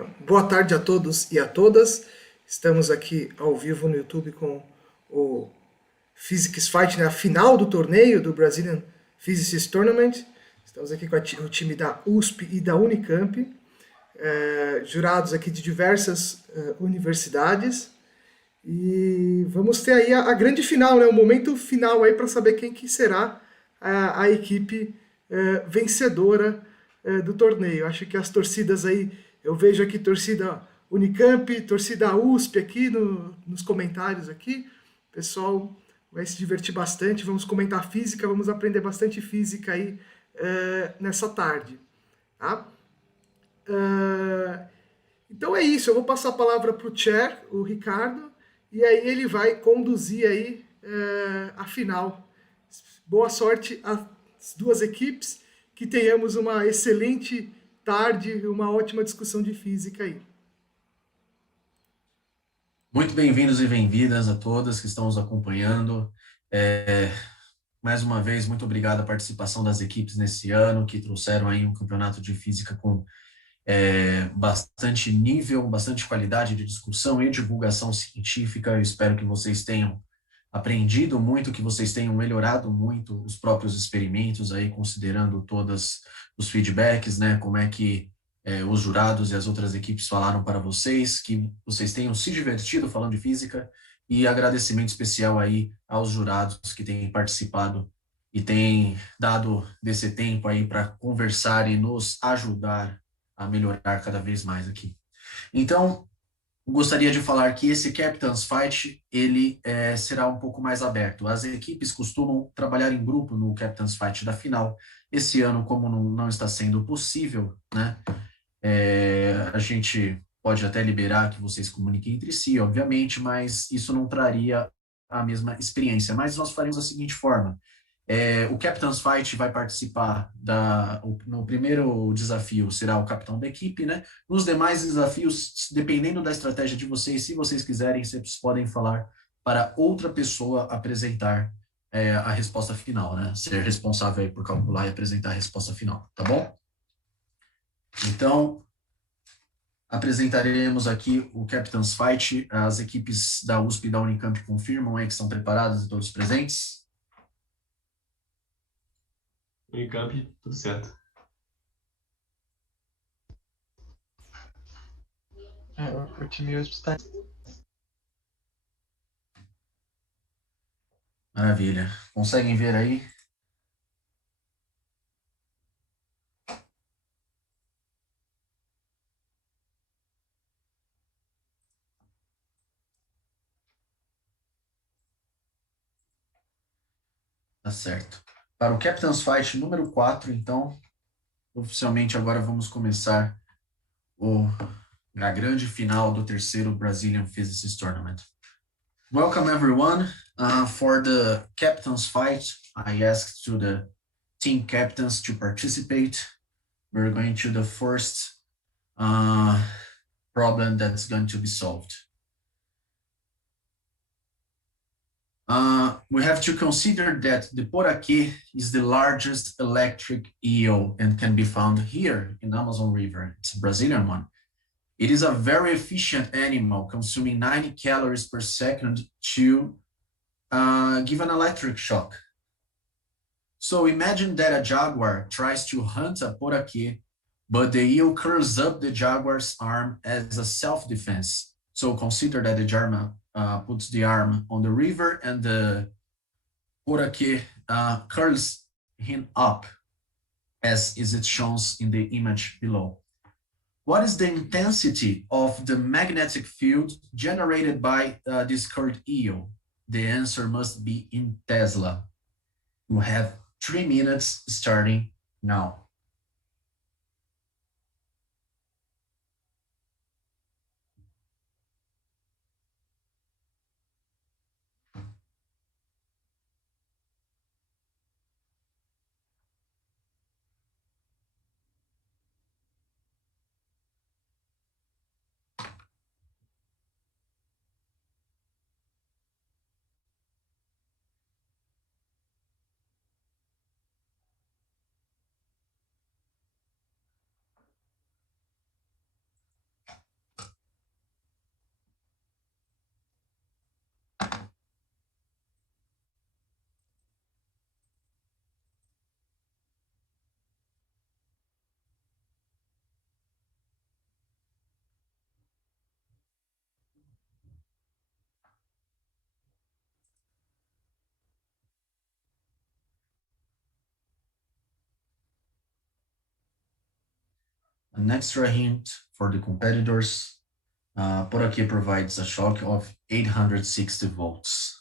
Boa tarde a todos e a todas. Estamos aqui ao vivo no YouTube com o Physics Fight, né, a final do torneio do Brazilian Physics Tournament. Estamos aqui com o time da USP e da UNICAMP, jurados aqui de diversas universidades. E vamos ter aí a grande final, né, o momento final aí para saber quem que será a equipe vencedora do torneio. Acho que as torcidas aí, eu vejo aqui torcida Unicamp, torcida USP aqui nos comentários aqui. O pessoal vai se divertir bastante, vamos comentar física, vamos aprender bastante física aí nessa tarde. Tá? Então é isso, eu vou passar a palavra para o Chair, o Ricardo, e aí ele vai conduzir aí a final. Boa sorte às duas equipes, que tenhamos uma excelente tarde, uma ótima discussão de física aí. Muito bem-vindos e bem-vindas a todas que estão nos acompanhando. Mais uma vez, muito obrigado à participação das equipes nesse ano, que trouxeram aí um campeonato de física com bastante nível, bastante qualidade de discussão e divulgação científica. Eu espero que vocês tenham aprendido muito, que vocês tenham melhorado muito os próprios experimentos aí, considerando todos os feedbacks, né, como é que os jurados e as outras equipes falaram para vocês, que vocês tenham se divertido falando de física, e agradecimento especial aí aos jurados que têm participado e têm dado desse tempo aí para conversar e nos ajudar a melhorar cada vez mais aqui. Então, gostaria de falar que esse Captain's Fight, ele será um pouco mais aberto. As equipes costumam trabalhar em grupo no Captain's Fight da final. Esse ano, como não está sendo possível, né, a gente pode até liberar que vocês comuniquem entre si, obviamente, mas isso não traria a mesma experiência. Mas nós faremos da seguinte forma. O Captain's Fight vai participar no primeiro desafio será o capitão da equipe, né? Nos demais desafios, dependendo da estratégia de vocês, se vocês quiserem, vocês podem falar para outra pessoa apresentar a resposta final, né? Ser responsável aí por calcular e apresentar a resposta final, tá bom? Então, apresentaremos aqui o Captain's Fight. As equipes da USP e da Unicamp confirmam aí que estão preparadas e todos presentes? UNICAMP, tudo certo. O time USP está. Maravilha. Conseguem ver aí? Tá certo. Para o Captain's Fight número 4, então, oficialmente agora vamos começar a grande final do terceiro Brazilian Physicists Tournament. Welcome everyone. For the Captain's Fight, I asked to the team captains to participate. We're going to the first problem that's going to be solved. We have to consider that the poraquê is the largest electric eel and can be found here in Amazon River. It's a Brazilian one. It is a very efficient animal, consuming 90 calories per second to give an electric shock. So imagine that a jaguar tries to hunt a poraquê, but the eel curls up the jaguar's arm as a self-defense. So consider that the jaguar puts the arm on the river and the poraquê curls him up, as is it shown in the image below. What is the intensity of the magnetic field generated by this curved eel? The answer must be in Tesla. You have 3 minutes starting now. An extra hint for the competitors, por aqui provides a shock of 860 volts.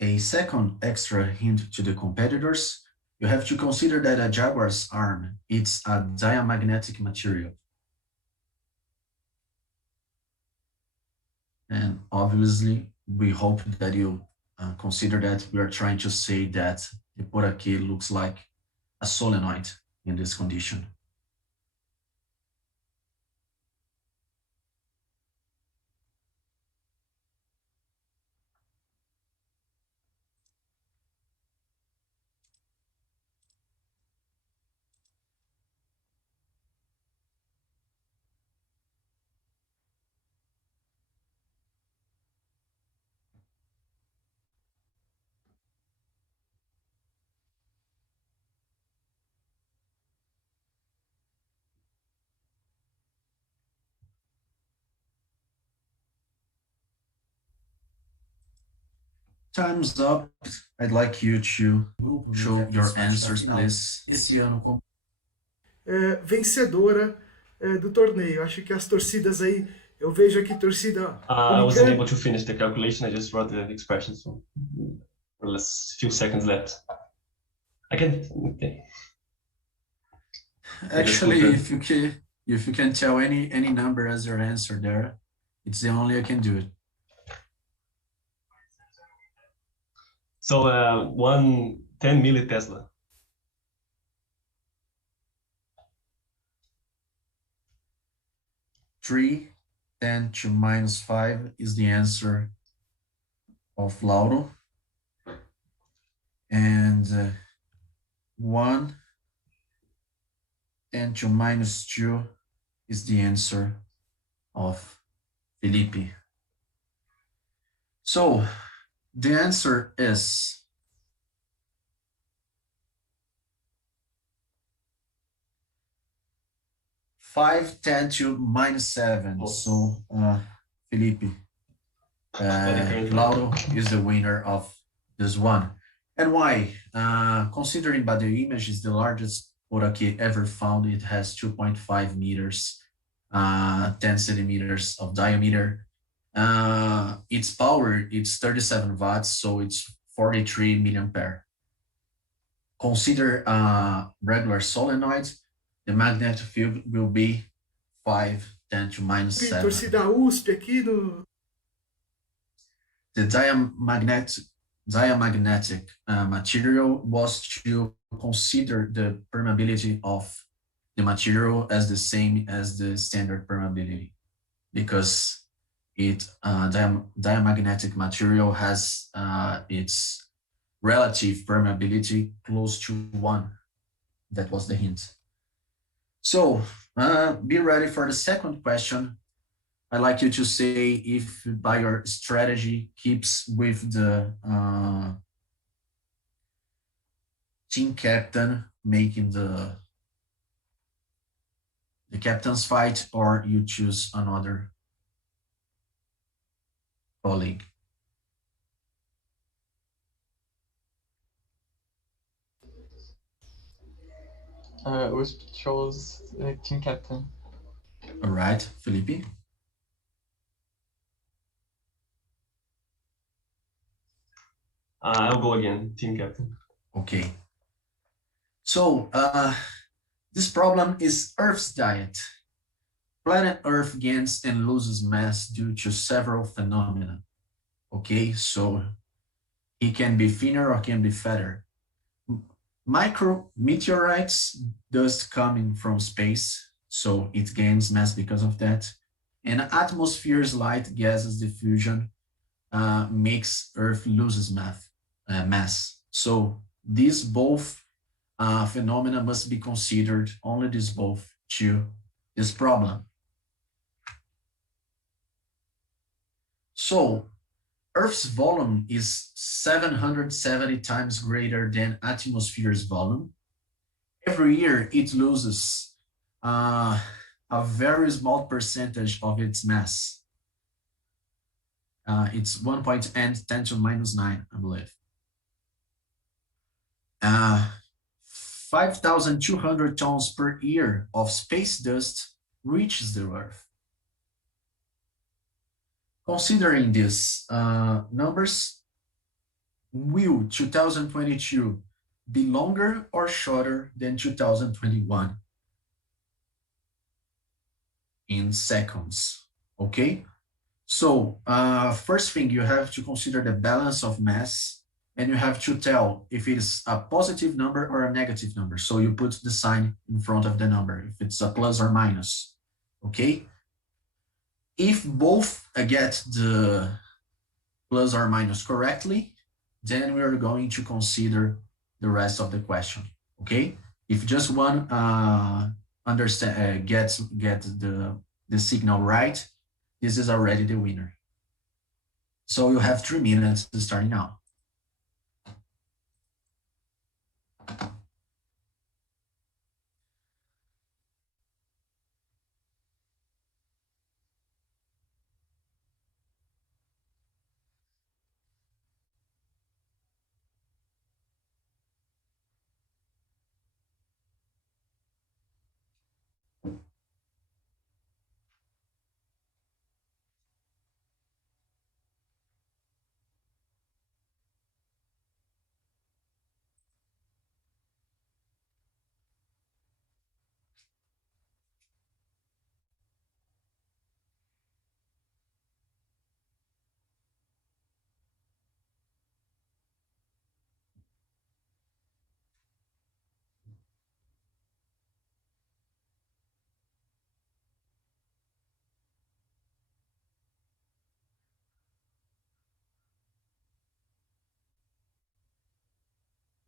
A second extra hint to the competitors, you have to consider that a Jaguar's arm, it's a diamagnetic material. And obviously, we hope that you consider that we are trying to say that the por aqui looks like a solenoid in this condition. Time's up. I'd like you to show your answers, please. Esse ano, Vencedora do torneio. Acho que as torcidas aí, eu vejo aqui torcida I wasn't UNICAMP. able to finish the calculation. I just wrote the expression, so less few seconds left. I can. Okay. actually, if you can tell any number as your answer there, it's the only I can do it. So 110 millitesla. 3 × 10⁻⁵ is the answer of Lauro. And 1 × 10⁻² is the answer of Felipe. So the answer is 5 × 10⁻⁷. So Felipe, Lauro is the winner of this one. And why? Considering by the image is the largest por aqui ever found, it has 2.5 meters, 10 centimeters of diameter. Its power, it's 37 watts, so it's 43 milliampere. Consider regular solenoid, the magnetic field will be 5 × 10⁻⁷. Torcida USP aqui no. The diamagnetic material was to consider the permeability of the material as the same as the standard permeability, because diamagnetic material has its relative permeability close to 1. That was the hint. So be ready for the second question. I'd like you to say if by your strategy keeps with the team captain making the captain's fight, or you choose another colleague. USP chose team captain. All right, Felipe. I'll go again, team captain. Okay. So this problem is Earth's diet. Planet Earth gains and loses mass due to several phenomena. Okay, so It can be thinner or can be fatter. Micrometeorites, dust coming from space, so it gains mass because of that. And atmosphere's light gases diffusion makes Earth loses mass. So these both phenomena must be considered, only these both, to this problem. So Earth's volume is 770 times greater than atmosphere's volume. Every year it loses a very small percentage of its mass. It's 1.10 to minus 9, I believe. 5,200 tons per year of space dust reaches the Earth. Considering these numbers, will 2022 be longer or shorter than 2021? In seconds, okay? So first thing, you have to consider the balance of mass, and you have to tell if it is a positive number or a negative number. So you put the sign in front of the number, if it's a plus or minus, okay? If both get the plus or minus correctly, then we are going to consider the rest of the question, okay? If just one gets the signal right, this is already the winner. So you have 3 minutes to start now.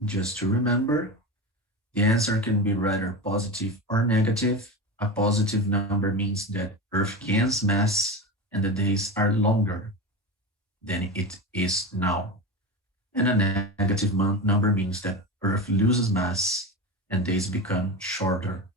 Just to remember, the answer can be rather positive or negative. A positive number means that Earth gains mass and the days are longer than it is now. And a negative number means that Earth loses mass and days become shorter.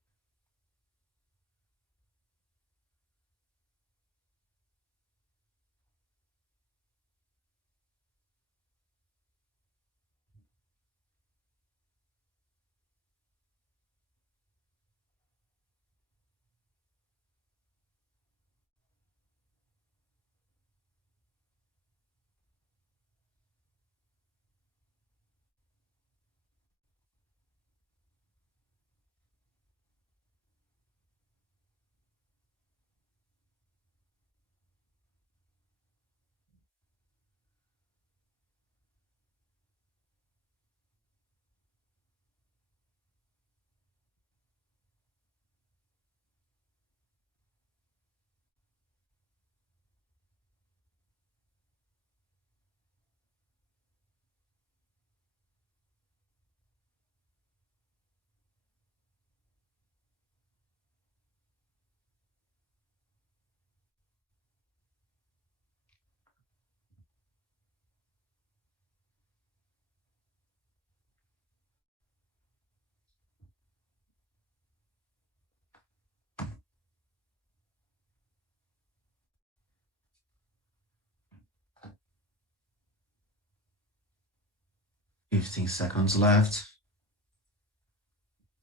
"15 seconds left.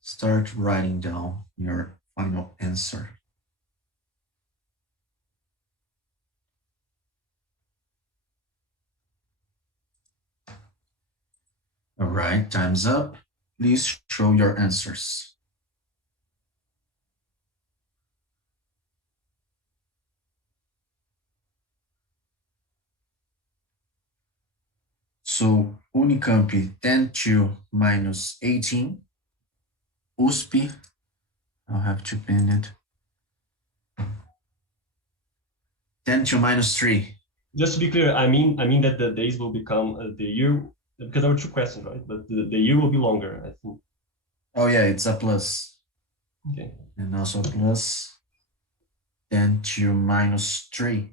Start writing down your final answer." All right, time's up. Please show your answers. So UNICAMP 10 to minus 18. USP, I'll have to pin it. 10 to minus 3. Just to be clear, I mean that the days will become the year, because there were two questions, right? But the year will be longer, I think. Oh yeah, it's a plus. Okay. And also plus 10 to minus 3.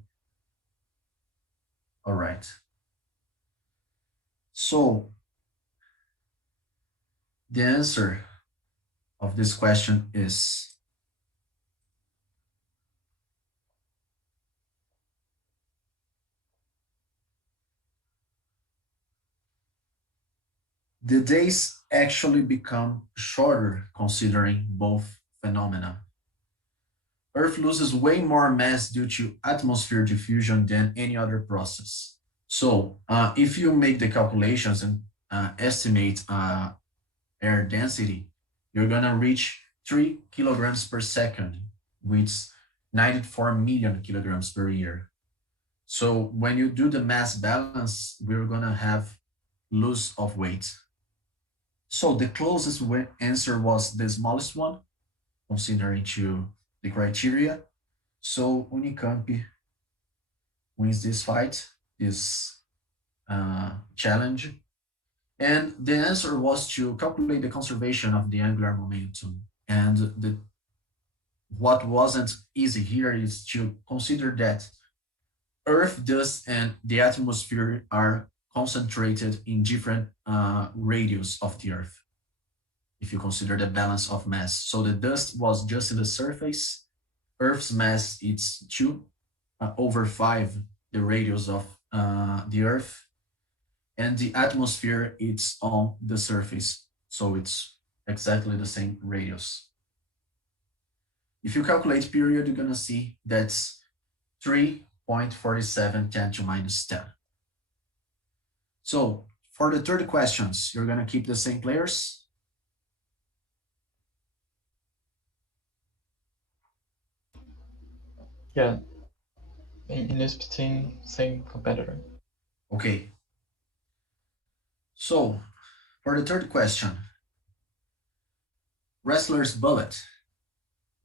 All right. So the answer of this question is the days actually become shorter considering both phenomena. Earth loses way more mass due to atmosphere diffusion than any other process. So if you make the calculations and estimate air density, you're gonna reach 3 kilograms per second, which is 94 million kilograms per year. So when you do the mass balance, we're gonna have loss of weight. So the closest answer was the smallest one, considering to the criteria. So UNICAMP wins this fight, this challenge. And the answer was to calculate the conservation of the angular momentum. And what wasn't easy here is to consider that Earth, dust, and the atmosphere are concentrated in different radius of the Earth, if you consider the balance of mass. So the dust was just in the surface. Earth's mass is 2 over 5 the radius of the Earth, and the atmosphere it's on the surface, so it's exactly the same radius. If you calculate period, you're gonna see that's 3.47 10 to minus 10. So for the third questions, you're gonna keep the same players. Yeah. In this team, same competitor. Okay. So for the third question, wrestler's bullet.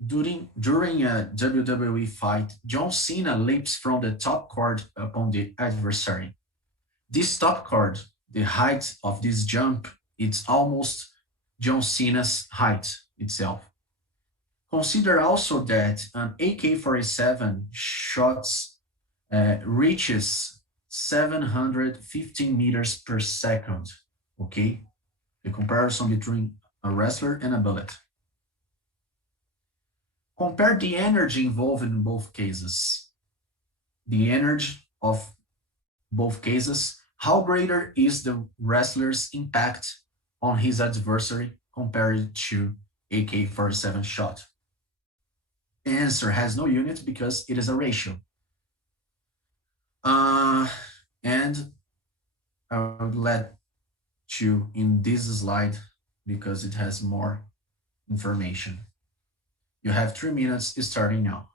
During a WWE fight, John Cena leaps from the top card upon the adversary. This top card, the height of this jump, it's almost John Cena's height itself. Consider also that an AK-47 shots reaches 715 meters per second, okay? The comparison between a wrestler and a bullet. Compare the energy involved in both cases. The energy of both cases, how greater is the wrestler's impact on his adversary compared to AK-47 shot? The answer has no unit because it is a ratio. And I would let you in this slide because it has more information. You have 3 minutes starting now.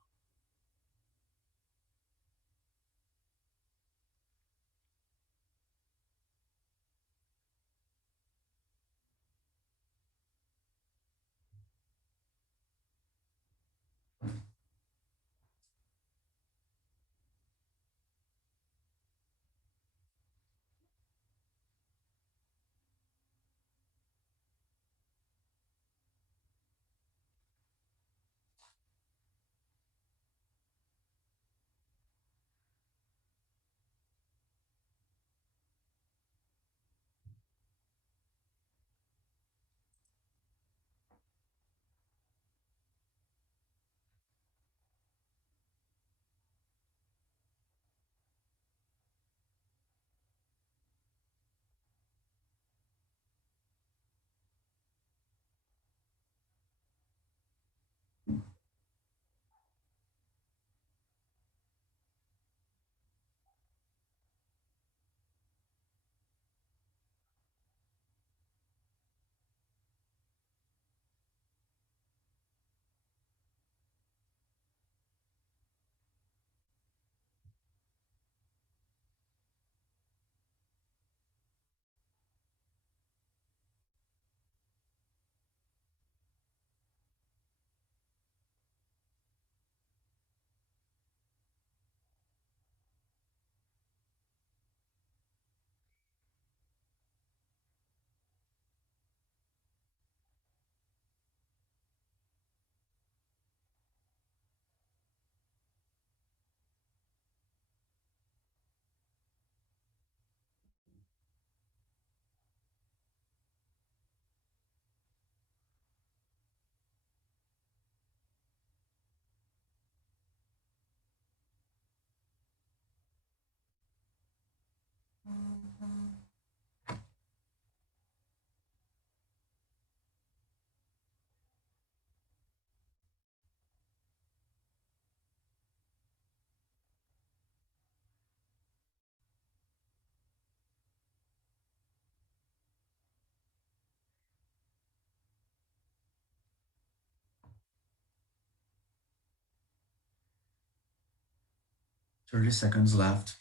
30 seconds left.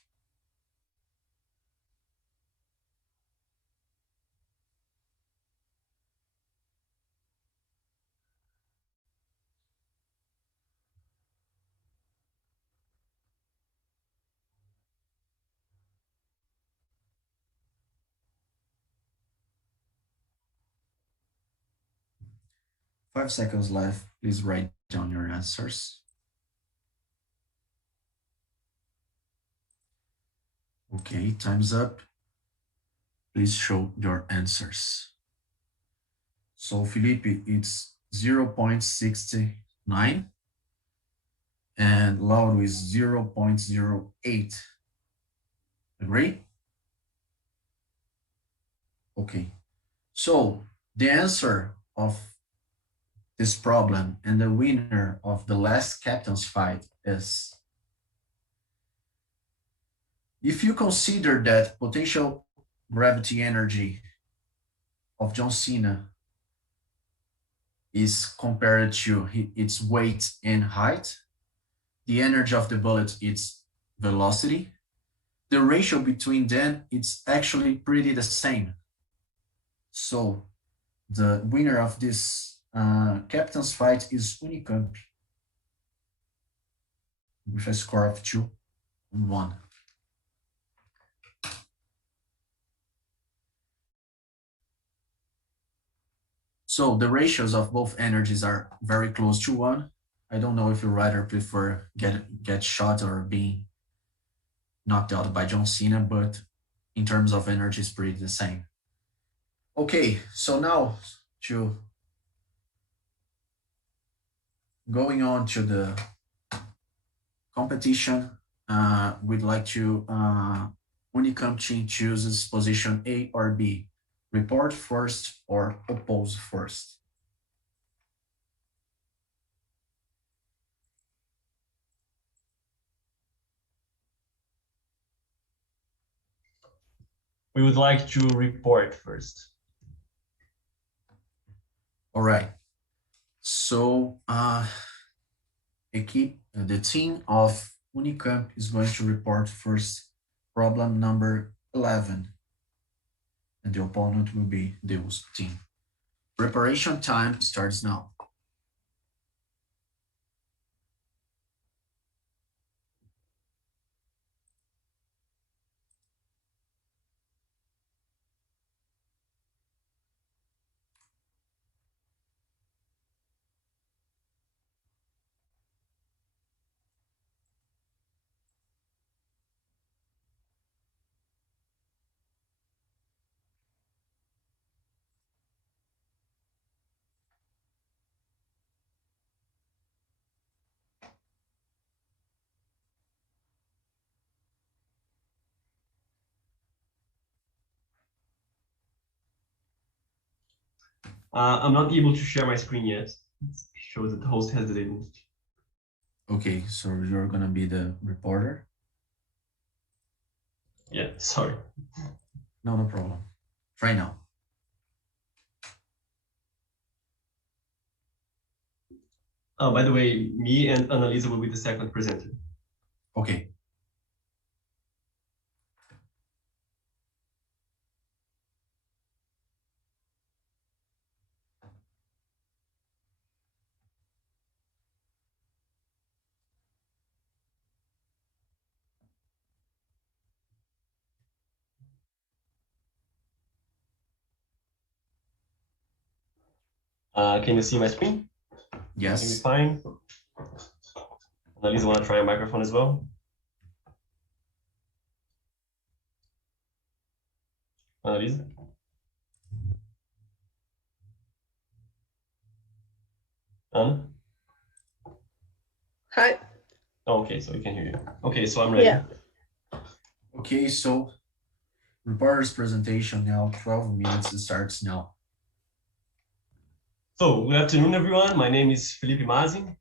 Five seconds left. Please write down your answers. Okay, time's up. Please show your answers. So Felipe, it's 0.69 and Lauro is 0.08. Agree? Okay. So the answer of this problem and the winner of the last captain's fight is, if you consider that potential gravity energy of John Cena is compared to its weight and height, the energy of the bullet is velocity, the ratio between them is actually pretty the same. So the winner of this captain's fight is UNICAMP with a score of 2-1. So the ratios of both energies are very close to 1. I don't know if you rather prefer get shot or being knocked out by John Cena, but in terms of energy, it's pretty the same. Okay, so now going on to the competition, we'd like to UNICAMP team chooses position A or B, report first or oppose first. We would like to report first. All right. So the team of UNICAMP is going to report first problem number 11. And the opponent will be Deus' team. Preparation time starts now. I'm not able to share my screen yet. It shows that the host has disabled. Okay, so you're gonna be the reporter? Yeah, sorry. No problem. Try now. By the way, me and Annalisa will be the second presenter. Okay. Can you see my screen? Yes. Fine. Annalisa, want to try your microphone as well? Annalisa? Anna? Hi. Oh, okay, so we can hear you. Okay, so I'm ready. Yeah. Okay, so reporter's presentation now, 12 minutes, it starts now. So, good afternoon, everyone. My name is Felipe Mazzi,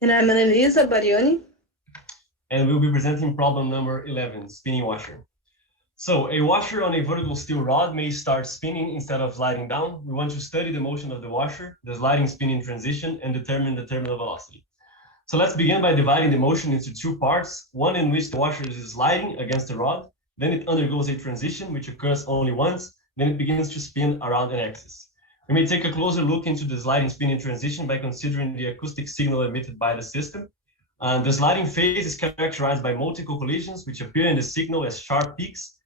And I'm Annalisa Barioni. and we'll be presenting problem number 11, spinning washer. So, a washer on a vertical steel rod may start spinning instead of sliding down. We want to study the motion of the washer, the sliding spinning transition, and determine the terminal velocity. So let's begin by dividing the motion into two parts, one in which the washer is sliding against the rod, then it undergoes a transition which occurs only once, then it begins to spin around an axis. We may take a closer look into the sliding spinning transition by considering the acoustic signal emitted by the system. The sliding phase is characterized by multiple collisions which appear in the signal as sharp peaks.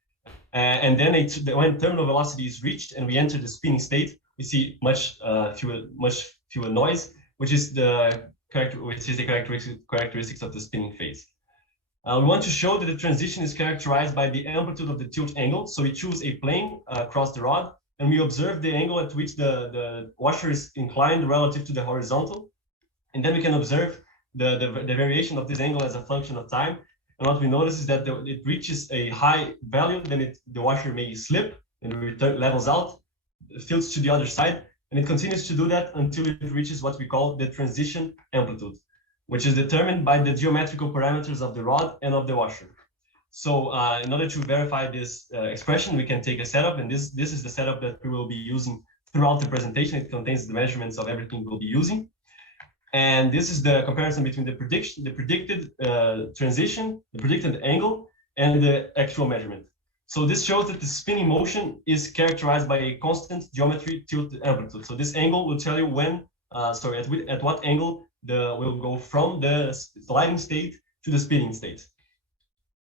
And then when terminal velocity is reached and we enter the spinning state, we see much fewer noise, which is the characteristics of the spinning phase. We want to show that the transition is characterized by the amplitude of the tilt angle. So we choose a plane across the rod, and we observe the angle at which the washer is inclined relative to the horizontal. And then we can observe the variation of this angle as a function of time. And what we notice is that it reaches a high value, then the washer may slip and levels out, tilts to the other side, and it continues to do that until it reaches what we call the transition amplitude, which is determined by the geometrical parameters of the rod and of the washer. So in order to verify this expression, we can take a setup, and this is the setup that we will be using throughout the presentation. It contains the measurements of everything we'll be using. And this is the comparison between the predicted transition, the predicted angle, and the actual measurement. So this shows that the spinning motion is characterized by a constant geometry tilt amplitude. So this angle will tell you when, at what angle will go from the sliding state to the spinning state.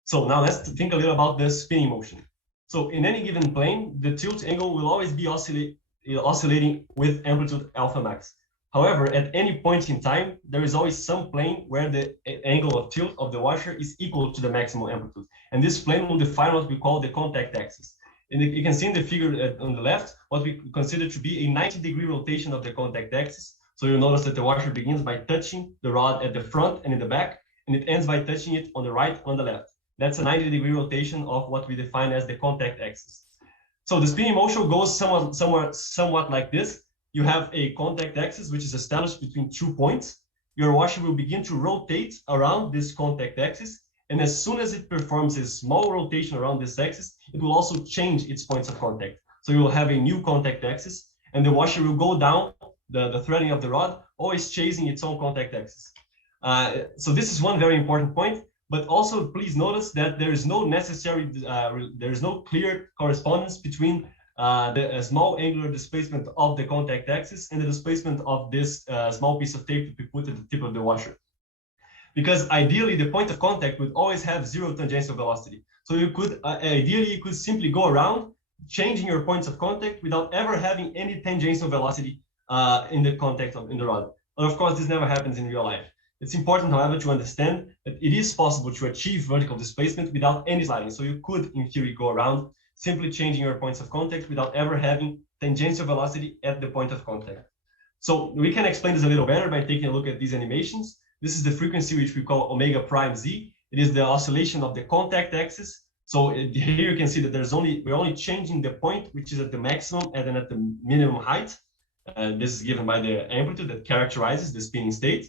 So now let's think a little about the spinning motion. So in any given plane, the tilt angle will always be oscillating with amplitude alpha max. However, at any point in time, there is always some plane where the angle of tilt of the washer is equal to the maximum amplitude. And this plane will define what we call the contact axis. And you can see in the figure on the left, what we consider to be a 90-degree rotation of the contact axis. So you'll notice that the washer begins by touching the rod at the front and in the back, and it ends by touching it on the right and on the left. That's a 90-degree rotation of what we define as the contact axis. So the spinning motion goes somewhat like this. You have a contact axis, which is established between 2 points. Your washer will begin to rotate around this contact axis. And as soon as it performs a small rotation around this axis, it will also change its points of contact. So you will have a new contact axis, and the washer will go down the threading of the rod, always chasing its own contact axis. So this is one very important point. But also, please notice that there is no clear correspondence between the small angular displacement of the contact axis and the displacement of this small piece of tape that we put at the tip of the washer. Because ideally, the point of contact would always have zero tangential velocity. So you could, ideally, you could simply go around changing your points of contact without ever having any tangential velocity in the contact in the rod. But of course, this never happens in real life. It's important, however, to understand that it is possible to achieve vertical displacement without any sliding. So you could, in theory, go around simply changing your points of contact without ever having tangential velocity at the point of contact. So we can explain this a little better by taking a look at these animations. This is the frequency which we call omega prime z. It is the oscillation of the contact axis. So here you can see that we're only changing the point which is at the maximum and then at the minimum height. This is given by the amplitude that characterizes the spinning state.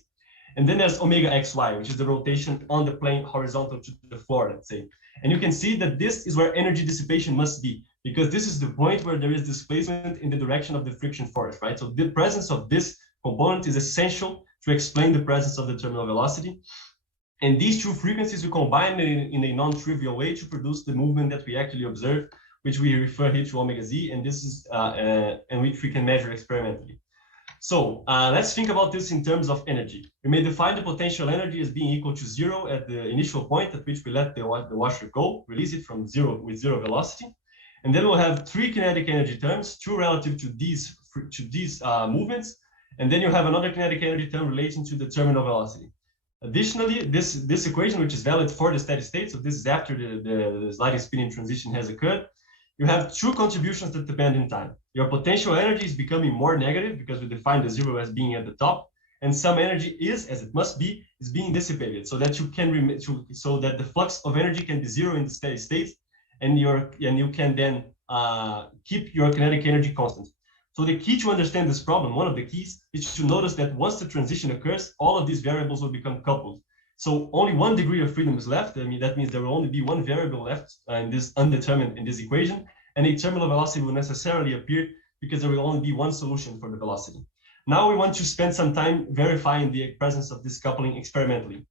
And then there's omega xy, which is the rotation on the plane horizontal to the floor, let's say. And you can see that this is where energy dissipation must be, because this is the point where there is displacement in the direction of the friction force, right? So the presence of this component is essential to explain the presence of the terminal velocity. And these two frequencies we combine in a non-trivial way to produce the movement that we actually observe, which we refer here to omega z, and this is and which we can measure experimentally. So let's think about this in terms of energy. We may define the potential energy as being equal to 0 at the initial point at which we let the washer go, release it from with zero velocity. And then we'll have 3 kinetic energy terms, 2 relative to these movements. And then you have another kinetic energy term relating to the terminal velocity. Additionally, this equation, which is valid for the steady state, so this is after the sliding spinning transition has occurred, you have 2 contributions that depend in time. Your potential energy is becoming more negative because we define the 0 as being at the top, and some energy is, as it must be, is being dissipated, so that you can so that the flux of energy can be 0 in the steady state, and you can then keep your kinetic energy constant. So the key to understand this problem, one of the keys, is to notice that once the transition occurs, all of these variables will become coupled. So only 1 degree of freedom is left. I mean, that means there will only be 1 variable left in this undetermined in this equation, and a terminal velocity will necessarily appear because there will only be 1 solution for the velocity. Now we want to spend some time verifying the presence of this coupling experimentally.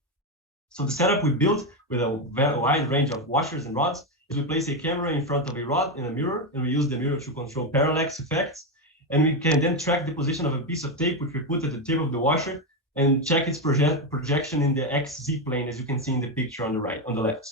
So the setup we built with a very wide range of washers and rods is we place a camera in front of a rod in a mirror, and we use the mirror to control parallax effects. And we can then track the position of a piece of tape, which we put at the tip of the washer, and check its projection in the XZ plane, as you can see in the picture on the right, on the left.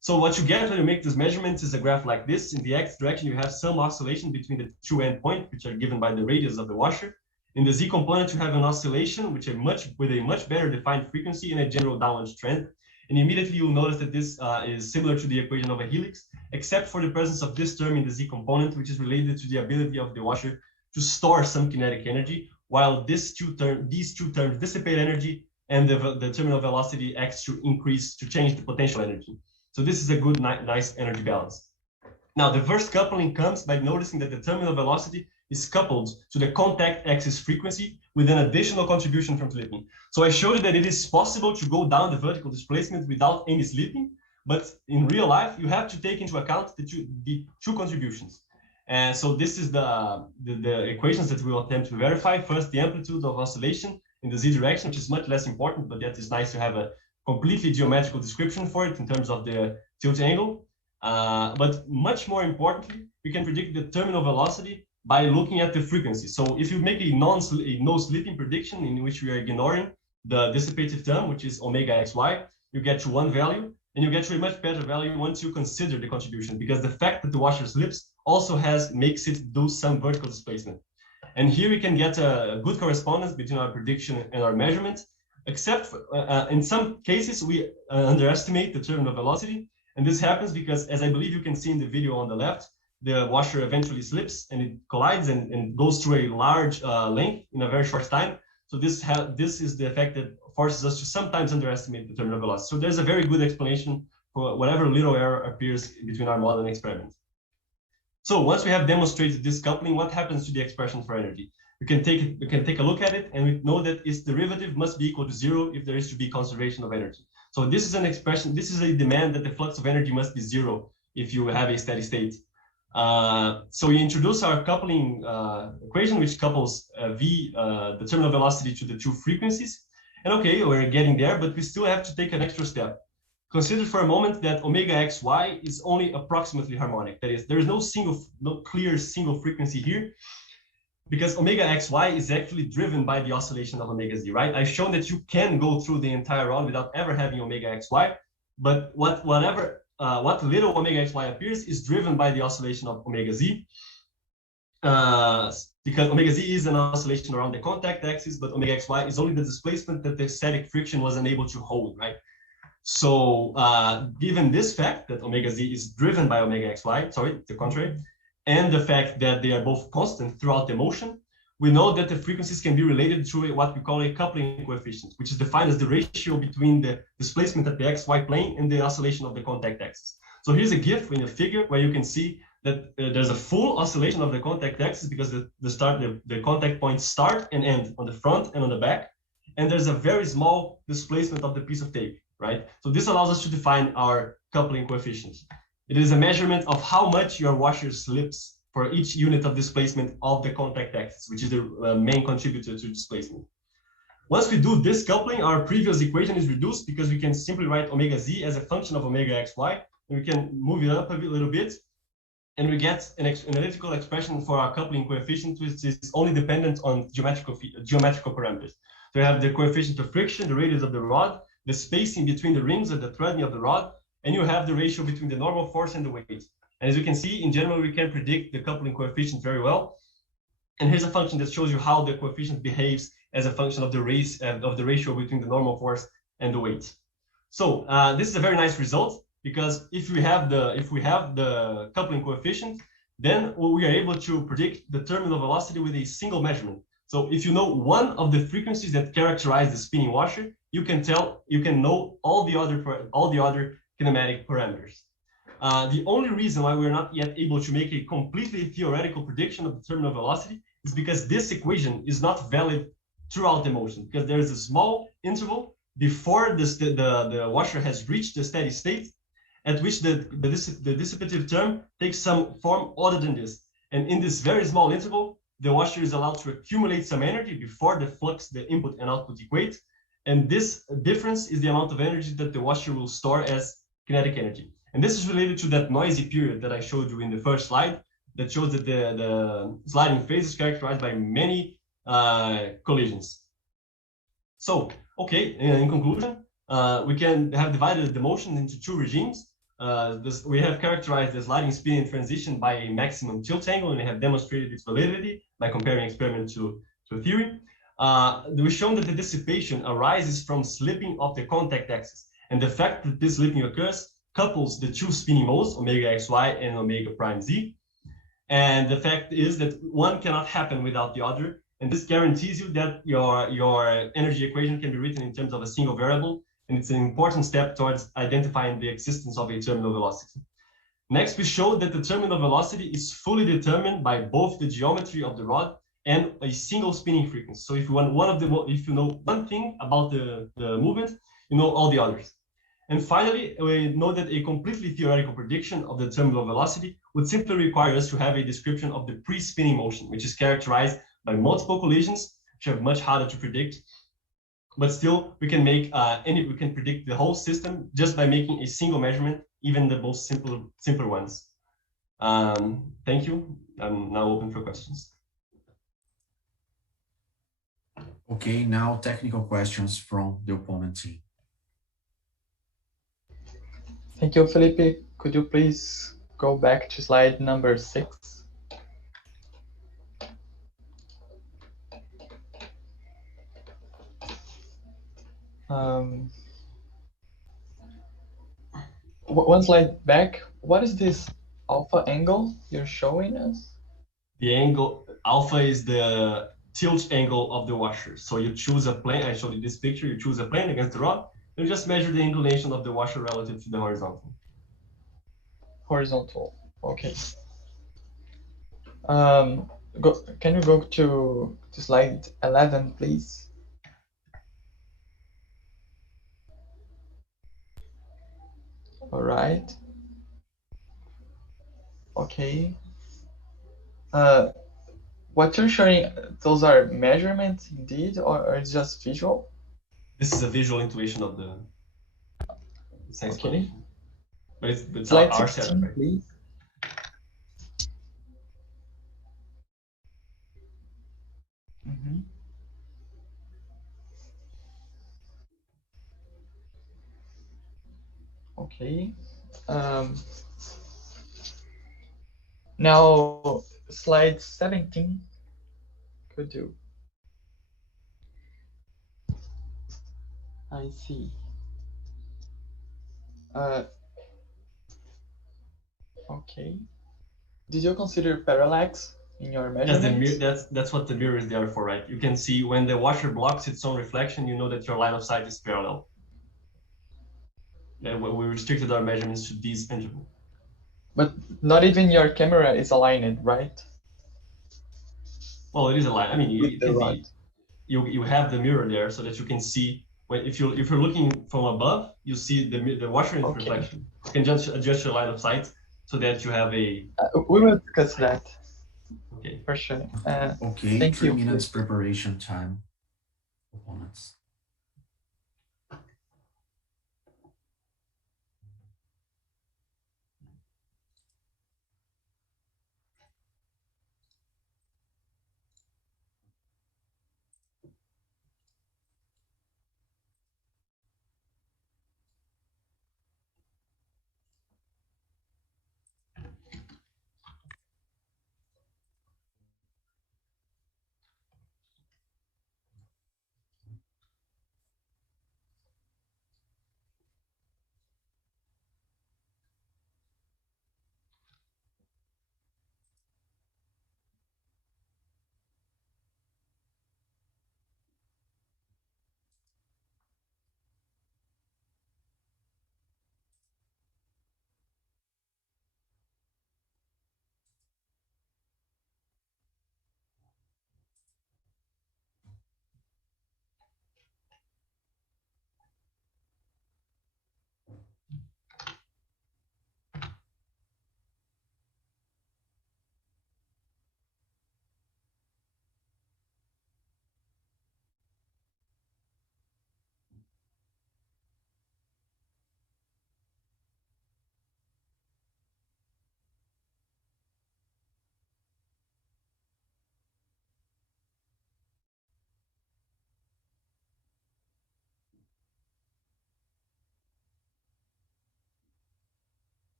So what you get when you make these measurements is a graph like this. In the X direction, you have some oscillation between the two endpoints, which are given by the radius of the washer. In the Z component, you have an oscillation with a much better defined frequency and a general downward trend. And immediately you'll notice that this is similar to the equation of a helix, except for the presence of this term in the Z component, which is related to the ability of the washer to store some kinetic energy, while these two terms dissipate energy, and the terminal velocity acts to increase, to change the potential energy. So this is a good, nice energy balance. Now, the first coupling comes by noticing that the terminal velocity is coupled to the contact axis frequency with an additional contribution from slipping. So I showed you that it is possible to go down the vertical displacement without any slipping, but in real life, you have to take into account the two contributions. And so this is the equations that we will attempt to verify. First, the amplitude of oscillation in the Z direction, which is much less important, but yet it's nice to have a completely geometrical description for it in terms of the tilt angle. But much more importantly, we can predict the terminal velocity by looking at the frequency. So if you make a no-slipping prediction in which we are ignoring the dissipative term, which is omega xy, you get to one value, and you get to a much better value once you consider the contribution, because the fact that the washer slips also makes it do some vertical displacement. And here we can get a good correspondence between our prediction and our measurement, except for, in some cases, we underestimate the terminal velocity. And this happens because, as I believe you can see in the video on the left, the washer eventually slips and it collides and goes through a large length in a very short time. So this is the effect that forces us to sometimes underestimate the terminal velocity. So there's a very good explanation for whatever little error appears between our model and experiment. So once we have demonstrated this coupling, what happens to the expression for energy? We can take a look at it, and we know that its derivative must be equal to 0 if there is to be conservation of energy. So this is an expression, this is a demand that the flux of energy must be 0 if you have a steady state. So we introduce our coupling equation, which couples the terminal velocity to the two frequencies. And okay, we're getting there, but we still have to take an extra step. Consider for a moment that omega xy is only approximately harmonic. That is, there is no clear single frequency here, because omega xy is actually driven by the oscillation of omega z, right? I've shown that you can go through the entire rod without ever having omega xy, but what little omega xy appears is driven by the oscillation of omega z, because omega z is an oscillation around the contact axis, but omega xy is only the displacement that the static friction was unable to hold, right? So given this fact that omega z is driven by omega xy, sorry, the contrary, and the fact that they are both constant throughout the motion, we know that the frequencies can be related to what we call a coupling coefficient, which is defined as the ratio between the displacement at the xy plane and the oscillation of the contact axis. So here's a GIF in a figure where you can see that there's a full oscillation of the contact axis because the contact points start and end on the front and on the back, and there's a very small displacement of the piece of tape, right? So this allows us to define our coupling coefficient. It is a measurement of how much your washer slips for each unit of displacement of the contact axis, which is the main contributor to displacement. Once we do this coupling, our previous equation is reduced because we can simply write omega z as a function of omega xy, and we can move it up a little bit, and we get an analytical expression for our coupling coefficient, which is only dependent on geometrical parameters. So we have the coefficient of friction, the radius of the rod, the spacing between the rings and the threading of the rod, and you have the ratio between the normal force and the weight. And as you can see, in general, we can predict the coupling coefficient very well. And here's a function that shows you how the coefficient behaves as a function of the ratio between the normal force and the weight. So this is a very nice result, because if we have the coupling coefficient, then we are able to predict the terminal velocity with a single measurement. So if you know one of the frequencies that characterize the spinning washer, you can know all the other kinematic parameters. The only reason why we're not yet able to make a completely theoretical prediction of the terminal velocity is because this equation is not valid throughout the motion, because there is a small interval before the washer has reached the steady state, at which the dissipative term takes some form other than this. And in this very small interval, the washer is allowed to accumulate some energy before the flux, the input and output equate. And this difference is the amount of energy that the washer will store as kinetic energy. And this is related to that noisy period that I showed you in the first slide that shows that the sliding phase is characterized by many collisions. So, okay, in conclusion, we can have divided the motion into two regimes. We have characterized the sliding spin in transition by a maximum tilt angle, and we have demonstrated its validity by comparing experiment to theory. We've shown that the dissipation arises from slipping of the contact axis, and the fact that this slipping occurs couples the two spinning modes, omega xy and omega prime z. And the fact is that one cannot happen without the other, and this guarantees you that your energy equation can be written in terms of a single variable, and it's an important step towards identifying the existence of a terminal velocity. Next, we showed that the terminal velocity is fully determined by both the geometry of the rod and a single spinning frequency. So if you want if you know one thing about the movement, you know all the others. And finally, we know that a completely theoretical prediction of the terminal velocity would simply require us to have a description of the pre-spinning motion, which is characterized by multiple collisions, which are much harder to predict. But still, we can make we can predict the whole system just by making a single measurement, even the most simpler ones. Thank you. I'm now open for questions. Okay, now technical questions from the opponent team. Thank you, Felipe. Could you please go back to slide number 6? One slide back, what is this alpha angle you're showing us? The angle alpha is the tilt angle of the washer. So you choose a plane. I showed you this picture. You choose a plane against the rod. You just measure the inclination of the washer relative to the horizontal. Horizontal. Okay. Can you go to slide 11, please? All right. Okay. What you're showing, those are measurements indeed, or it's just visual? This is a visual intuition of the science explanation. But it's slide our 16, setup, right? please. Mm-hmm. Okay. Now, slide 17, could you? I see. Okay. Did you consider parallax in your measurements? Yes, that's what the mirror is there for, right? You can see when the washer blocks its own reflection, you know that your line of sight is parallel. And we restricted our measurements to these intervals. But not even your camera is aligned, right? Well, it is a line. I mean, With the rod. You have the mirror there so that you can see if you're looking from above, you see the washer in reflection. You can just adjust your line of sight so that you have a. We will discuss that. Okay. For sure. Okay, thank 3 you. minutes preparation time. Opponents.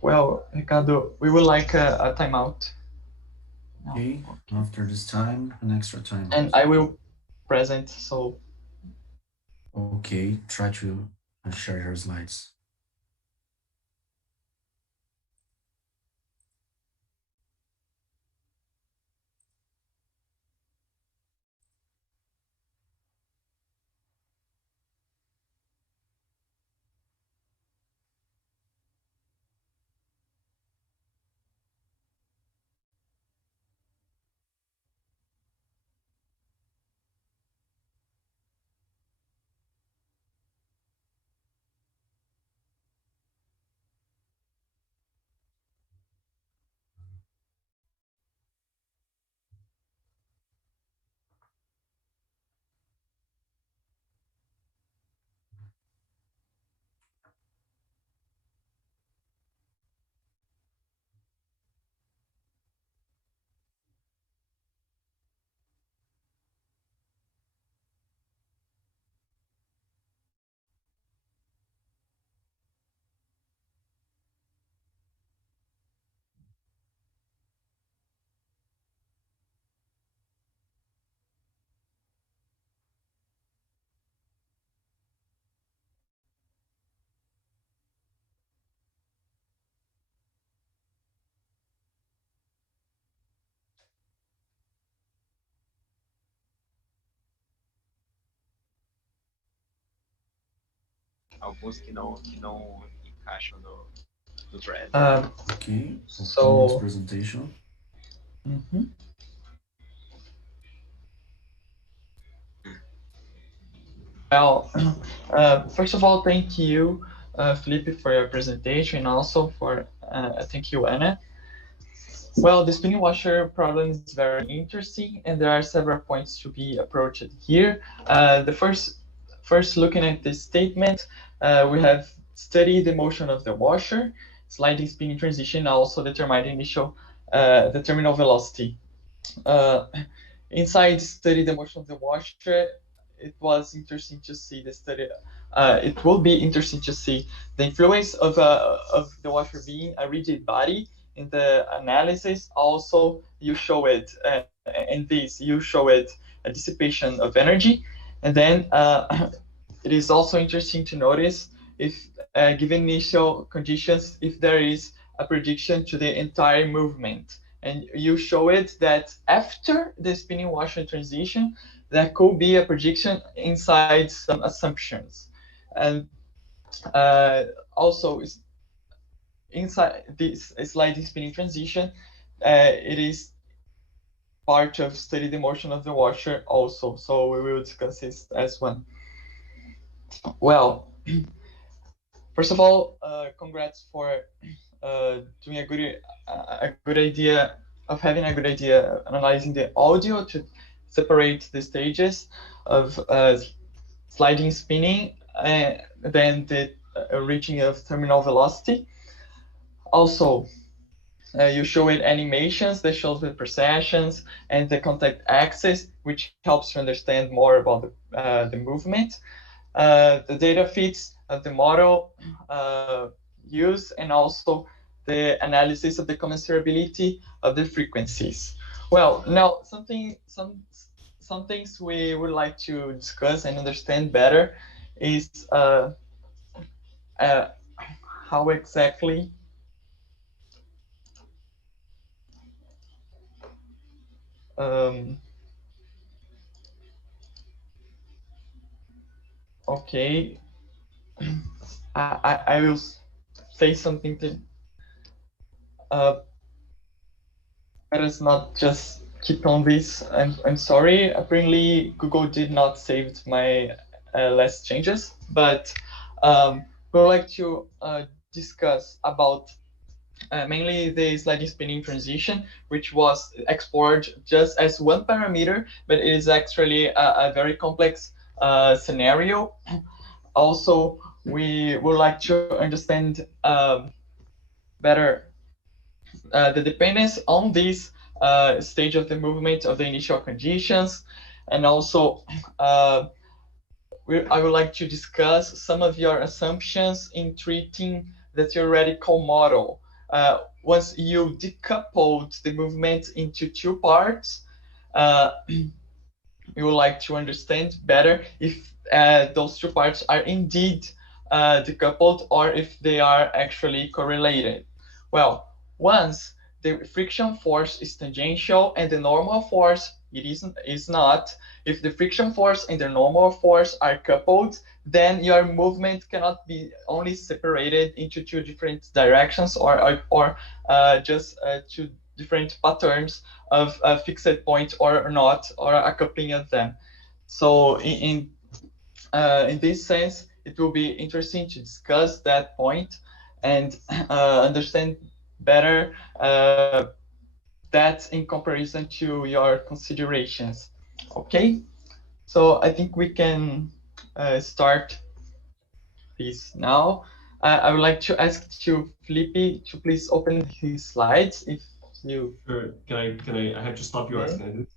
Well, Ricardo, we would like a timeout. Okay, after this time, an extra time. And I will present, so. Okay, try to share your slides. Alguns que não encaixam no thread. Okay, So next presentation. Well, first of all, thank you, Felipe, for your presentation, and also for thank you, Anna. Well, the spinning washer problem is very interesting, and there are several points to be approached here. The first looking at this statement, we have studied the motion of the washer, sliding spinning transition, also determine initial the terminal velocity. Inside study the motion of the washer, it was interesting to see the study. It will be interesting to see the influence of the washer being a rigid body in the analysis. Also, you show it in this. You show it a dissipation of energy, and then it is also interesting to notice if given initial conditions, if there is a prediction to the entire movement. And you show it that after the spinning washer transition, there could be a prediction inside some assumptions. And also, inside this sliding spinning transition, it is part of study the motion of the washer also. So we will discuss this as one. Well, first of all, congrats for doing a good idea of having a good idea analyzing the audio to separate the stages of sliding spinning and then the reaching of terminal velocity. Also, you show it animations that shows the precessions and the contact axis, which helps to understand more about the movement. The data feeds of the model use, and also the analysis of the commensurability of the frequencies. Well, now some things we would like to discuss and understand better is how exactly okay, I will say something to let us not just keep on this. I'm sorry. Apparently, Google did not save my last changes, but we would like to discuss about mainly the sliding spinning transition, which was explored just as one parameter, but it is actually a very complex scenario. Also, we would like to understand better the dependence on this stage of the movement of the initial conditions, and also I would like to discuss some of your assumptions in treating the theoretical model. Once you decoupled the movement into two parts, we would like to understand better if those two parts are indeed decoupled or if they are actually correlated. Well, once the friction force is tangential and the normal force is not, if the friction force and the normal force are coupled, then your movement cannot be only separated into two different directions or just two different patterns of a fixed point or not, or a coupling of them. So in this sense, it will be interesting to discuss that point and understand better that in comparison to your considerations. Okay, so I think we can start this now. I would like to ask to Felipe to please open his slides if you. Sure. Can I have to stop you asking? Can I do it?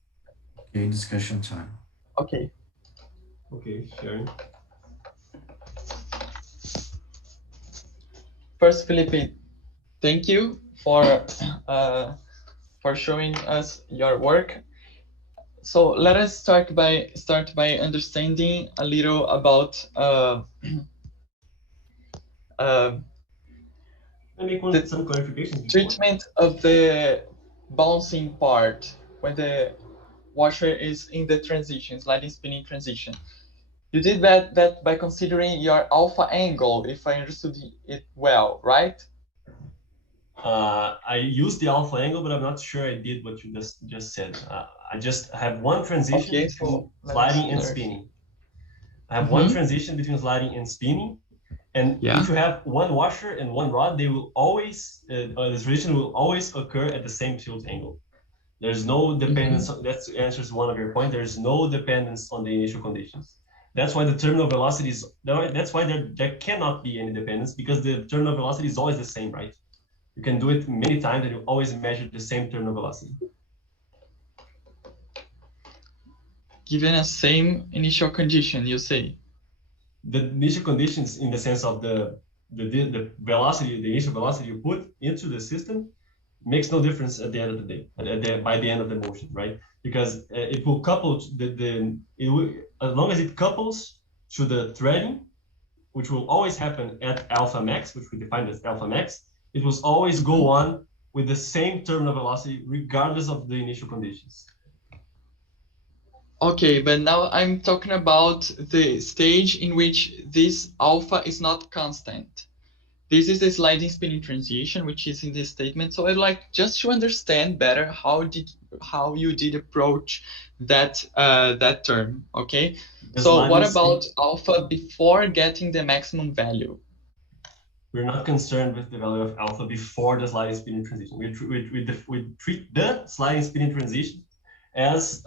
Okay, discussion time. Okay. Okay, sharing. First, Felipe, thank you for showing us your work. So let us start by understanding a little about Some clarifications. Treatment of the bouncing part when the washer is in the transition, sliding spinning transition. You did that by considering your alpha angle, if I understood it well, right? I used the alpha angle, but I'm not sure I did what you just said. I just have one transition between sliding and spinning. I have one transition between sliding and spinning. And if you have one washer and one rod, they will always, the transition will always occur at the same tilt angle. There's no dependence, that answers one of your points, there's no dependence on the initial conditions. That's why the terminal velocity is, that's why there cannot be any dependence, because the terminal velocity is always the same, right? You can do it many times and you always measure the same terminal velocity. Given a same initial condition, you say? The initial conditions in the sense of the velocity, the initial velocity you put into the system makes no difference at the end of the day, by the end of the motion, right? Because it will couple as long as it couples to the threading, which will always happen at alpha max, which we define as alpha max, it will always go on with the same terminal velocity regardless of the initial conditions. Okay, but now I'm talking about the stage in which this alpha is not constant. This is the sliding spinning transition, which is in this statement. So I'd like just to understand better how you did approach that that term. Okay. So what about alpha before getting the maximum value? We're not concerned with the value of alpha before the sliding spinning transition. We treat the sliding spinning transition as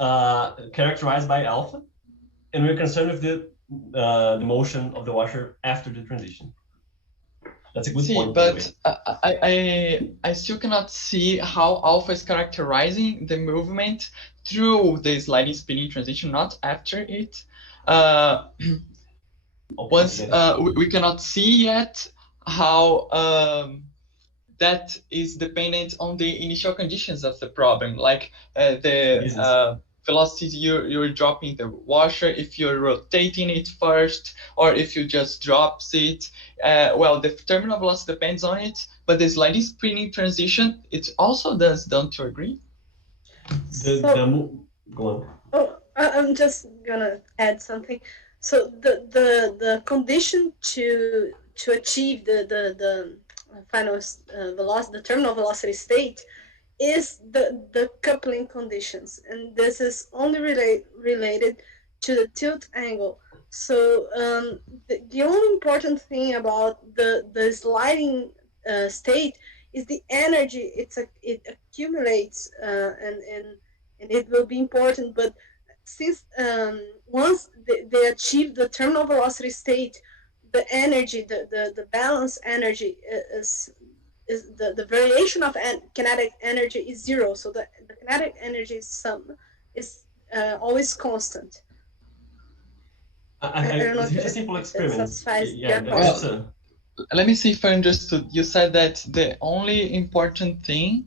characterized by alpha, and we're concerned with the motion of the washer after the transition. That's a good point. But I still cannot see how alpha is characterizing the movement through the sliding spinning transition, not after it. We cannot see yet how that is dependent on the initial conditions of the problem, like the velocity you're dropping the washer, if you're rotating it first, or if you just drops it. Well, the terminal velocity depends on it, but the sliding spinning transition, it also does, don't you agree? Go on. Oh, I'm just gonna add something. So the condition to achieve the final velocity, the terminal velocity state, is the coupling conditions, and this is only related to the tilt angle. So the only important thing about the sliding state is the energy it accumulates, and it will be important. But since once they achieve the terminal velocity state, the energy, the balance energy is the variation of kinetic energy is zero. So the kinetic energy is always constant. It's a simple experiment. Yeah, let me see if I understood. You said that the only important thing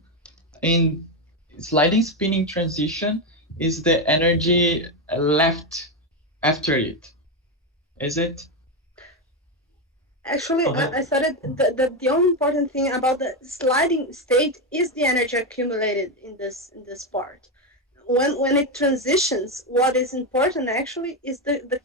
in sliding spinning transition is the energy left after it. Is it? Actually, Oh, that- I thought the only important thing about the sliding state is the energy accumulated in this part. When it transitions, what is important actually is the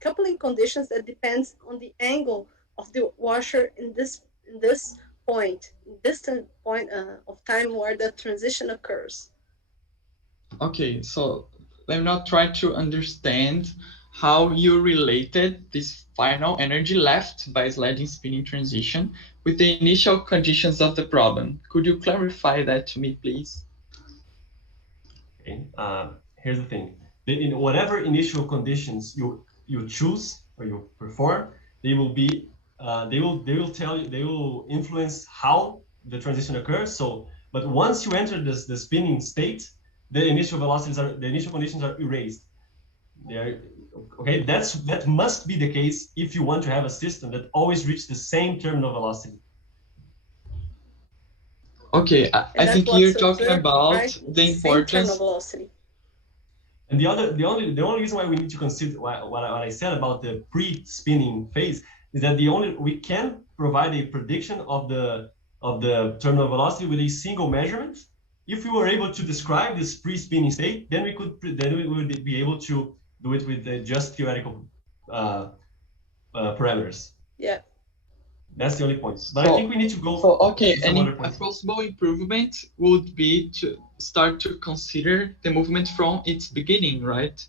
coupling conditions that depends on the angle of the washer in this point, distant point of time where the transition occurs. Okay, so let me now try to understand how you related this final energy left by sliding spinning transition with the initial conditions of the problem. Could you clarify that to me, please? Okay. Here's the thing: in whatever initial conditions you choose or you perform, they will be they will tell you, they will influence how the transition occurs. So, but once you enter the spinning state, the initial conditions are erased. They are okay. That must be the case if you want to have a system that always reaches the same terminal velocity. Okay, I think you're talking Observed, about right? the Same terminal importance. velocity. And the only reason why we need to consider what I said about the pre-spinning phase is that we can provide a prediction of the terminal velocity with a single measurement. If we were able to describe this pre-spinning state, then we would be able to do it with just theoretical parameters. Yeah. That's the only point. But I think we need to go. So okay, to some other a points. possible improvement would be to start to consider the movement from its beginning, right?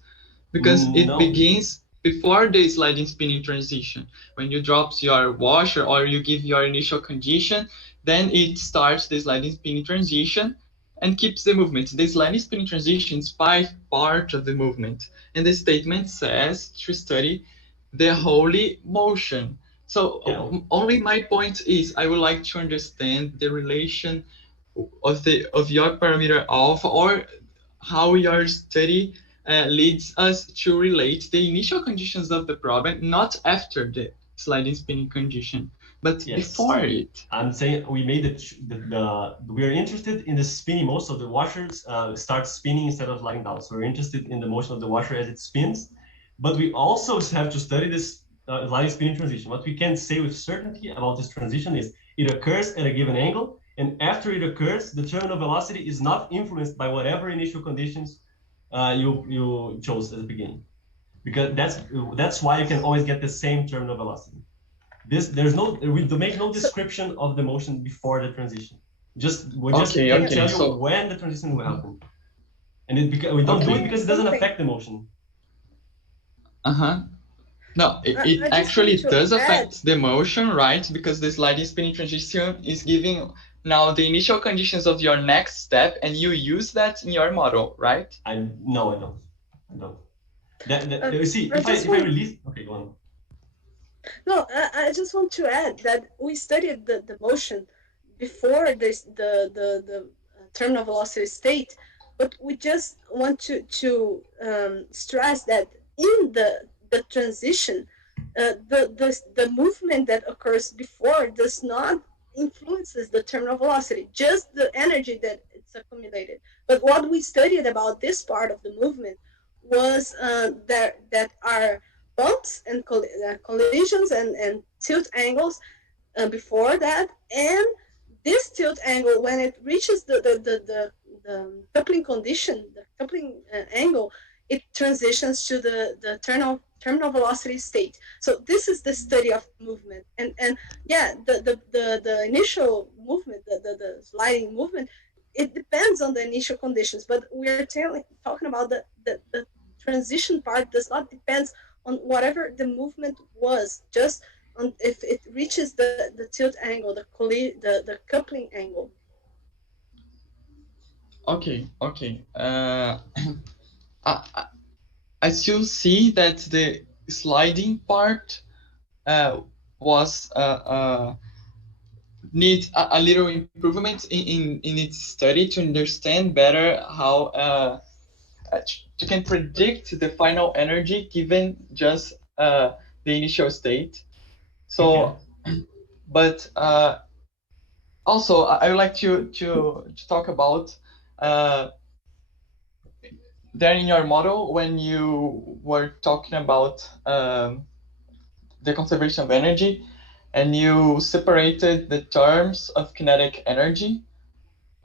Because it No. begins before the sliding spinning transition. When you drop your washer or you give your initial condition, then it starts the sliding spinning transition and keeps the movement. The sliding spinning transition is part of the movement. And the statement says to study the wholly motion. So Yeah. only my point is I would like to understand the relation of your parameter alpha, or how your study leads us to relate the initial conditions of the problem, not after the sliding spinning condition, but Yes. before it. I'm saying we made we are interested in the spinning motion. So the washer starts spinning instead of sliding down. So we're interested in the motion of the washer as it spins, but we also have to study this sliding spinning transition. What we can say with certainty about this transition is it occurs at a given angle, and after it occurs, the terminal velocity is not influenced by whatever initial conditions you chose at the beginning, because that's why you can always get the same terminal velocity. We make no description of the motion before the transition. We just can tell you when the transition will happen, and we don't do it because it doesn't affect the motion. No, it actually does affect the motion, right? Because the sliding spinning transition is giving now the initial conditions of your next step, and you use that in your model, right? No, I don't. You see, if I release, okay, go on. No, I just want to add that we studied the motion before the terminal velocity state, but we just want to stress that in the transition, the movement that occurs before does not influences the terminal velocity, just the energy that it's accumulated. But what we studied about this part of the movement was that are bumps and collisions and tilt angles before that, and this tilt angle, when it reaches the coupling condition, the coupling angle, it transitions to the terminal velocity state. So this is the study of movement, and yeah, the initial movement, the sliding movement, it depends on the initial conditions, but we're talking about the transition part does not depend on whatever the movement was, just on if it reaches the tilt angle, the coupling angle. Okay. I still see that the sliding part was need a little improvement in its study to understand better how you can predict the final energy given just the initial state. So but also I would like to talk about there in your model when you were talking about the conservation of energy, and you separated the terms of kinetic energy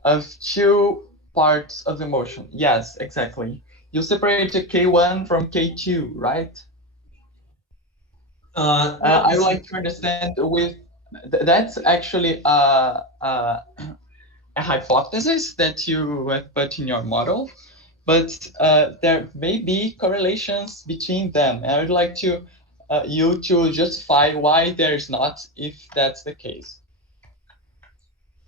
of two parts of the motion. Yes, exactly. You separated K1 from K2, right? I would like to understand with that's actually a hypothesis that you have put in your model, but there may be correlations between them. And I would like to you to justify why there's not, if that's the case.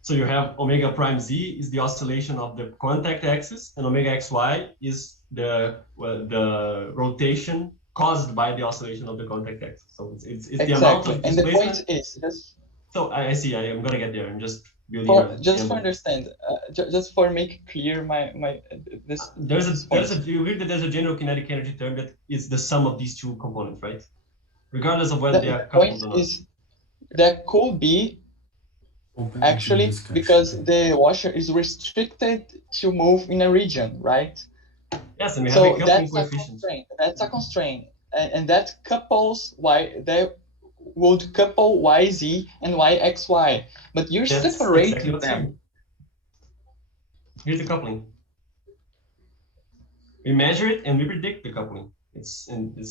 So you have omega prime z is the oscillation of the contact axis, and omega xy is the rotation caused by the oscillation of the contact axis. So it's exactly. the amount of displacement. And the point is just. So I see. I am gonna get there. I'm just building. For understand, just for make clear this. You hear that there's a general kinetic energy term that is the sum of these two components, right? Regardless of whether they are coupled or not. Is that could be actually because the washer is restricted to move in a region, right? Yes, and we have a coupling coefficient. That's a constraint, and that couples they would couple YZ and YXY, but you're separating exactly them. Here's the coupling. We measure it and we predict the coupling. It's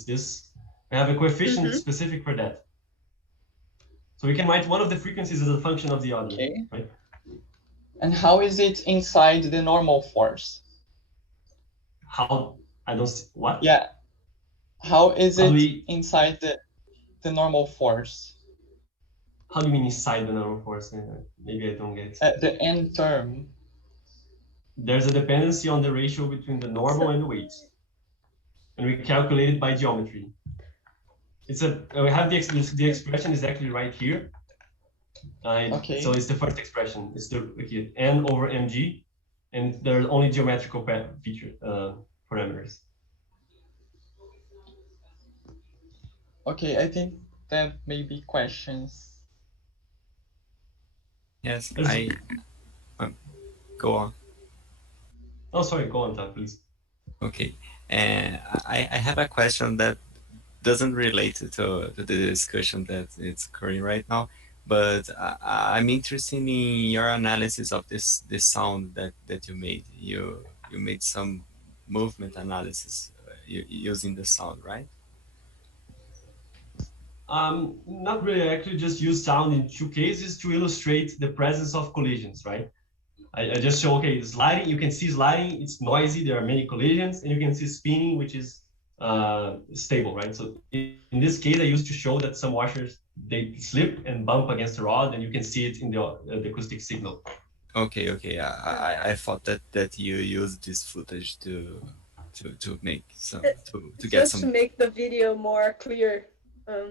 this. We have a coefficient specific for that. So we can write one of the frequencies as a function of the other. Okay. Right? And how is it inside the normal force? How? I don't see what? Yeah. How is it inside the normal force? How do you mean inside the normal force? Maybe I don't get it. The end term. There's a dependency on the ratio between the normal and the weight. And we calculate it by geometry. We have the expression is actually right here. Okay. So it's the first expression. It's the n over mg, and there are only geometrical parameters. Okay, I think that may be questions. Yes, go on. Oh, sorry, go on, Todd, please. Okay, I have a question that doesn't relate to the discussion that it's occurring right now, but I'm interested in your analysis of this sound that you made. You made some movement analysis using the sound, right? Not really. I actually just use sound in two cases to illustrate the presence of collisions, right? I just show, okay, sliding, you can see sliding, it's noisy, there are many collisions, and you can see spinning, which is stable, right? So in this case, I used to show that some washers, they slip and bump against the rod, and you can see it in the acoustic signal. Okay. I thought that you used this footage to make some to get some. Just to make the video more clear.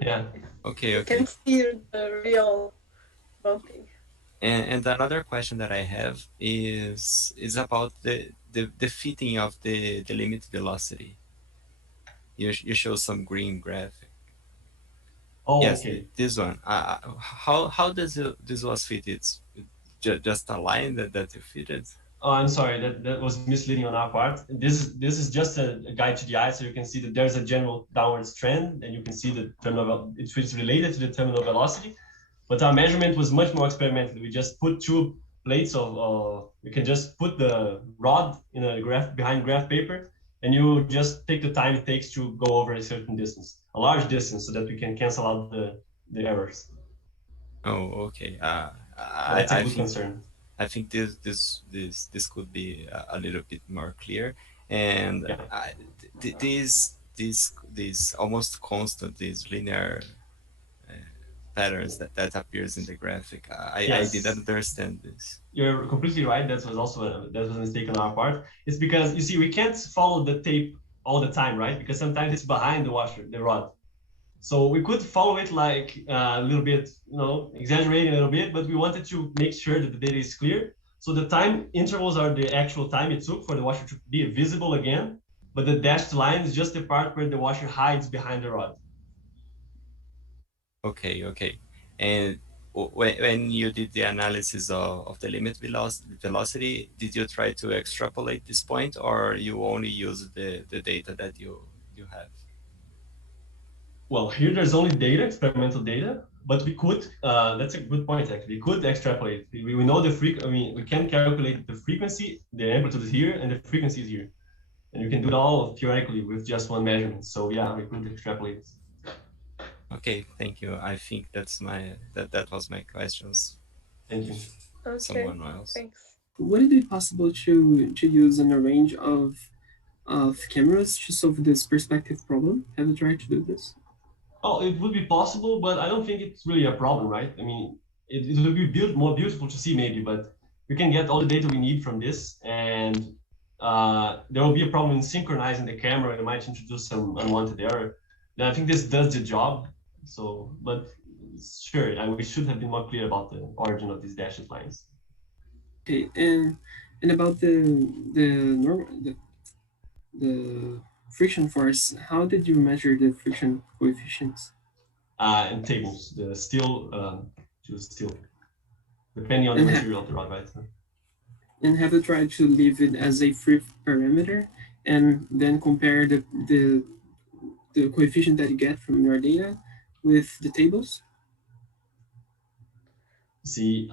Yeah. Okay. You can see the real bumping. And another question that I have is about the fitting of the limit velocity. You show some green graphic. Oh, yes, okay. This one. How does this was fitted? Just a line that you fitted? Oh, I'm sorry, that was misleading on our part. This is just a guide to the eye, so you can see that there's a general downwards trend, and you can see the terminal. It's related to the terminal velocity. But our measurement was much more experimental. We just put two plates of, you can just put the rod in a behind graph paper, and you just take the time it takes to go over a certain distance, a large distance, so that we can cancel out the errors. Oh, okay. That's a good concern. I think this could be a little bit more clear, and yeah. These almost constant, these linear patterns that appears in the graphic. Yes. I didn't understand this. You're completely right. That was a mistake on our part. It's because you see we can't follow the tape all the time, right? Because sometimes it's behind the washer, the rod. So we could follow it like a little bit, exaggerating a little bit, but we wanted to make sure that the data is clear. So the time intervals are the actual time it took for the washer to be visible again, but the dashed line is just the part where the washer hides behind the rod. Okay. And when you did the analysis of the limit velocity, did you try to extrapolate this point, or you only use the data that you have? Well, here there's only data, experimental data, but we could, that's a good point actually, we could extrapolate. We know the frequency, I mean, we can calculate the frequency, the amplitude is here, and the frequency is here. And you can do it all theoretically with just one measurement. So yeah, we could extrapolate. Okay, thank you. I think that was my questions. Thank you. Okay, Someone else. thanks. Would it be possible to use an range of cameras to solve this perspective problem? Have you tried to do this? Oh, it would be possible, but I don't think it's really a problem, right? I mean, it would be more beautiful to see maybe, but we can get all the data we need from this, and there will be a problem in synchronizing the camera. It might introduce some unwanted error. And I think this does the job. So, but sure, we should have been more clear about the origin of these dashed lines. Okay, and about the friction force, how did you measure the friction coefficients? In tables, the steel, depending on the material of the rod, right? And have you tried to leave it as a free parameter and then compare the coefficient that you get from your data with the tables? See,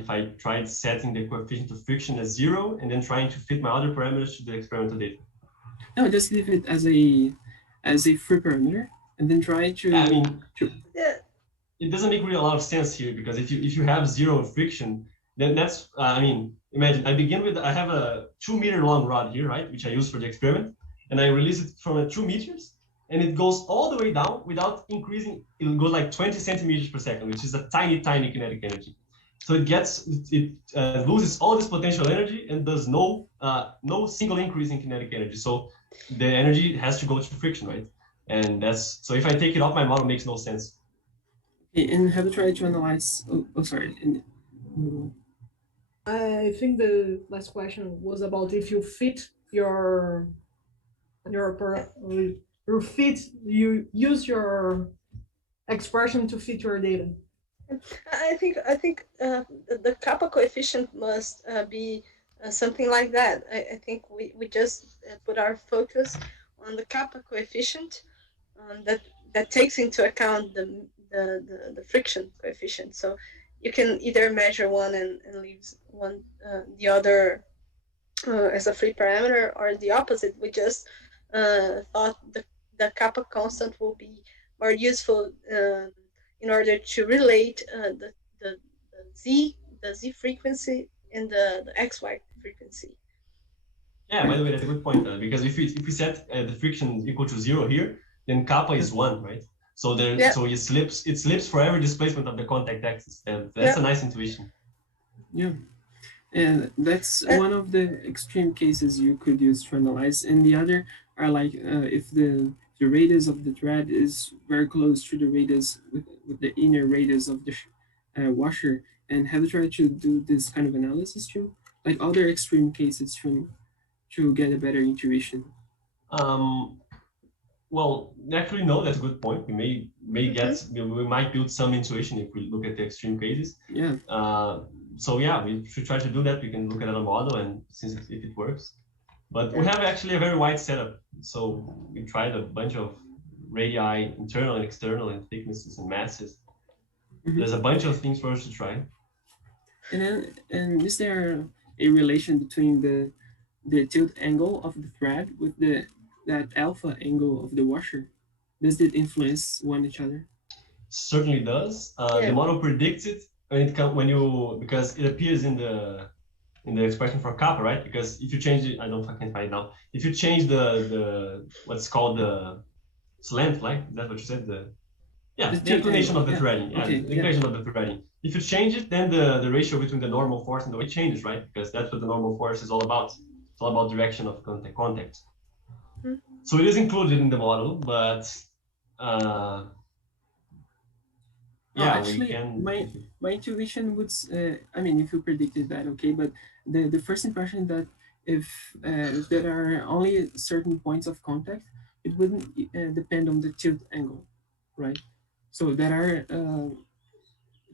if I tried setting the coefficient of friction as 0 and then trying to fit my other parameters to the experimental data. No, just leave it as a free parameter and then try to. Yeah, I mean, Yeah. It doesn't make really a lot of sense here, because if you have 0 friction, then that's I mean, imagine I have a 2-meter long rod here, right, which I use for the experiment, and I release it from 2 meters, and it goes all the way down without increasing. It'll go like 20 centimeters per second, which is a tiny kinetic energy. So it loses all this potential energy and does no single increase in kinetic energy. So the energy has to go to friction, right? And that's, so if I take it off my model, it makes no sense. Okay, and have you tried to analyze? Sorry. I think the last question was about if you fit you use your expression to fit your data. I think the kappa coefficient must be something like that. I think we just put our focus on the kappa coefficient that takes into account the friction coefficient. So you can either measure one and leave one the other as a free parameter, or the opposite. We just thought the kappa constant will be more useful in order to relate the z frequency and the xy frequency. Yeah, by the way, that's a good point, because if we set the friction equal to 0 here, then kappa is 1, right? So so it slips for every displacement of the contact axis. And that's a nice intuition. Yeah, and that's one of the extreme cases you could use to analyze. And the other are like if the radius of the thread is very close to the radius with the inner radius of the washer. And have you tried to do this kind of analysis too? Like other extreme cases to get a better intuition? Well, actually, no, that's a good point. We we might build some intuition if we look at the extreme cases. Yeah. So yeah, we should try to do that. We can look at a model and since if it works. But we have actually a very wide setup. So we tried a bunch of radii, internal and external, and thicknesses and masses. There's a bunch of things for us to try. And is there a relation between the tilt angle of the thread with that alpha angle of the washer? Does it influence one each other? Certainly does. The model predicts it because it appears in the expression for kappa, right? Because if you change it, I can't find it now. If you change the what's called the slant, right? Is that what you said? The inclination of the threading. Yeah, the inclination of the threading. If you change it, then the ratio between the normal force and the weight changes, right? Because that's what the normal force is all about. It's all about direction of contact. So it is included in the model, but actually, my intuition would, I mean, if you predicted that, okay, but the first impression that if there are only certain points of contact, it wouldn't depend on the tilt angle, right? So there are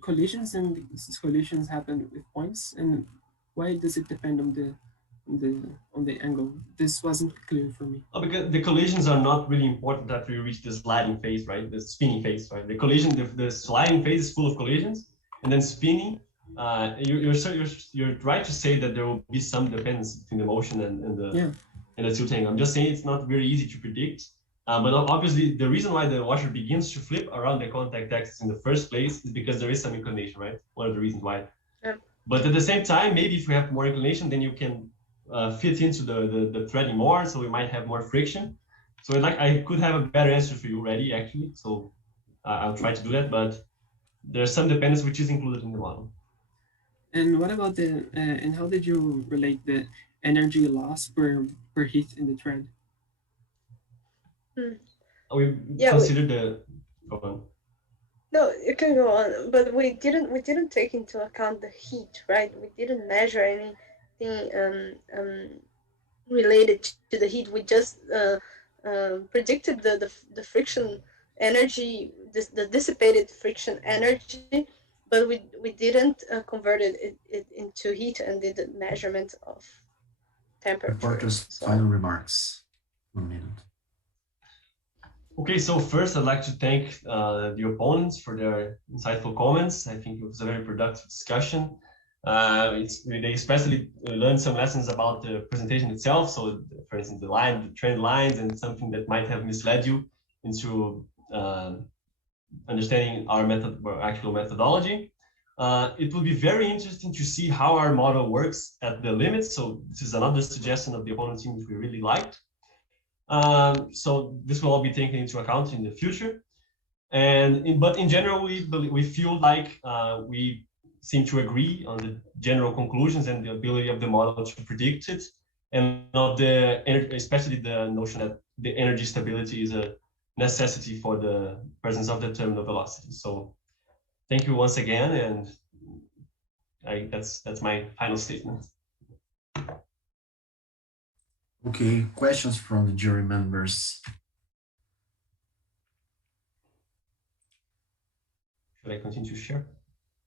collisions, and these collisions happen with points, and why does it depend on the angle? This wasn't clear for me. Oh, because the collisions are not really important after you reach the sliding phase, right? The spinning phase, right? The collision, the sliding phase is full of collisions, and then spinning. You're right to say that there will be some dependence between the motion and the tilt angle. I'm just saying it's not very easy to predict. But obviously, the reason why the washer begins to flip around the contact axis in the first place is because there is some inclination, right? One of the reasons why. Yeah. But at the same time, maybe if you have more inclination, then you can fit into the threading more, so we might have more friction. So I could have a better answer for you already, actually. So I'll try to do that, but there's some dependence which is included in the model. And what about and how did you relate the energy loss per heat in the thread? We considered the. Go on. No, you can go on, but we didn't take into account the heat, right? We didn't measure anything related to the heat. We just predicted the friction energy, the dissipated friction energy, but we didn't convert it into heat and did the measurement of temperature. Reporters' final remarks. 1 minute. Okay, so first I'd like to thank the opponents for their insightful comments. I think it was a very productive discussion. They especially learned some lessons about the presentation itself. So, for instance, the trend lines, and something that might have misled you into understanding our actual methodology. It will be very interesting to see how our model works at the limits. So this is another suggestion of the opponent team which we really liked. So this will all be taken into account in the future. But in general, we feel like we seem to agree on the general conclusions and the ability of the model to predict it, and of especially the notion that the energy stability is a necessity for the presence of the terminal velocity. So thank you once again, and that's my final statement. Okay, questions from the jury members. Should I continue to share?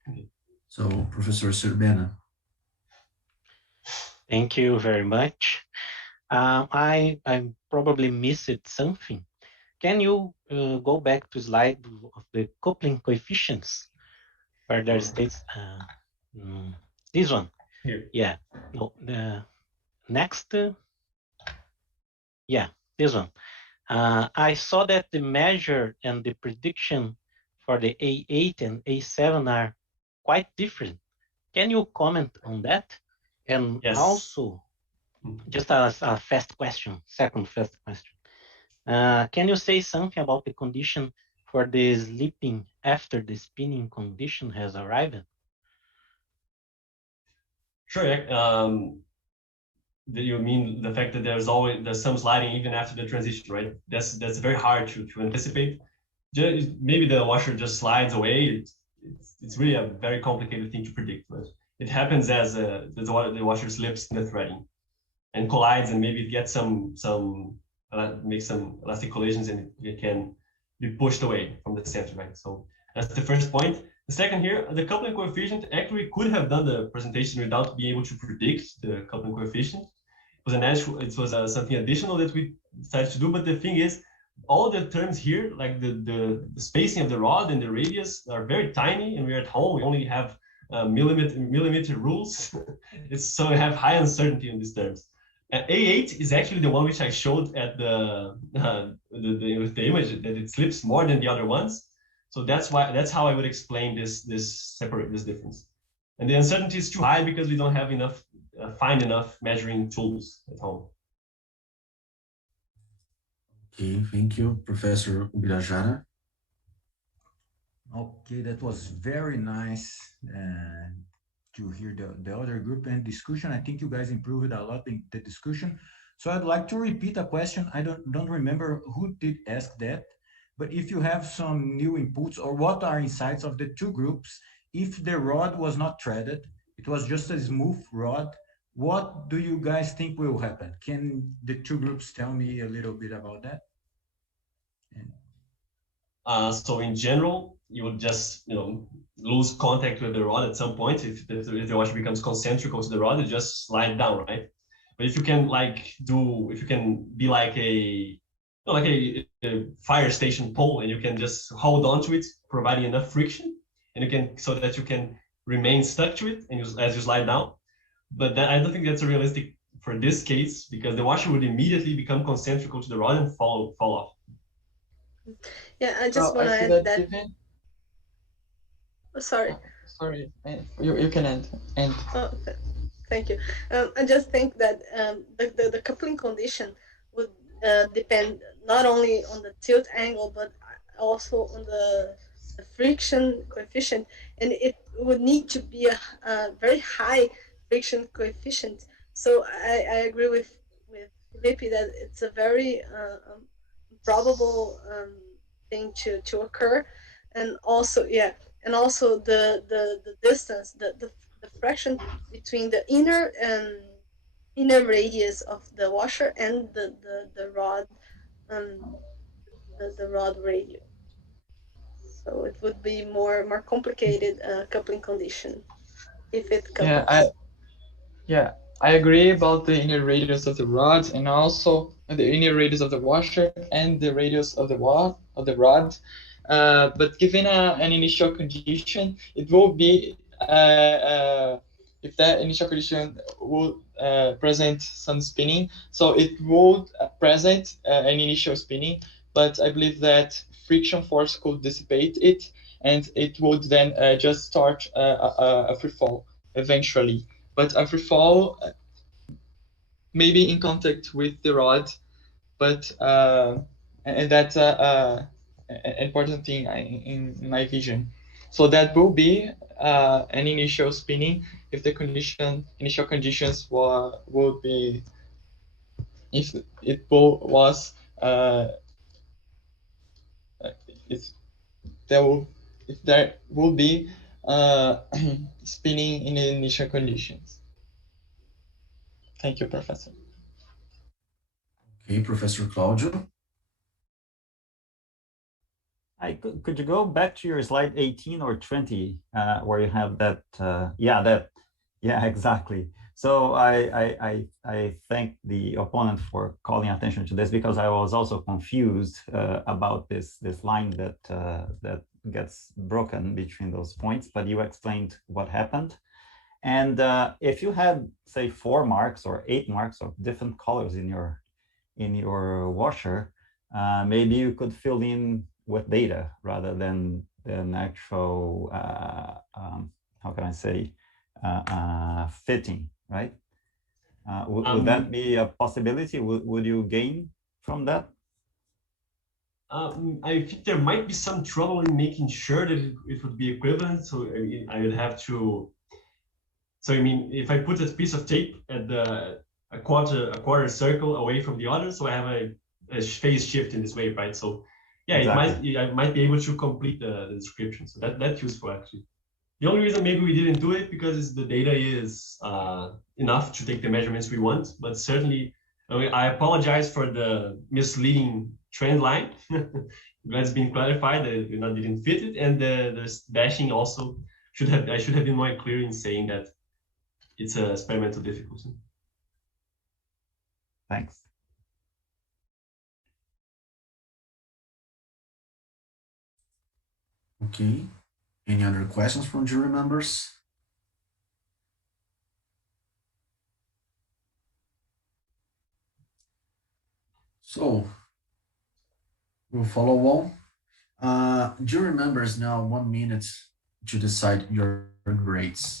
Okay. So, Professor Serbena. Thank you very much. I probably missed something. Can you go back to slide of the coupling coefficients where there states this one? Here. Yeah. No. The next. Yeah, this one. I saw that the measure and the prediction for the A8 and A7 are quite different. Can you comment on that? And yes. Also, just a fast question, second fast question. Can you say something about the condition for the sleeping after the spinning condition has arrived? Sure. You mean the fact that there's some sliding even after the transition, right? That's very hard to anticipate. Maybe the washer just slides away. It's really a very complicated thing to predict, but it happens as the washer slips in the threading and collides, and maybe it gets makes some elastic collisions, and it can be pushed away from the center, right? So that's the first point. The second here, the coupling coefficient, actually could have done the presentation without being able to predict the coupling coefficient. It was something additional that we decided to do, but the thing is, all the terms here, like the spacing of the rod and the radius, are very tiny, and we're at home. We only have millimeter rules, so we have high uncertainty in these terms. A8 is actually the one which I showed at with the image, that it slips more than the other ones. So that's how I would explain this difference. And the uncertainty is too high because we don't have find enough measuring tools at home. Okay, thank you, Professor Ubirajara. Okay, that was very nice to hear the other group and discussion. I think you guys improved a lot in the discussion. So I'd like to repeat a question. I don't remember who did ask that, but if you have some new inputs, or what are insights of the two groups, if the rod was not threaded, it was just a smooth rod, what do you guys think will happen? Can the two groups tell me a little bit about that? So in general, you would just, lose contact with the rod at some point. If the washer becomes concentrical to the rod, it just slide down, right? But if you can be like a fire station pole, and you can just hold on to it, providing enough friction, and so that you can remain stuck to it, and as you slide down. But I don't think that's realistic for this case, because the washer would immediately become concentrical to the rod and fall off. Yeah, I just want to see add that. Given, sorry. Sorry, you can end. Oh, thank you. I just think that the coupling condition would depend not only on the tilt angle, but also on the friction coefficient, and it would need to be a very high friction coefficient. So I agree with Felipe that it's a very probable thing to occur, and also the distance, the fraction between the inner radius of the washer and the rod, um, the rod radius. So it would be more complicated coupling condition if it couples. Yeah, I agree about the inner radius of the rod, and also the inner radius of the washer and the radius of the rod. But given an initial condition, it will be if that initial condition would present some spinning, so it would present an initial spinning. But I believe that friction force could dissipate it, and it would then just start a free fall eventually. But a free fall maybe in contact with the rod, but and that's an important thing in my vision. So that will be an initial spinning if the initial conditions would be, if it was if if there will be spinning in the initial conditions. Thank you, Professor. Okay, Professor Claudio. Could you go back to your slide 18 or 20, where you have that? Yeah, exactly. So I thank the opponent for calling attention to this, because I was also confused about this line that gets broken between those points. But you explained what happened. And if you had, say, 4 marks or 8 marks of different colors in your washer, maybe you could fill in with data rather than actual, how can I say, fitting, right? Would that be a possibility? Would you gain from that? I think there might be some trouble in making sure that it would be equivalent. So I would have to. So I mean, if I put a piece of tape at a quarter circle away from the other, so I have a phase shift in this way, right? So yeah, exactly. I might be able to complete the description. So that's useful actually. The only reason maybe we didn't do it because the data is enough to take the measurements we want, but certainly I apologize for the misleading trend line. That's been clarified that we didn't fit it, and the dashing also I should have been more clear in saying that it's a experimental difficulty. Thanks. Okay. Any other questions from jury members? So we'll follow on. Jury members now 1 minute to decide your grades.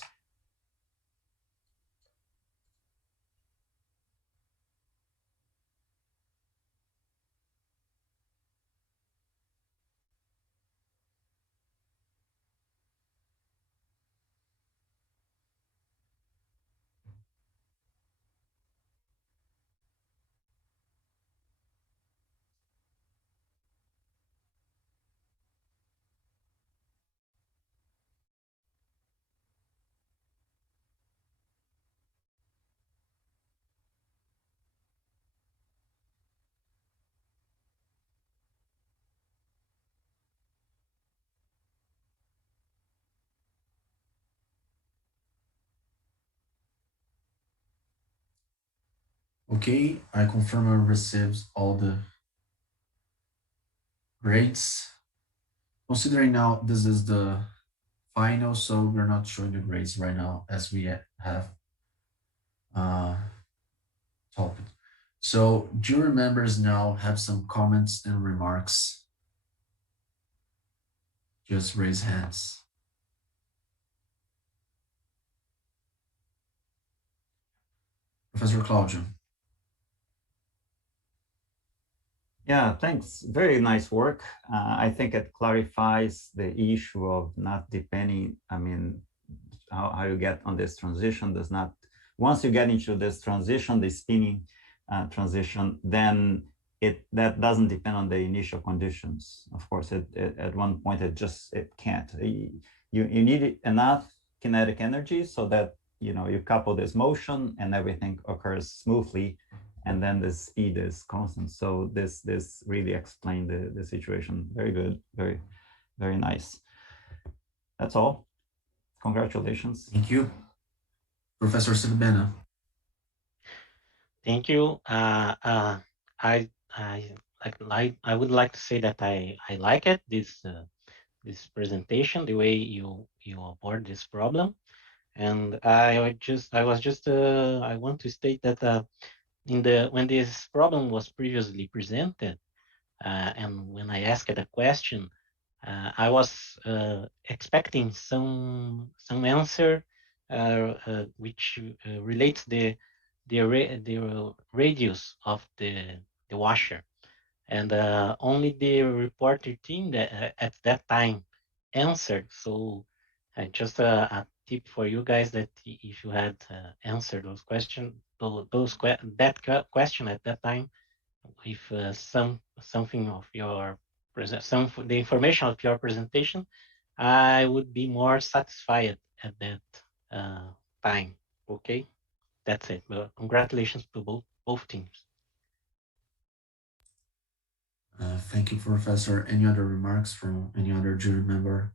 Okay, I confirm I received all the grades. Considering now this is the final, so we're not showing the grades right now as we have topic. So jury members now have some comments and remarks. Just raise hands. Professor Claudio. Yeah, thanks. Very nice work. I think it clarifies the issue of not depending, I mean, how you get on this transition does not, once you get into this transition, the spinning transition, then that doesn't depend on the initial conditions. Of course, at one point, it can't. You need enough kinetic energy so that, you know, you couple this motion and everything occurs smoothly, and then the speed is constant. So this really explained the situation. Very good, very, very nice. That's all. Congratulations. Thank you. Professor Silvana. Thank you. I would like to say that I like it, this presentation, the way you abort this problem, and I want to state that when this problem was previously presented, and when I asked a question, I was expecting some answer which relates the radius of the washer, and only the reporter team that at that time answered. So just a tip for you guys, that if you had answered those questions, that question at that time, if something of your the information of your presentation, I would be more satisfied at that time. Okay, that's it. Well, congratulations to both teams. Thank you, Professor. Any other remarks from any other jury member?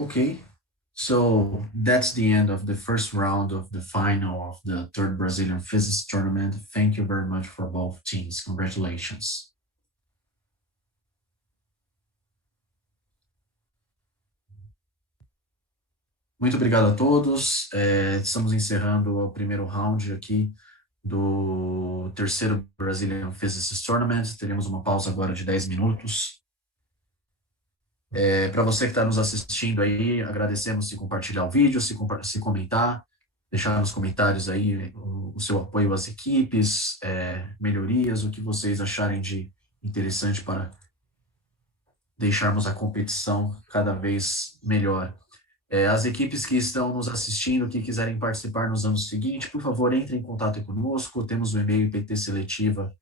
Okay, so that's the end of the first round of the final of the third Brazilian Physics Tournament. Thank you very much for both teams. Congratulations. Muito obrigado a todos. Estamos encerrando o primeiro round aqui do terceiro Brazilian Physics Tournament. Teremos uma pausa agora de 10 minutos. Para você que está nos assistindo aí, agradecemos se compartilhar o vídeo, se comentar, deixar nos comentários aí o seu apoio às equipes, melhorias, o que vocês acharem de interessante para deixarmos a competição cada vez melhor. As equipes que estão nos assistindo, que quiserem participar nos anos seguintes, por favor, entrem em contato conosco. Temos o e-mail ptseletiva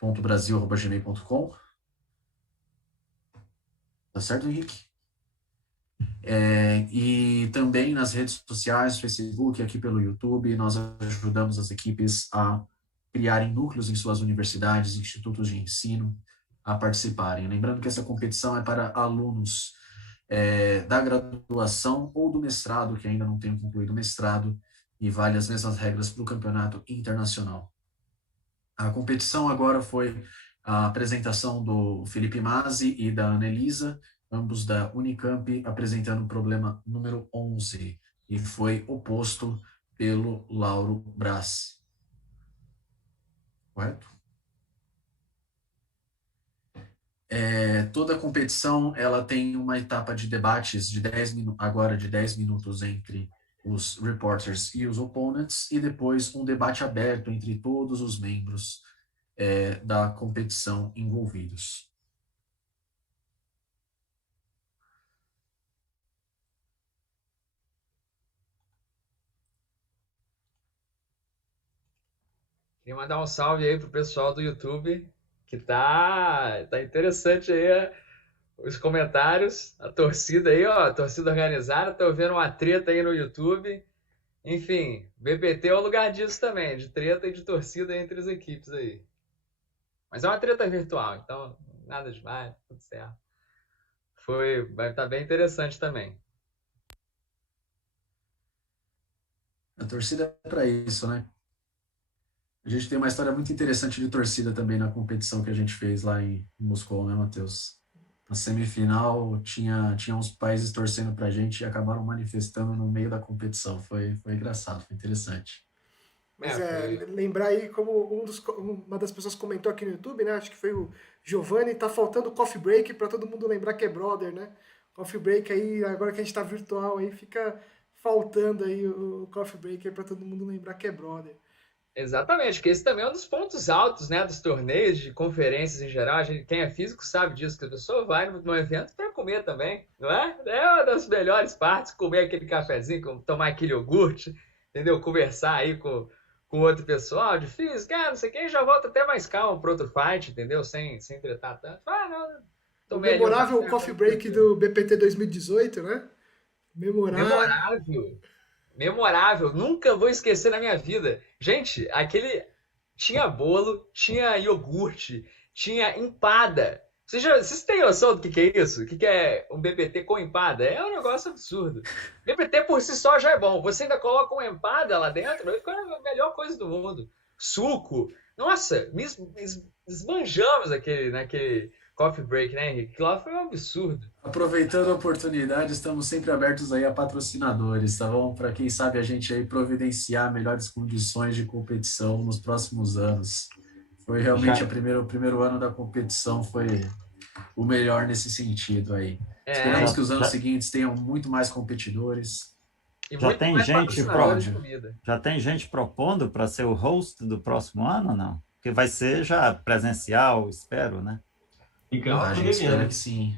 .brasil@gmail.com. Tá certo, Henrique? E também nas redes sociais, Facebook, aqui pelo YouTube, nós ajudamos as equipes a criarem núcleos em suas universidades, institutos de ensino, a participarem. Lembrando que essa competição é para alunos da graduação ou do mestrado, que ainda não tenham concluído o mestrado, e vale as mesmas regras para o campeonato internacional. A competição agora foi a apresentação do Felipe Mazzi e da Ana Elisa, ambos da UNICAMP, apresentando o problema número 11, e foi oposto pelo Lauro Braz. Correto? Toda a competição ela tem uma etapa de debates de 10 minutos entre os reporters e os opponents, e depois um debate aberto entre todos os membros da competição envolvidos. Queria mandar um salve aí pro pessoal do YouTube, que tá interessante aí os comentários, a torcida aí, ó, a torcida organizada, tô vendo uma treta aí no YouTube. Enfim, BPT é o lugar disso também, de treta e de torcida entre as equipes aí. Mas é uma treta virtual, então nada demais, tudo certo. Vai estar bem interessante também. A torcida é para isso, né? A gente tem uma história muito interessante de torcida também na competição que a gente fez lá em Moscou, né, Matheus? Na semifinal, tinha uns países torcendo pra gente e acabaram manifestando no meio da competição. Foi engraçado, foi interessante. Mas foi... lembrar aí como uma das pessoas comentou aqui no YouTube, né? Acho que foi o Giovanni, tá faltando coffee break para todo mundo lembrar que é brother, né? Coffee break aí, agora que a gente tá virtual aí, fica faltando aí o coffee break aí para todo mundo lembrar que é brother. Exatamente, porque esse também é um dos pontos altos, né, dos torneios, de conferências em geral. Quem é físico sabe disso, que a pessoa vai no evento para comer também, não é? É uma das melhores partes, comer aquele cafezinho, tomar aquele iogurte, entendeu? Conversar aí com outro pessoal de física, não sei quem, já volta até mais calmo pro outro fight, entendeu? Sem tretar tanto. Não, O memorável coffee break do BPT 2018, né? Memorável, nunca vou esquecer na minha vida. Gente, tinha bolo, tinha iogurte, tinha empada. Vocês têm noção do que é isso? O que é um BPT com empada? É um negócio absurdo. BPT por si só já é bom. Você ainda coloca uma empada lá dentro, vai ficar a melhor coisa do mundo. Suco. Nossa, esbanjamos naquele coffee break, né, Henrique? Lá foi um absurdo. Aproveitando a oportunidade, estamos sempre abertos aí a patrocinadores, tá bom? Para quem sabe a gente aí providenciar melhores condições de competição nos próximos anos. Foi realmente o primeiro ano da competição, foi o melhor nesse sentido aí. Esperamos que os anos seguintes tenham muito mais competidores. E muito mais patrocinadores de comida. Já tem gente propondo para ser o host do próximo ano ou não? Porque vai ser já presencial, espero, né? A gente espera que sim.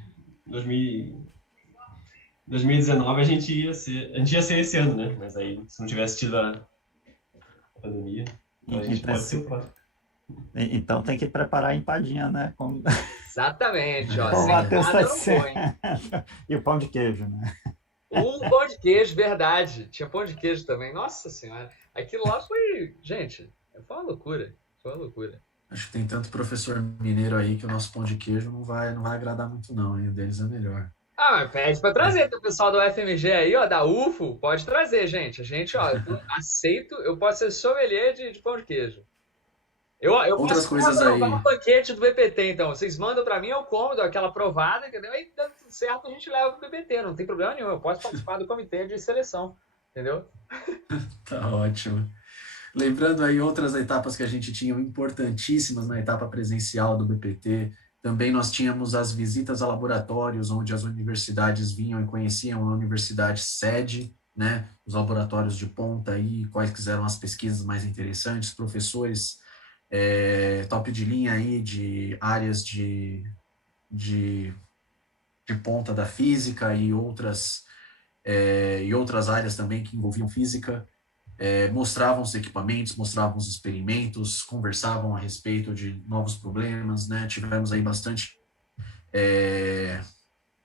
2019 a gente ia ser esse ano, né? Mas aí, se não tivesse tido a pandemia, então a gente pode ser o próximo. Então tem que preparar a empadinha, né? Exatamente, ó. O Matheus tá E o pão de queijo, né? Pão de queijo, verdade. Tinha pão de queijo também. Nossa Senhora. Aquilo lá foi... Gente, foi uma loucura. Foi uma loucura. Acho que tem tanto professor mineiro aí que o nosso pão de queijo não vai agradar muito não, hein? O deles é melhor. Mas pede pra trazer. Tem o pessoal do FMG aí, ó, da UFO, pode trazer, gente. A gente, ó, aceito, eu posso ser sommelier de pão de queijo. Eu Outras posso coisas aí. um banquete do BPT, então. Vocês mandam pra mim, eu como, dou aquela provada, entendeu? Aí, dando tudo certo, a gente leva pro BPT, não tem problema nenhum. Eu posso participar do comitê de seleção, entendeu? Tá ótimo. Lembrando aí outras etapas que a gente tinha importantíssimas na etapa presencial do BPT. Também nós tínhamos as visitas a laboratórios, onde as universidades vinham e conheciam a universidade sede, né? Os laboratórios de ponta aí, quais eram as pesquisas mais interessantes, professores top de linha aí de áreas de ponta da física e outras áreas também que envolviam física. Mostravam os equipamentos, mostravam os experimentos, conversavam a respeito de novos problemas, né? Tivemos aí bastante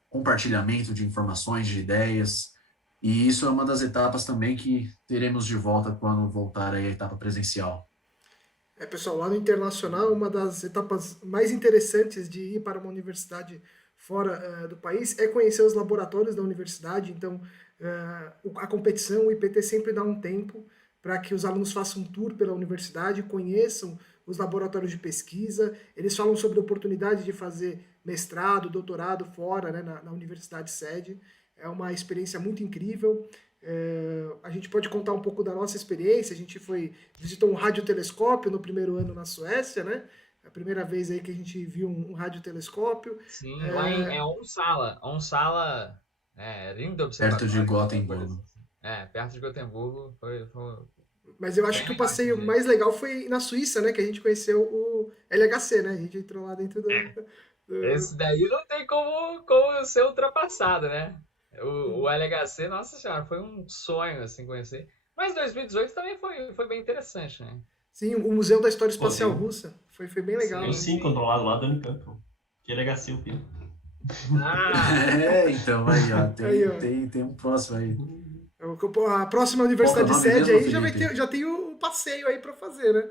compartilhamento de informações, de ideias, e isso é uma das etapas também que teremos de volta quando voltar aí a etapa presencial. Pessoal, lá no Internacional, uma das etapas mais interessantes de ir para uma universidade fora do país é conhecer os laboratórios da universidade. Então, a competição, o IPT sempre dá um tempo para que os alunos façam um tour pela universidade, conheçam os laboratórios de pesquisa. Eles falam sobre a oportunidade de fazer mestrado, doutorado fora, né, na universidade sede. É uma experiência muito incrível. A gente pode contar um pouco da nossa experiência. A gente visitou um radiotelescópio no primeiro ano na Suécia, né? A primeira vez aí que a gente viu um radiotelescópio. Sim, lá em Onsala, lindo observatório. Perto de Gotemburgo. Perto de Gotemburgo. Foi Mas eu acho que o passeio mais legal foi na Suíça, né? Que a gente conheceu o LHC, né? A gente entrou lá dentro do... Esse daí não tem como ser ultrapassado, né? O LHC, nossa senhora, foi um sonho, assim, conhecer. Mas 2018 também foi bem interessante, né? Sim, o Museu da História Espacial Russa. Foi bem legal. Sim, controlado lá do UNICAMP. Que LHC, o filho. Então, aí, ó. Tem um próximo aí. A próxima universidade sede aí já tem o passeio aí para fazer, né?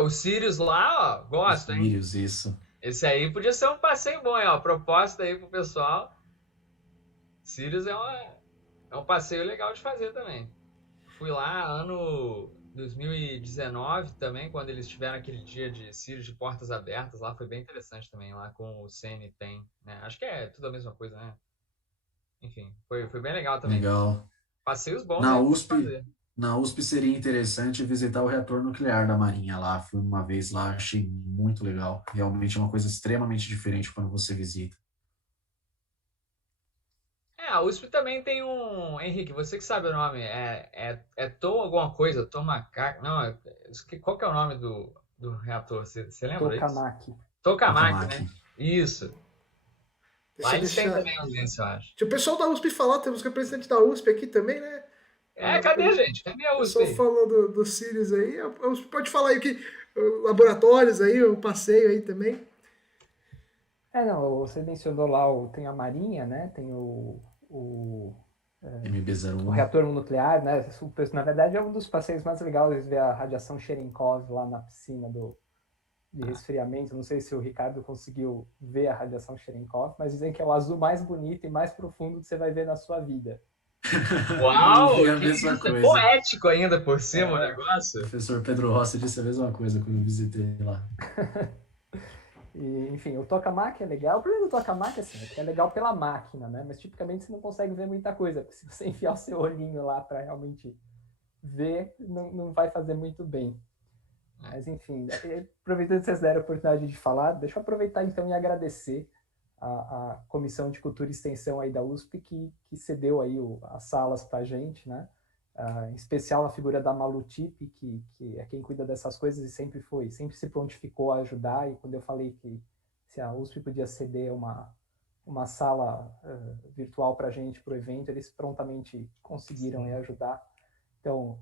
O Sirius lá, ó, gosto, hein? Sirius, isso. Esse aí podia ser um passeio bom, hein, ó. Proposta aí pro pessoal. Sirius é um passeio legal de fazer também. Fui lá ano 2019 também, quando eles tiveram aquele dia de Sirius de portas abertas lá, foi bem interessante também, lá com o Senna e Tem, né? Acho que é tudo a mesma coisa, né? Enfim, foi bem legal também. Legal. Passeios bons Na aí pra USP, fazer. na USP seria interessante visitar o reator nuclear da Marinha lá. Fui uma vez lá, achei muito legal. Realmente é uma coisa extremamente diferente quando você visita. A USP também tem um. Henrique, você que sabe o nome. É Tom alguma coisa? Tom Macaco. Não, qual que é o nome do reator? Você lembra disso? Tokamak. Tokamak, né? Tokamak. Isso. Lá eles têm também um desse, eu acho. Deixa o pessoal da USP falar, temos representante da USP aqui também, né? Cadê, gente? Cadê a O USP pessoal aí? falou do Sirius aí. A USP pode falar aí que laboratórios aí, o passeio aí também. Não, você mencionou lá, tem a Marinha, né? Tem o MB-01. reator nuclear, né? Na verdade, é um dos passeios mais legais ver a radiação Cherenkov lá na piscina de resfriamento. Não sei se o Ricardo conseguiu ver a radiação Cherenkov, mas dizem que é o azul mais bonito e mais profundo que você vai ver na sua vida. Uau! Eu vi a Que mesma isso, coisa. é poético ainda por cima o negócio. O professor Pedro Rossi disse a mesma coisa quando eu visitei lá. E, enfim, o tokamak é legal. O problema do tokamak assim, é que é legal pela máquina, né? Mas tipicamente você não consegue ver muita coisa, porque se você enfiar o seu olhinho lá para realmente ver, não vai fazer muito bem. Mas enfim, aproveitando que vocês deram a oportunidade de falar, deixa eu aproveitar então e agradecer a Comissão de Cultura e Extensão aí da USP que cedeu aí as salas para a gente, né? Em especial a figura da Malu Tipe, que é quem cuida dessas coisas e sempre se prontificou a ajudar. E quando eu falei que se a USP podia ceder uma sala virtual para a gente, para o evento, eles prontamente conseguiram ajudar. Então,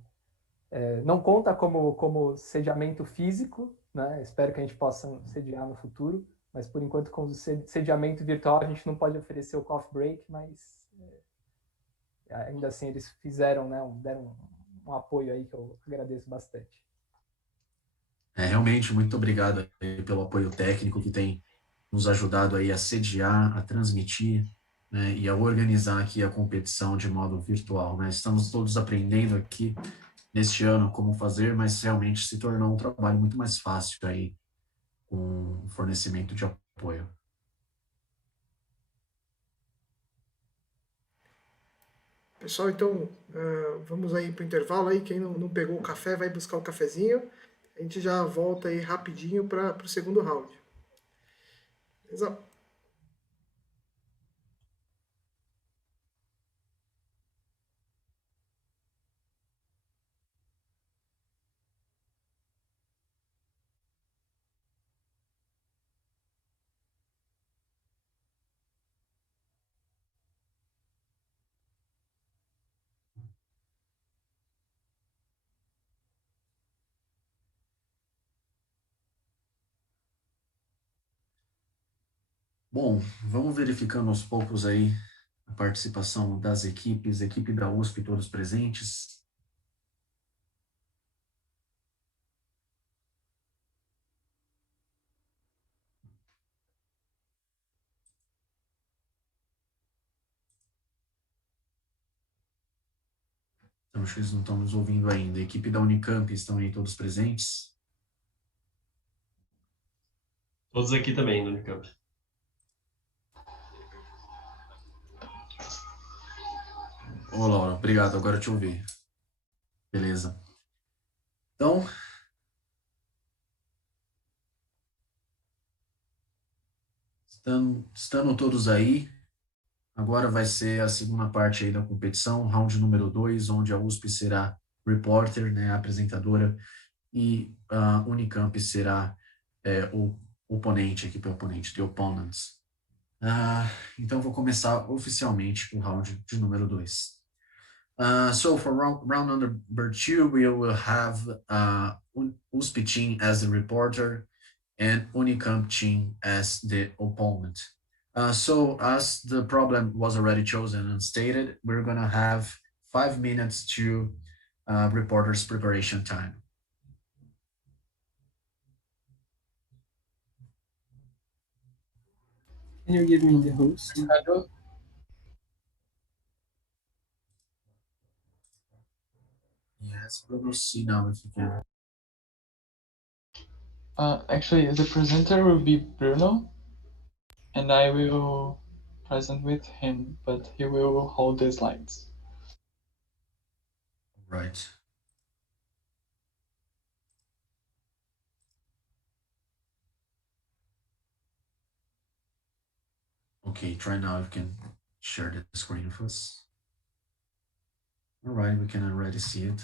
não conta como sediamento físico, né? Espero que a gente possa sediar no futuro, mas por enquanto com o sediamento virtual a gente não pode oferecer o coffee break, mas ainda assim eles fizeram, né? Deram um apoio aí que eu agradeço bastante. Realmente, muito obrigado aí pelo apoio técnico que tem nos ajudado aí a sediar, a transmitir, né, e a organizar aqui a competição de modo virtual, né? Estamos todos aprendendo aqui neste ano como fazer, mas realmente se tornou um trabalho muito mais fácil aí com o fornecimento de apoio. Pessoal, então vamos aí para o intervalo aí. Quem não pegou o café vai buscar o cafezinho. A gente já volta aí rapidinho para o segundo round. Beleza? Bom, vamos verificando aos poucos aí a participação das equipes, equipe da USP, todos presentes. Então, acho que eles não estão nos ouvindo ainda. A equipe da UNICAMP estão aí todos presentes. Todos aqui também no UNICAMP. Ô, Laura, obrigado, agora eu te ouvi. Beleza. Então, estando todos aí, agora vai ser a segunda parte aí da competição, round número 2, onde a USP será repórter, né, apresentadora, e a Unicamp será o oponente, equipe oponente, the opponents. Então, vou começar oficialmente o round de número 2. So for round number 2, we will have USP team as the reporter and Unicamp team as the opponent. So as the problem was already chosen and stated, we're going to have 5 minutes to reporters preparation time. Can you give me the host? Ricardo? Yes, we will see now if you can. Actually, the presenter will be Bruno, and I will present with him, but he will hold the slides. Right. Okay, try now if you can share the screen with us. All right, we can already see it.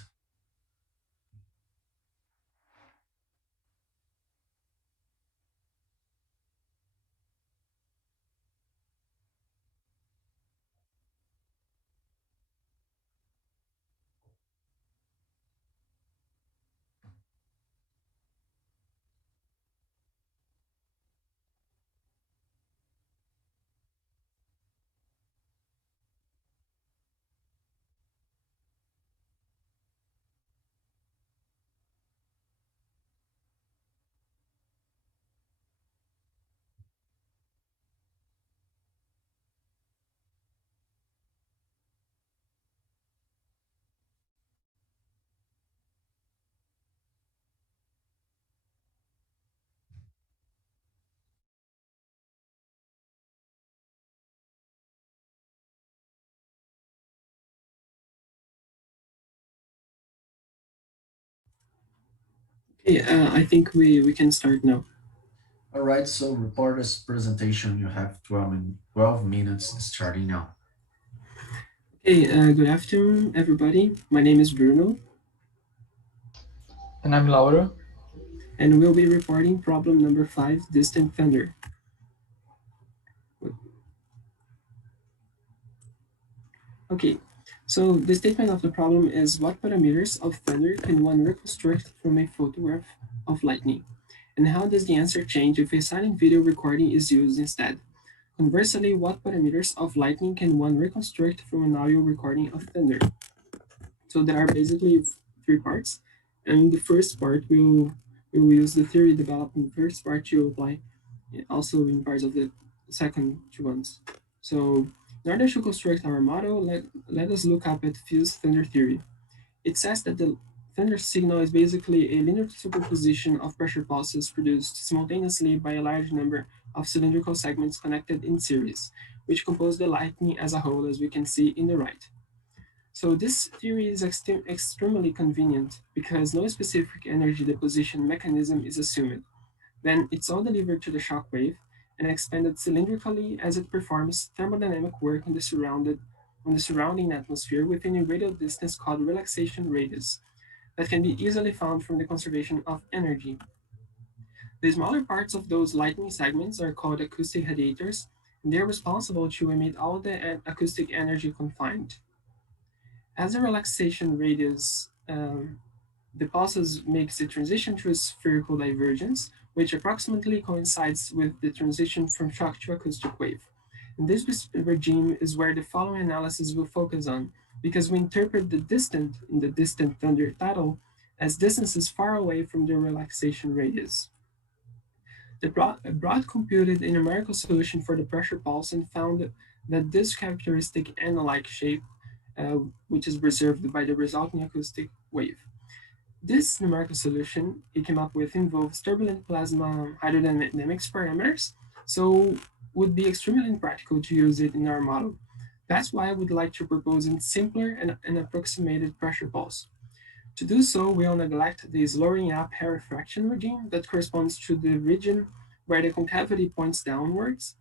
Okay, I think we can start now. All right, so reporter's presentation, you have 12 minutes starting now. Okay, good afternoon, everybody. My name is Bruno. And I'm Laura. And we'll be reporting problem number 5, distant thunder. Okay, so the statement of the problem is what parameters of thunder can one reconstruct from a photograph of lightning? And how does the answer change if a silent video recording is used instead? Conversely, what parameters of lightning can one reconstruct from an audio recording of thunder? So there are basically 3 parts, and the first part we will use the theory developed in the first part to apply also in parts of the second 2 ones. So in order to construct our model, let us look up at fused thunder theory. It says that the thunder signal is basically a linear superposition of pressure pulses produced simultaneously by a large number of cylindrical segments connected in series, which compose the lightning as a whole, as we can see in the right. So this theory is extremely convenient because no specific energy deposition mechanism is assumed. Then it's all delivered to the shock wave and expanded cylindrically as it performs thermodynamic work on the surrounding atmosphere within a radial distance called relaxation radius that can be easily found from the conservation of energy. The smaller parts of those lightning segments are called acoustic radiators, and they're responsible to emit all the acoustic energy confined. As the relaxation radius the pulses makes the transition to a spherical divergence, which approximately coincides with the transition from shock to acoustic wave. And this regime is where the following analysis will focus on, because we interpret the distant in the distant thunder title as distances far away from the relaxation radius. The broad computed a numerical solution for the pressure pulse and found that this characteristic N-like shape, which is preserved by the resulting acoustic wave. This numerical solution it came up with involves turbulent plasma hydrodynamics parameters, so would be extremely impractical to use it in our model. That's why I would like to propose a simpler and an approximated pressure pulse. To do so, we'll neglect the slowing up hair refraction regime that corresponds to the region where the concavity points downwards,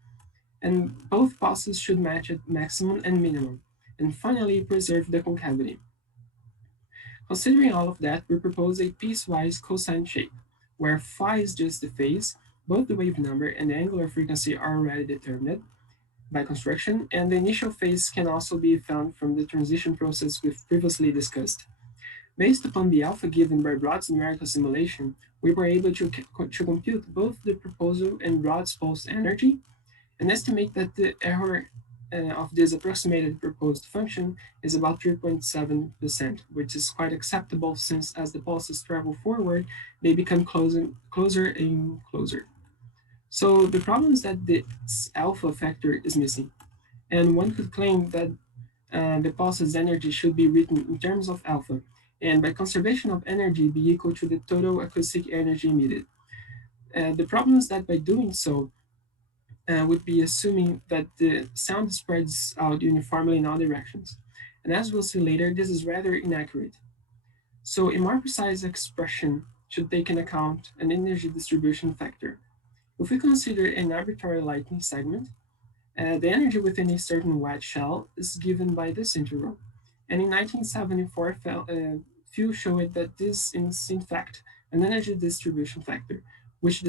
and both pulses should match at maximum and minimum, and finally preserve the concavity. Considering all of that, we propose a piecewise cosine shape, where phi is just the phase, both the wave number and the angular frequency are already determined by construction, and the initial phase can also be found from the transition process we've previously discussed. Based upon the alpha given by Brod's numerical simulation, we were able to compute both the proposal and Brod's pulse energy, and estimate that the error of this approximated proposed function is about 3.7%, which is quite acceptable since as the pulses travel forward, they become closer and closer. So the problem is that the alpha factor is missing. And one could claim that the pulse's energy should be written in terms of alpha, and by conservation of energy be equal to the total acoustic energy emitted. The problem is that by doing so, would be assuming that the sound spreads out uniformly in all directions. And as we'll see later, this is rather inaccurate. So a more precise expression should take into account an energy distribution factor. If we consider an arbitrary lightning segment, the energy within a certain wedge shell is given by this integral. And in 1974, Few showed that this is in fact an energy distribution factor, which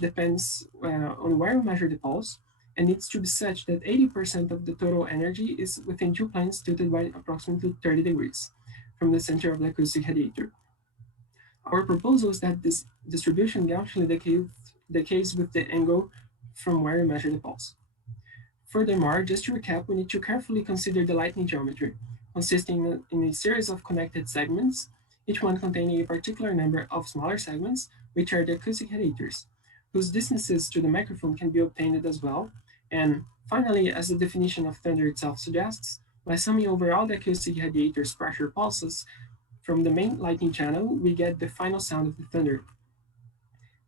depends on where we measure the pulse, and needs to be such that 80% of the total energy is within two planes tilted by approximately 30 degrees from the center of the acoustic radiator. Our proposal is that this distribution actually decays with the angle from where we measure the pulse. Furthermore, just to recap, we need to carefully consider the lightning geometry, consisting in a series of connected segments, each one containing a particular number of smaller segments, which are the acoustic radiators, whose distances to the microphone can be obtained as well. And finally, as the definition of thunder itself suggests, by summing over all the acoustic radiators' pressure pulses from the main lightning channel, we get the final sound of the thunder.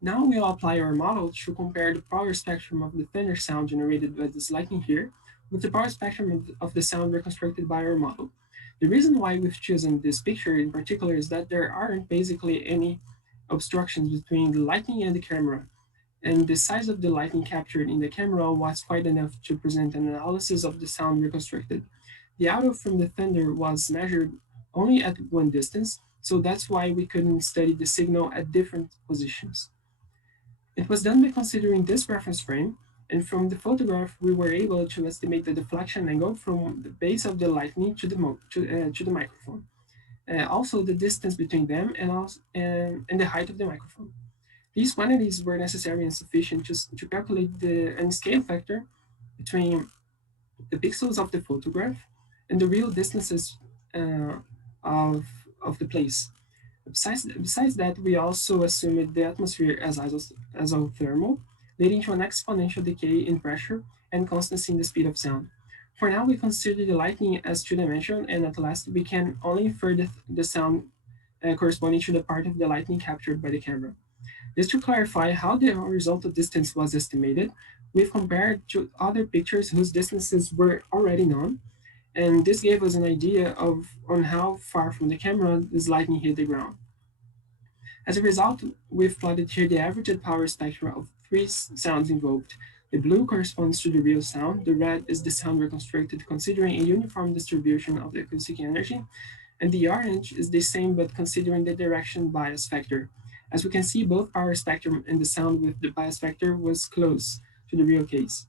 Now we'll apply our model to compare the power spectrum of the thunder sound generated by this lightning here with the power spectrum of the sound reconstructed by our model. The reason why we've chosen this picture in particular is that there aren't basically any obstructions between the lightning and the camera, and the size of the lightning captured in the camera was quite enough to present an analysis of the sound reconstructed. The audio from the thunder was measured only at one distance, so that's why we couldn't study the signal at different positions. It was done by considering this reference frame, and from the photograph, we were able to estimate the deflection angle from the base of the lightning to the microphone. Also, the distance between them and the height of the microphone. These quantities were necessary and sufficient to calculate the scale factor between the pixels of the photograph and the real distances of the place. Besides that, we also assumed the atmosphere as isothermal, leading to an exponential decay in pressure and constancy in the speed of sound. For now, we consider the lightning as two-dimensional, and at last we can only infer the sound corresponding to the part of the lightning captured by the camera. Just to clarify how the horizontal distance was estimated, we've compared to other pictures whose distances were already known, and this gave us an idea on how far from the camera this lightning hit the ground. As a result, we've plotted here the averaged power spectrum of three sounds invoked. The blue corresponds to the real sound, the red is the sound reconstructed considering a uniform distribution of the acoustic energy, and the orange is the same but considering the direction bias factor. As we can see, both power spectrum and the sound with the bias factor was close to the real case.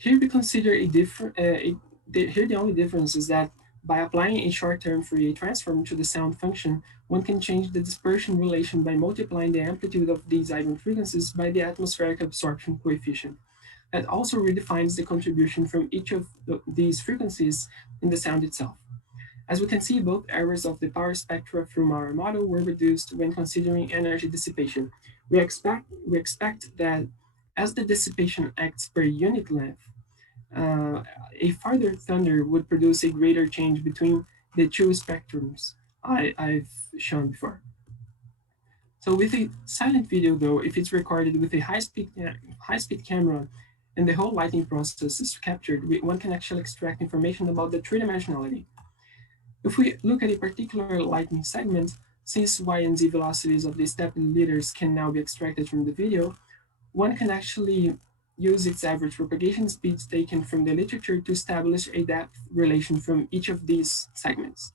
Here we consider here the only difference is that by applying a short-term Fourier transform to the sound function, one can change the dispersion relation by multiplying the amplitude of these eigen frequencies by the atmospheric absorption coefficient. That also redefines the contribution from each of these frequencies in the sound itself. As we can see, both errors of the power spectra from our model were reduced when considering energy dissipation. We expect that as the dissipation acts per unit length, a farther thunder would produce a greater change between the two spectrums I've shown before. So with a silent video though, if it's recorded with a high-speed camera and the whole lighting process is captured, one can actually extract information about the three-dimensionality. If we look at a particular lighting segment, since y and z velocities of the stepped leaders can now be extracted from the video, one can actually use its average propagation speeds taken from the literature to establish a depth relation from each of these segments.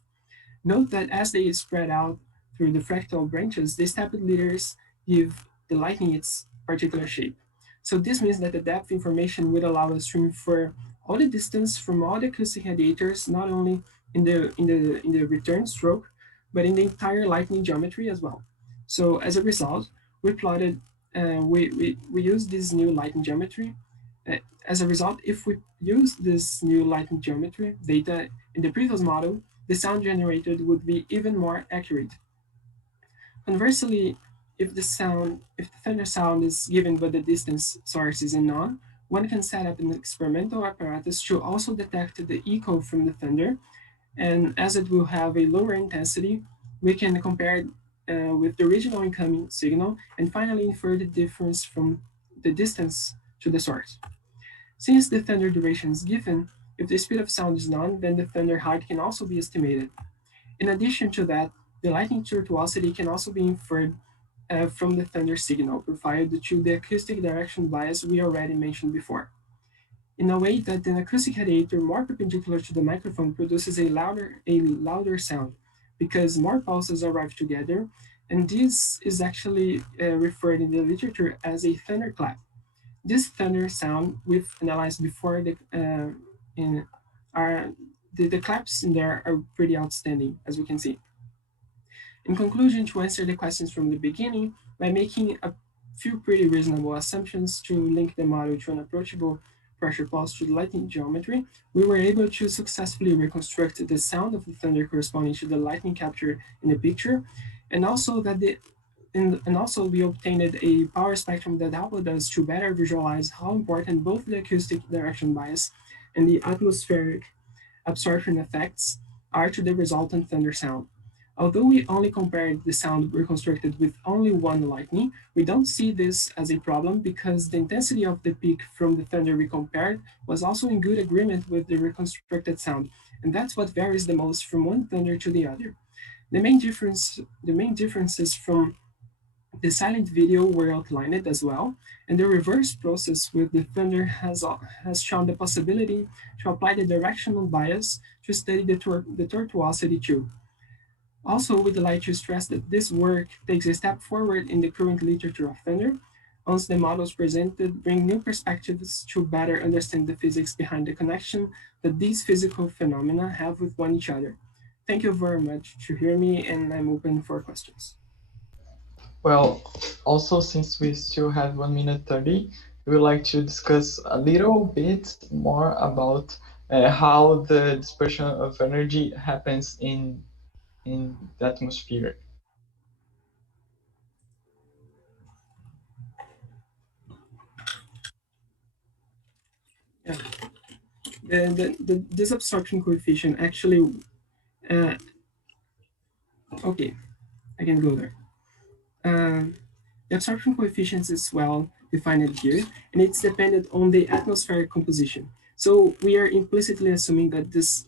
Note that as they spread out through the fractal branches, the stepped leaders give the lightning its particular shape. So this means that the depth information would allow us to infer all the distance from all the acoustic radiators, not only in the return stroke, but in the entire lightning geometry as well. So as a result, we plotted, we use this new lightning geometry. As a result, if we use this new lightning geometry data in the previous model, the sound generated would be even more accurate. Conversely, if the thunder sound is given but the distance source is unknown, one can set up an experimental apparatus to also detect the echo from the thunder. And as it will have a lower intensity, we can compare it with the original incoming signal and finally infer the difference from the distance to the source. Since the thunder duration is given, if the speed of sound is known, then the thunder height can also be estimated. In addition to that, the lightning tortuosity can also be inferred from the thunder signal provided to the acoustic direction bias we already mentioned before. In a way that an acoustic radiator more perpendicular to the microphone produces a louder sound because more pulses arrive together, and this is actually referred in the literature as a thunderclap. This thunder sound we've analyzed before. The claps in there are pretty outstanding, as we can see. In conclusion, to answer the questions from the beginning, by making a few pretty reasonable assumptions to link the model to an approachable pressure pulse to the lightning geometry, we were able to successfully reconstruct the sound of the thunder corresponding to the lightning captured in the picture, and also we obtained a power spectrum that helped us to better visualize how important both the acoustic direction bias and the atmospheric absorption effects are to the resultant thunder sound. Although we only compared the sound reconstructed with only one lightning, we don't see this as a problem because the intensity of the peak from the thunder we compared was also in good agreement with the reconstructed sound, and that's what varies the most from one thunder to the other. The main differences from the silent video were outlined as well, and the reverse process with the thunder has shown the possibility to apply the directional bias to study the tortuosity too. Also, we'd like to stress that this work takes a step forward in the current literature of thunder, once the models presented bring new perspectives to better understand the physics behind the connection that these physical phenomena have with one each other. Thank you very much to hear me, and I'm open for questions. Well, also since we still have 1 minute 30, we would like to discuss a little bit more about how the dispersion of energy happens in the atmosphere. Yeah. This absorption coefficient actually, okay, I can go there. The absorption coefficient is well defined here, and it's dependent on the atmospheric composition. So we are implicitly assuming that this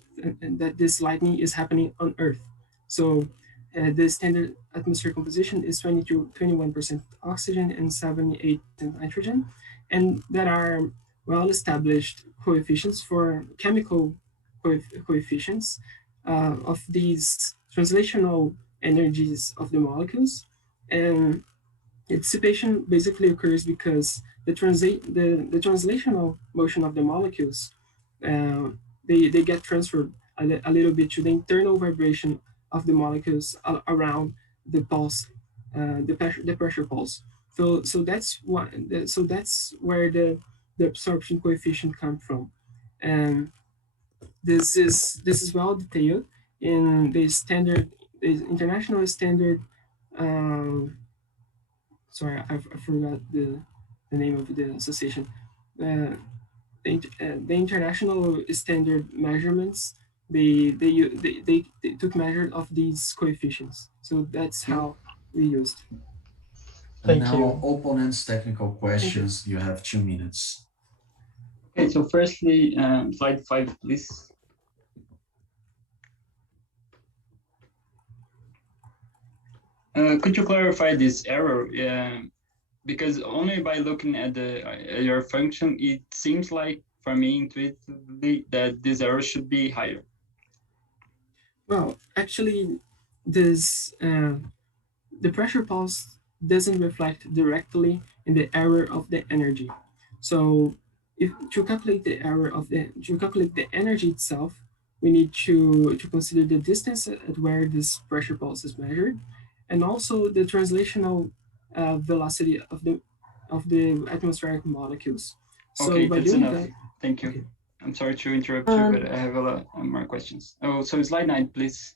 lightning is happening on Earth. So the standard atmospheric composition is 21% oxygen and 78% nitrogen, and there are well-established coefficients for chemical coefficients of these translational energies of the molecules. And dissipation basically occurs because the translational motion of the molecules, they get transferred a little bit to the internal vibration of the molecules around the pulse, the pressure pulse. So that's where the absorption coefficient comes from, and this is well detailed in the international standard. Sorry, I forgot the name of the association. The international standard measurements, they took measure of these coefficients. So that's how we used. And now, opponents' technical questions. You have 2 minutes. Okay, so firstly, slide 5, please. Could you clarify this error? Because only by looking at your function, it seems like, for me intuitively, that this error should be higher. Well, actually, the pressure pulse doesn't reflect directly in the error of the energy. So, to calculate the energy itself, we need to consider the distance at where this pressure pulse is measured, and also the translational velocity of the atmospheric molecules. So okay, by that's doing enough. that, thank you. Okay. I'm sorry to interrupt you, but I have a lot more questions. Oh, so slide 9, please.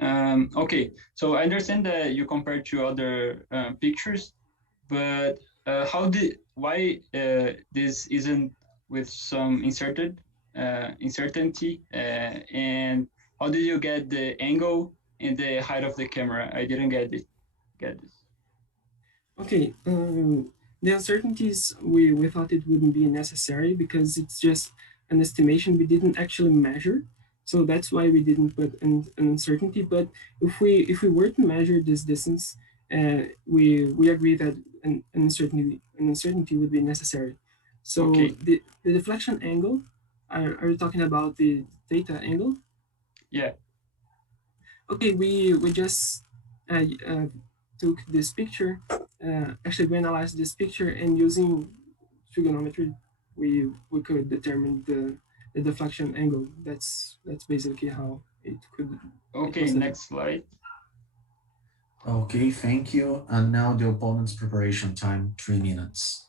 Okay, so I understand that you compare to other pictures, but why this isn't with some uncertainty, and how did you get the angle and the height of the camera? I didn't get this. Okay, the uncertainties, we thought it wouldn't be necessary because it's just an estimation we didn't actually measure. So that's why we didn't put an uncertainty. But if we were to measure this distance, we agree that an uncertainty would be necessary. So Okay. the deflection angle, are you talking about the theta angle? Yeah. Okay, we just took this picture. Actually, we analyzed this picture, and using trigonometry, we could determine the deflection angle. That's basically how it could. Okay, next slide. Okay, thank you. And now the opponent's preparation time, 3 minutes.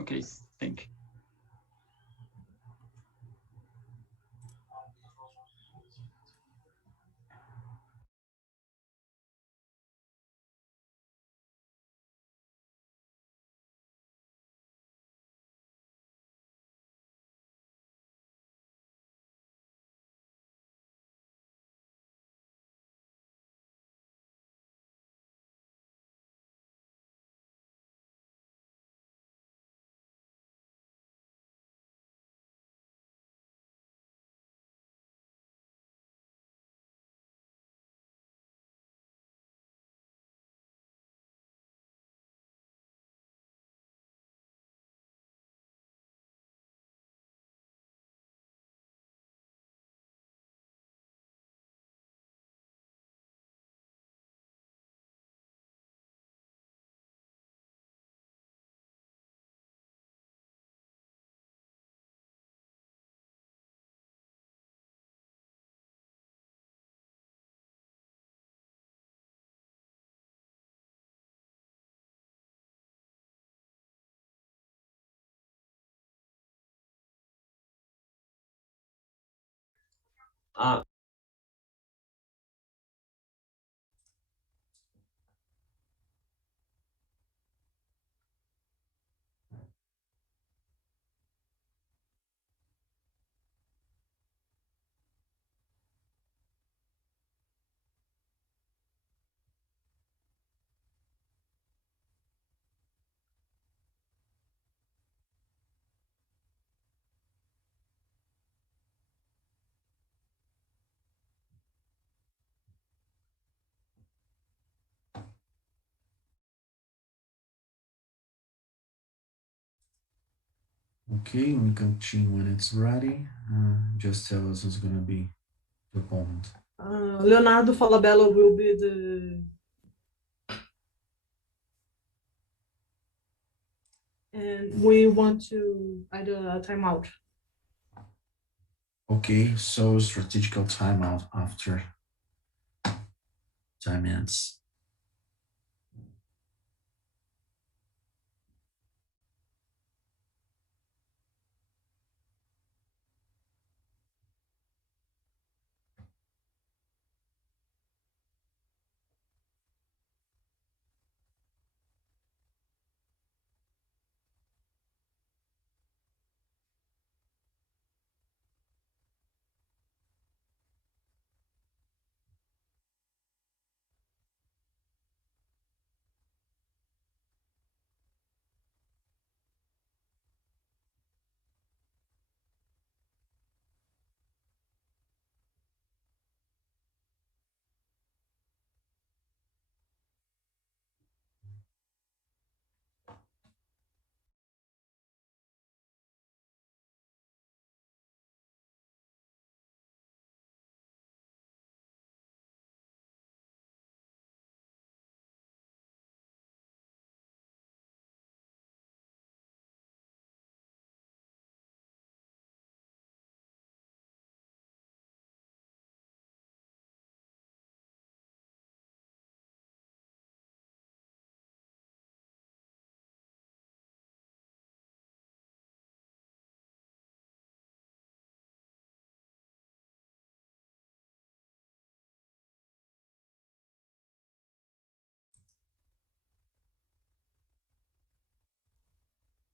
Okay, thank you. Okay, UNICAMP team, when it's ready, just tell us who's going to be the opponent. Leonardo Falabella will be the. And we want to add a timeout. Okay, so strategical timeout after 10 minutes.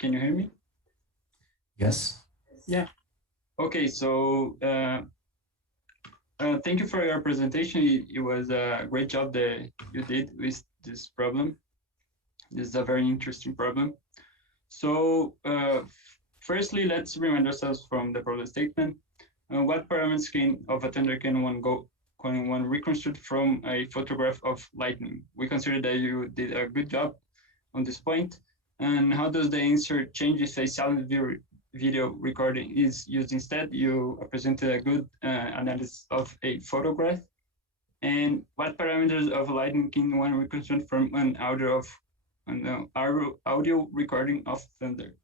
can you hear me? Yes. Yeah. Okay, so thank you for your presentation. It was a great job that you did with this problem. This is a very interesting problem. So firstly, let's remind ourselves from the problem statement. What parameters of a thunder can one reconstruct from a photograph of lightning? We consider that you did a good job on this point. And how does the answer change if a silent video recording is used instead? You presented a good analysis of a photograph. And what parameters of lightning can one reconstruct from an audio recording of thunder?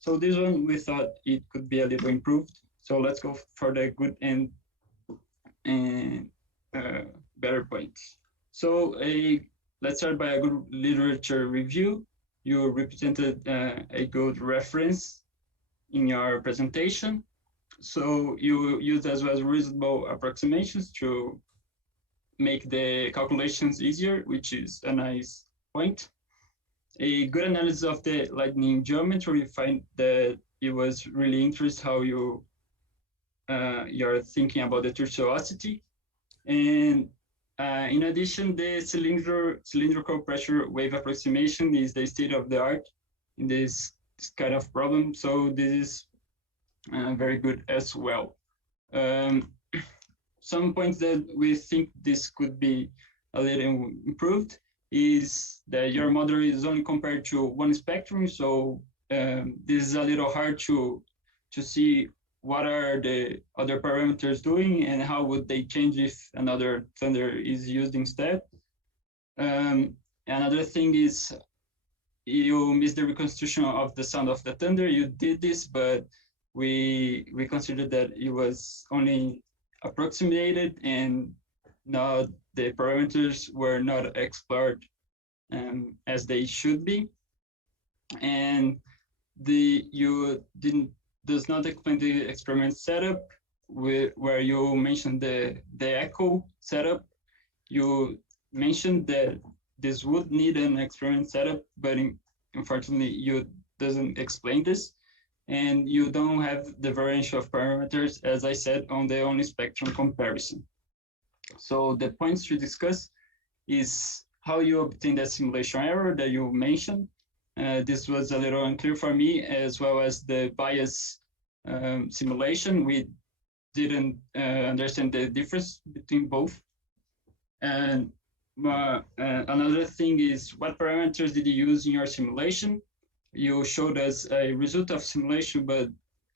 So this one, we thought it could be a little improved. So let's go for the good and better points. So let's start by a good literature review. You represented a good reference in your presentation. So you used as well as reasonable approximations to make the calculations easier, which is a nice point. A good analysis of the lightning geometry, we find that it was really interesting how you're thinking about the tortuosity. And in addition, the cylindrical pressure wave approximation is the state of the art in this kind of problem. So this is very good as well. Some points that we think this could be a little improved is that your model is only compared to one spectrum. So this is a little hard to see what are the other parameters doing and how would they change if another thunder is used instead. Another thing is you missed the reconstruction of the sound of the thunder. You did this, but we considered that it was only approximated and not the parameters were not explored as they should be. And you does not explain the experiment setup where you mentioned the echo setup. You mentioned that this would need an experiment setup, but unfortunately you doesn't explain this. And you don't have the variance of parameters, as I said, on the only spectrum comparison. So the points to discuss is how you obtain that simulation error that you mentioned. This was a little unclear for me, as well as the bias simulation. We didn't understand the difference between both. And another thing is, what parameters did you use in your simulation? You showed us a result of simulation, but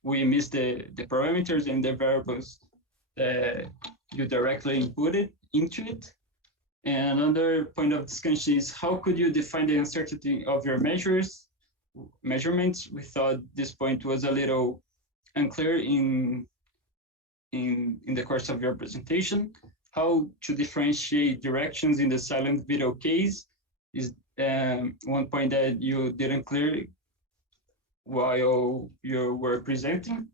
we missed the parameters and the variables that you directly inputted into it. And another point of discussion is, how could you define the uncertainty of your measurements? We thought this point was a little unclear in the course of your presentation. How to differentiate directions in the silent video case is one point that you didn't clear while you were presenting.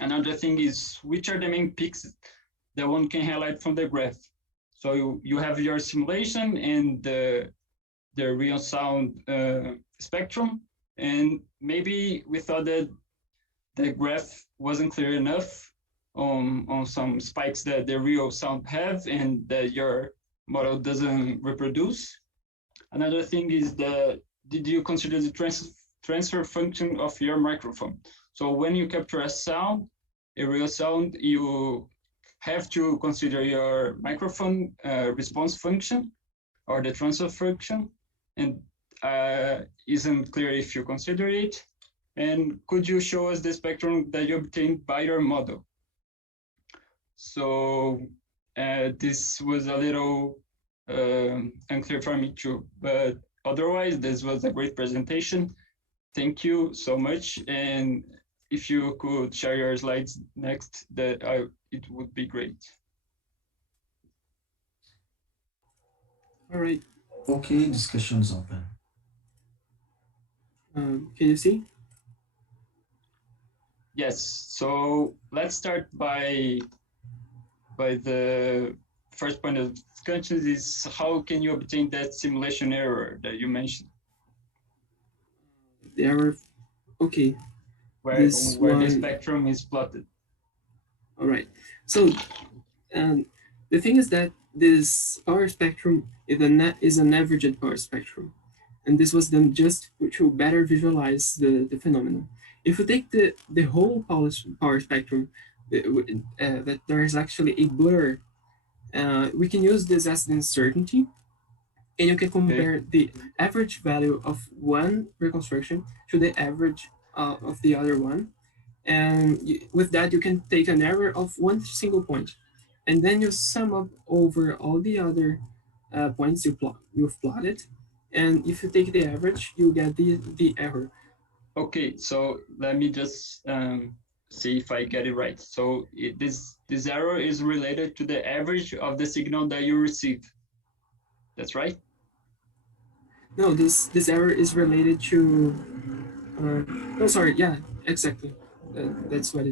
Another thing is, which are the main peaks that one can highlight from the graph? So you have your simulation and the real sound spectrum, and maybe we thought that the graph wasn't clear enough on some spikes that the real sound have and that your model doesn't reproduce. Another thing is that, did you consider the transfer function of your microphone? So when you capture a sound, a real sound, you have to consider your microphone response function or the transfer function, and isn't clear if you consider it. And could you show us the spectrum that you obtained by your model? So this was a little unclear for me too, but otherwise this was a great presentation. Thank you so much. And if you could share your slides next, it would be great. All right. Okay, discussion's open. Can you see? Yes. So let's start by the first point of discussion is, how can you obtain that simulation error that you mentioned? The error Okay. Where This the one. spectrum is plotted. All right. So the thing is that this power spectrum is an averaged power spectrum. And this was done just to better visualize the phenomenon. If we take the whole power spectrum, that there is actually a blur, we can use this as the uncertainty, and you can compare the average value of one reconstruction to the average of the other one. And with that, you can take an error of one single point, and then you sum up over all the other points you've plotted. And if you take the average, you get the error. Okay, so let me just see if I get it right. So this error is related to the average of the signal that you receive. That's right? No, this error is related to. No, sorry. Yeah, exactly. That's what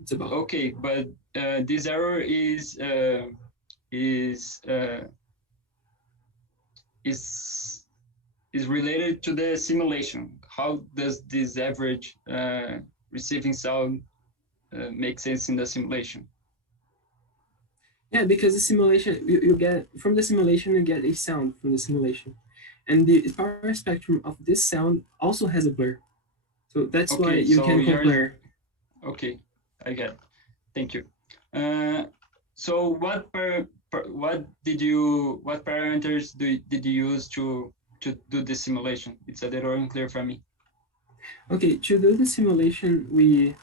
it's about. Okay, but this error is related to the simulation. How does this average receiving sound make sense in the simulation? Yeah, because the simulation you get from the simulation, you get a sound from the simulation, and the power spectrum of this sound also has a blur. So that's why you can compare. Okay, I get it. Thank you. So what parameters did you use to do the simulation? It's a little unclear for me. Okay, to do the simulation, we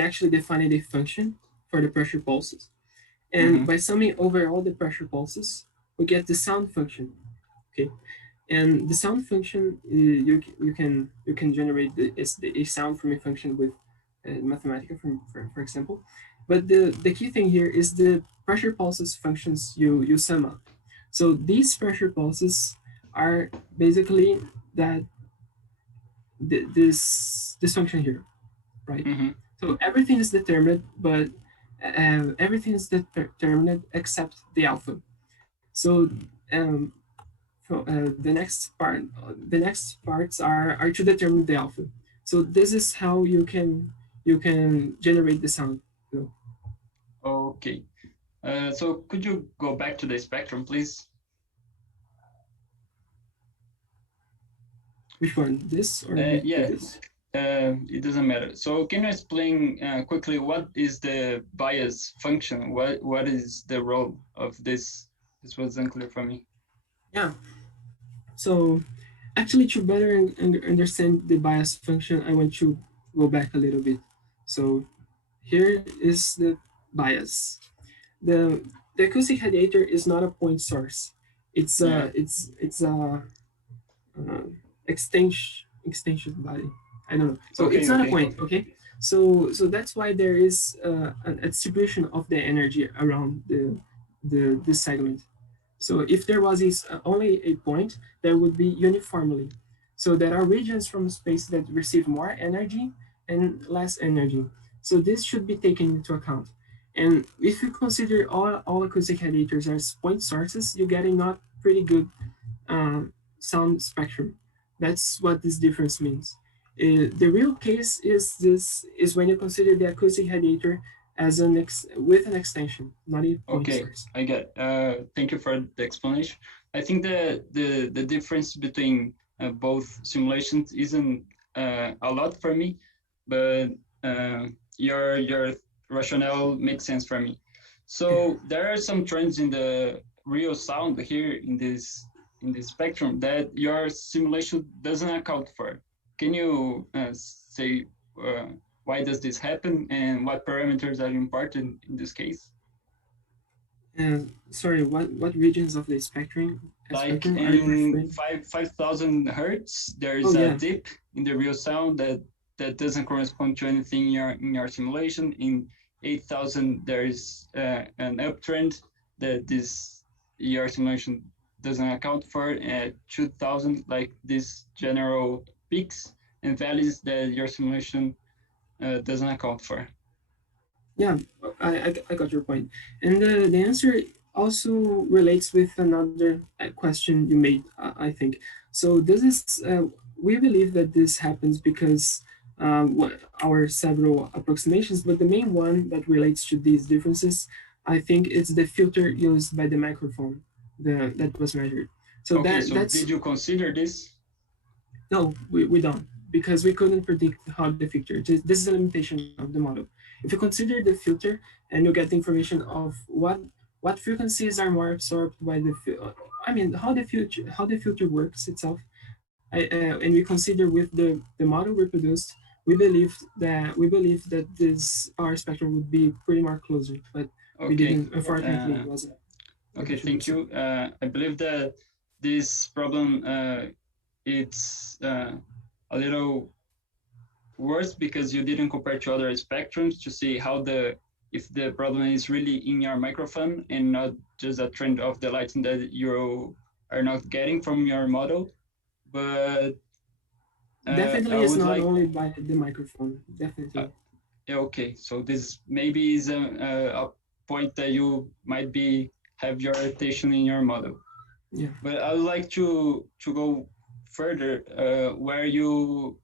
actually defined a function for the pressure pulses, and by summing over all the pressure pulses, we get the sound function. Okay, and the sound function you can generate a sound from a function with Mathematica, for example. But the key thing here is the pressure pulses functions you sum up. So these pressure pulses are basically that this function here, right? So everything is determined, but everything is determined except the alpha. So the next parts are to determine the alpha. So this is how you can generate the sound. Okay. So could you go back to the spectrum, please? Which one? This or yeah. this? It doesn't matter. So can you explain quickly what is the bias function? What is the role of this? This was unclear for me. Yeah. So actually, to better understand the bias function, I want to go back a little bit. So here is the bias. The acoustic radiator is not a point source. It's a extension body. I don't know. So it's not a point. Okay. So that's why there is a distribution of the energy around the segment. So if there was only a point, there would be uniformly. So there are regions from space that receive more energy and less energy. So this should be taken into account. And if you consider all acoustic radiators as point sources, you get a not pretty good sound spectrum. That's what this difference means. The real case is when you consider the acoustic radiator as with an extension, not a point source. I get. Thank you for the explanation. I think the difference between both simulations isn't a lot for me, but your rationale makes sense for me. So there are some trends in the real sound here in this spectrum that your simulation doesn't account for. Can you say why does this happen and what parameters are important in this case? Sorry, what regions of the spectrum? Like in 5,000 hertz, there is a dip in the real sound that doesn't correspond to anything in your simulation. In 8,000, there is an uptrend that your simulation doesn't account for. At 2,000, like these general peaks and valleys that your simulation doesn't account for. Yeah, I got your point. And the answer also relates with another question you made, I think. So this is we believe that this happens because our several approximations, but the main one that relates to these differences, I think, is the filter used by the microphone that was measured. So okay, so that's, did you consider this? No, we don't, because we couldn't predict how the filter. This is a limitation of the model. If you consider the filter and you get the information of what frequencies are more absorbed by the, I mean, how the filter works itself, and we consider with the model reproduced, we believe that this power spectrum would be pretty more closer, but we didn't, unfortunately, it wasn't. Okay, thank you. I believe that this problem it's a little worse because you didn't compare to other spectrums to see how if the problem is really in your microphone and not just a trend of the lighting that you are not getting from your model. But definitely it's not only by the microphone, definitely. Okay, so this maybe is a point that you might have your attention in your model. Yeah. But I would like to go further where you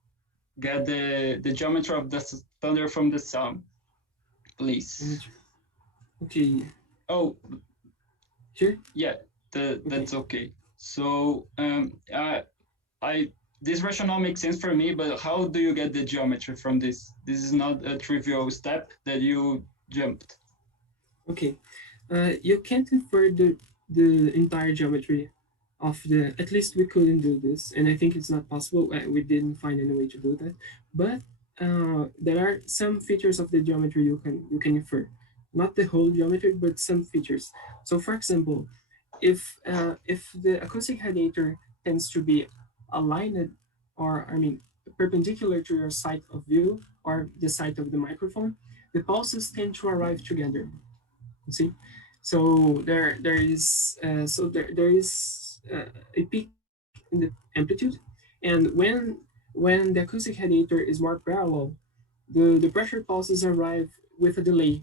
get the geometry of the thunder from the sound, please. Okay. Oh, sure. Yeah, that's okay. So this rationale makes sense for me, but how do you get the geometry from this? This is not a trivial step that you jumped. Okay, you can't infer the entire geometry of at least we couldn't do this, and I think it's not possible. We didn't find any way to do that, but there are some features of the geometry you can infer, not the whole geometry, but some features. So for example, if the acoustic radiator tends to be aligned, or I mean perpendicular to your side of view or the side of the microphone, the pulses tend to arrive together. You see, so there is a peak in the amplitude, and when the acoustic radiator is more parallel, the pressure pulses arrive with a delay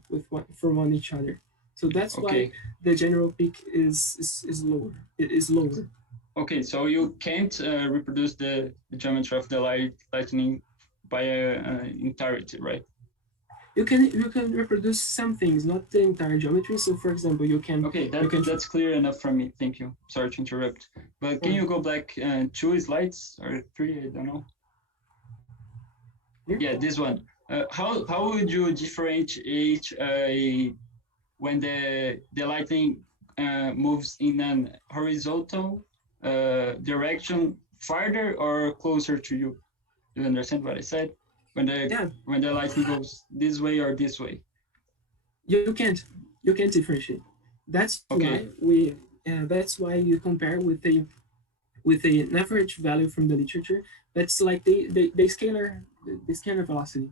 from on each other. So that's why the general peak is lower. It is lower. Okay, so you can't reproduce the geometry of the lightning by entirety, right? You can reproduce some things, not the entire geometry. So for example, you can. Okay, that's clear enough for me. Thank you. Sorry to interrupt. But can you go back 2 slides or 3? I don't know. Yeah, this one. How would you differentiate when the lightning moves in an horizontal direction farther or closer to you? Do you understand what I said? When the lightning goes this way or this way? You can't differentiate. That's why you compare with an average value from the literature. That's like the scalar velocity.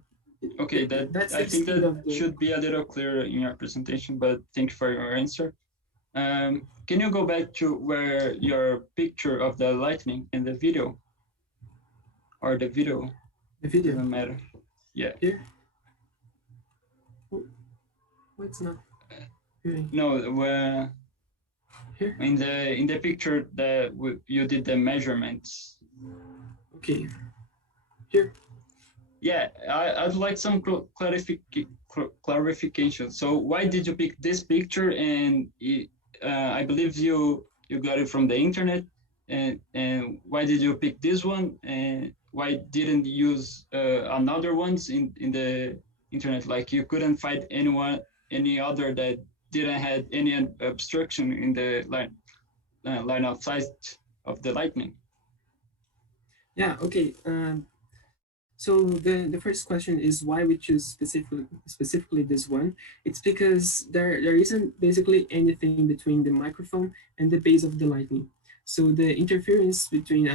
Okay, I think that should be a little clearer in your presentation, but thank you for your answer. Can you go back to where your picture of the lightning in the video? Or the video? The video. Doesn't matter. Yeah. Here? What's not? No, here? In the picture that you did the measurements. Okay. Here. Yeah, I'd like some clarification. So why did you pick this picture? And I believe you got it from the internet. And why did you pick this one? And why didn't you use another ones in the internet? Like you couldn't find any other that didn't have any obstruction in the line of sight of the lightning. Yeah. Okay. So the first question is why we choose specifically this one. It's because there isn't basically anything between the microphone and the base of the lightning. So the interference between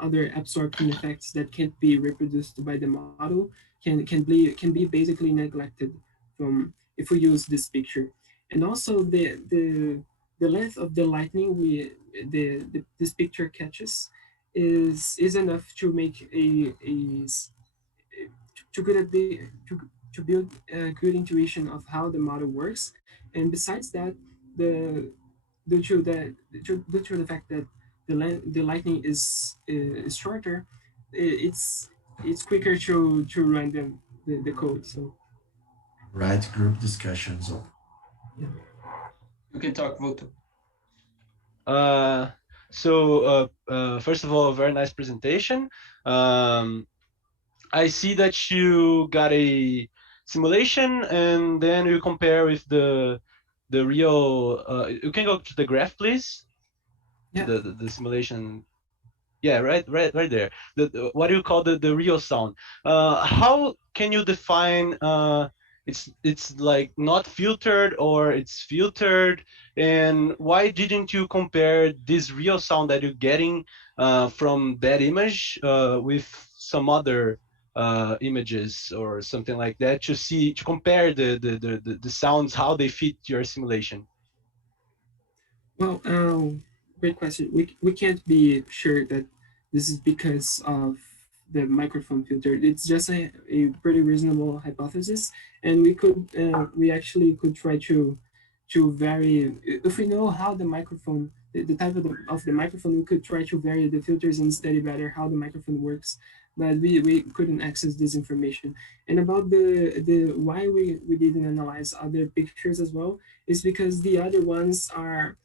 other absorption effects that can't be reproduced by the model can be basically neglected from if we use this picture. And also the length of the lightning this picture catches is enough to make to build a good intuition of how the model works. And besides that, due to the fact that the lightning is shorter, it's quicker to run the code. So Right, group discussions. yeah. You can talk, Voto. First of all, a very nice presentation. I see that you got a simulation, and then you compare with the real. You can go to the graph, please. Yeah. The simulation. Yeah, right there. What do you call the real sound? How can you define? It's like not filtered or it's filtered, and why didn't you compare this real sound that you're getting from that image with some other images or something like that to compare the sounds, how they fit your simulation? Well, great question. We can't be sure that this is because of the microphone filter. It's just a pretty reasonable hypothesis, and we actually could try to vary if we know how the microphone, the type of the microphone, we could try to vary the filters and study better how the microphone works. But we couldn't access this information. And about the why we didn't analyze other pictures as well is because the other ones are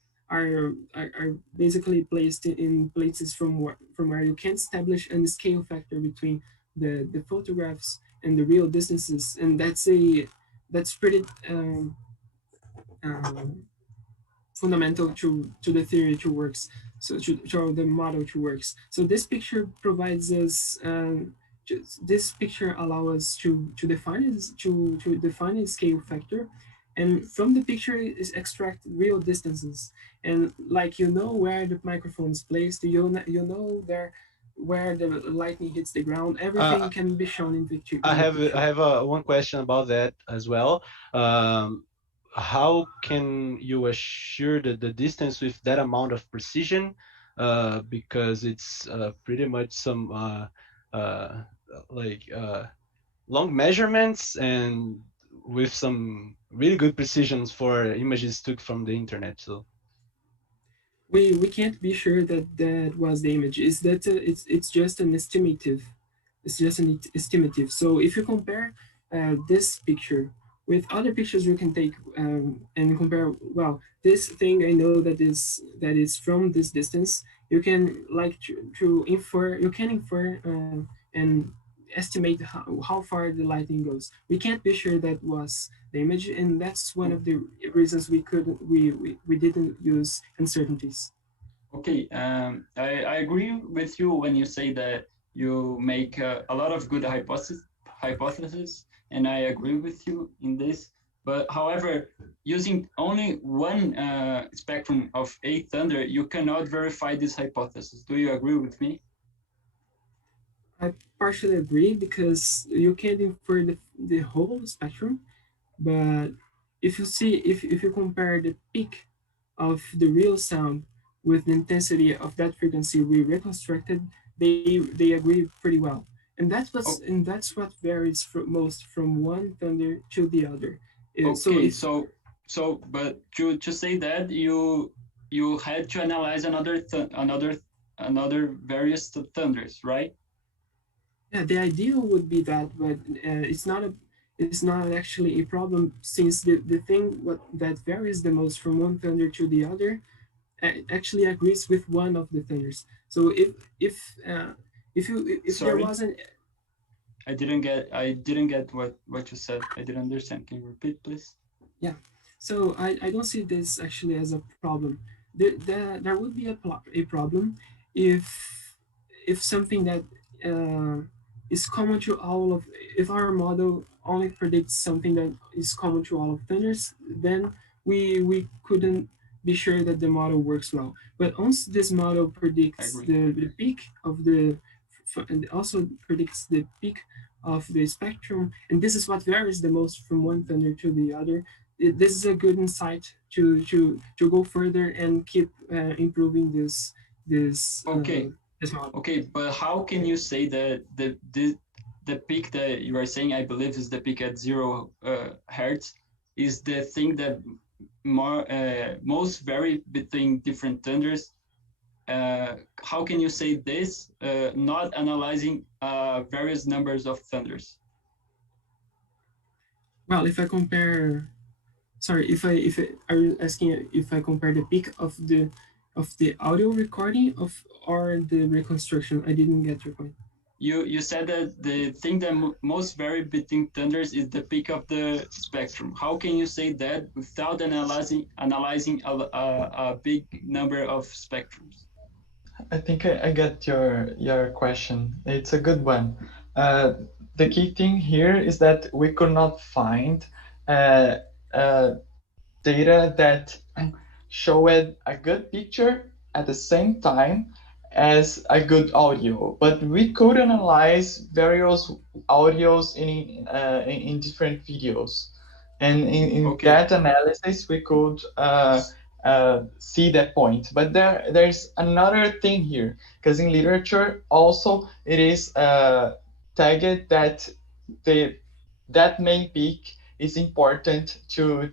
basically placed in places from where you can't establish a scale factor between the photographs and the real distances, and that's pretty fundamental to the theory to works, so to the model to works. So this picture provides us this picture allows us to define a scale factor, and from the picture is extract real distances, and like where the microphone is placed, know there where the lightning hits the ground, everything can be shown in picture. I have one question about that as well. How can you assure the distance with that amount of precision? Because it's pretty much some long measurements and with some really good precisions for images took from the internet. So we can't be sure that was the image. Is that it's just an estimative. It's just an estimative. So if you compare this picture with other pictures you can take and compare, well, this thing I know that is from this distance, you can infer and estimate how far the lighting goes. We can't be sure that was the image, and that's one of the reasons we didn't use uncertainties. Okay, I agree with you when you say that you make a lot of good hypotheses, and I agree with you in this. But however, using only one spectrum of a thunder, you cannot verify this hypothesis. Do you agree with me? I partially agree, because you can't infer the whole spectrum, but if you compare the peak of the real sound with the intensity of that frequency we reconstructed, they agree pretty well. And that's what varies most from one thunder to the other. Okay, so but to say that you had to analyze another various thunders, right? Yeah, the ideal would be that, but it's not actually a problem, since the thing that varies the most from one thunder to the other actually agrees with one of the thunders. So if there wasn't, I didn't get what you said. I didn't understand. Can you repeat, please? Yeah. So I don't see this actually as a problem. There would be a problem if something that is common to all of, if our model only predicts something that is common to all of thunders, then we couldn't be sure that the model works well. But once this model predicts the peak of and also predicts the peak of the spectrum, and this is what varies the most from one thunder to the other, this is a good insight to go further and keep improving this okay. This model. Okay, but how can you say that the peak that you are saying, I believe, is the peak at 0 hertz, is the thing that most vary between different thunders? how can you say this, not analyzing various numbers of thunders? Well, if I compare, sorry, are you asking if I compare the peak of the audio recording or the reconstruction? I didn't get your point. You said that the thing that most vary between thunders is the peak of the spectrum. How can you say that without analyzing a big number of spectrums? I think I get your question. It's a good one. The key thing here is that we could not find data that showed a good picture at the same time as a good audio, but we could analyze various audios in different videos, and in that analysis we could see that point. But there's another thing here, because in literature also it is tagged that that main peak is important to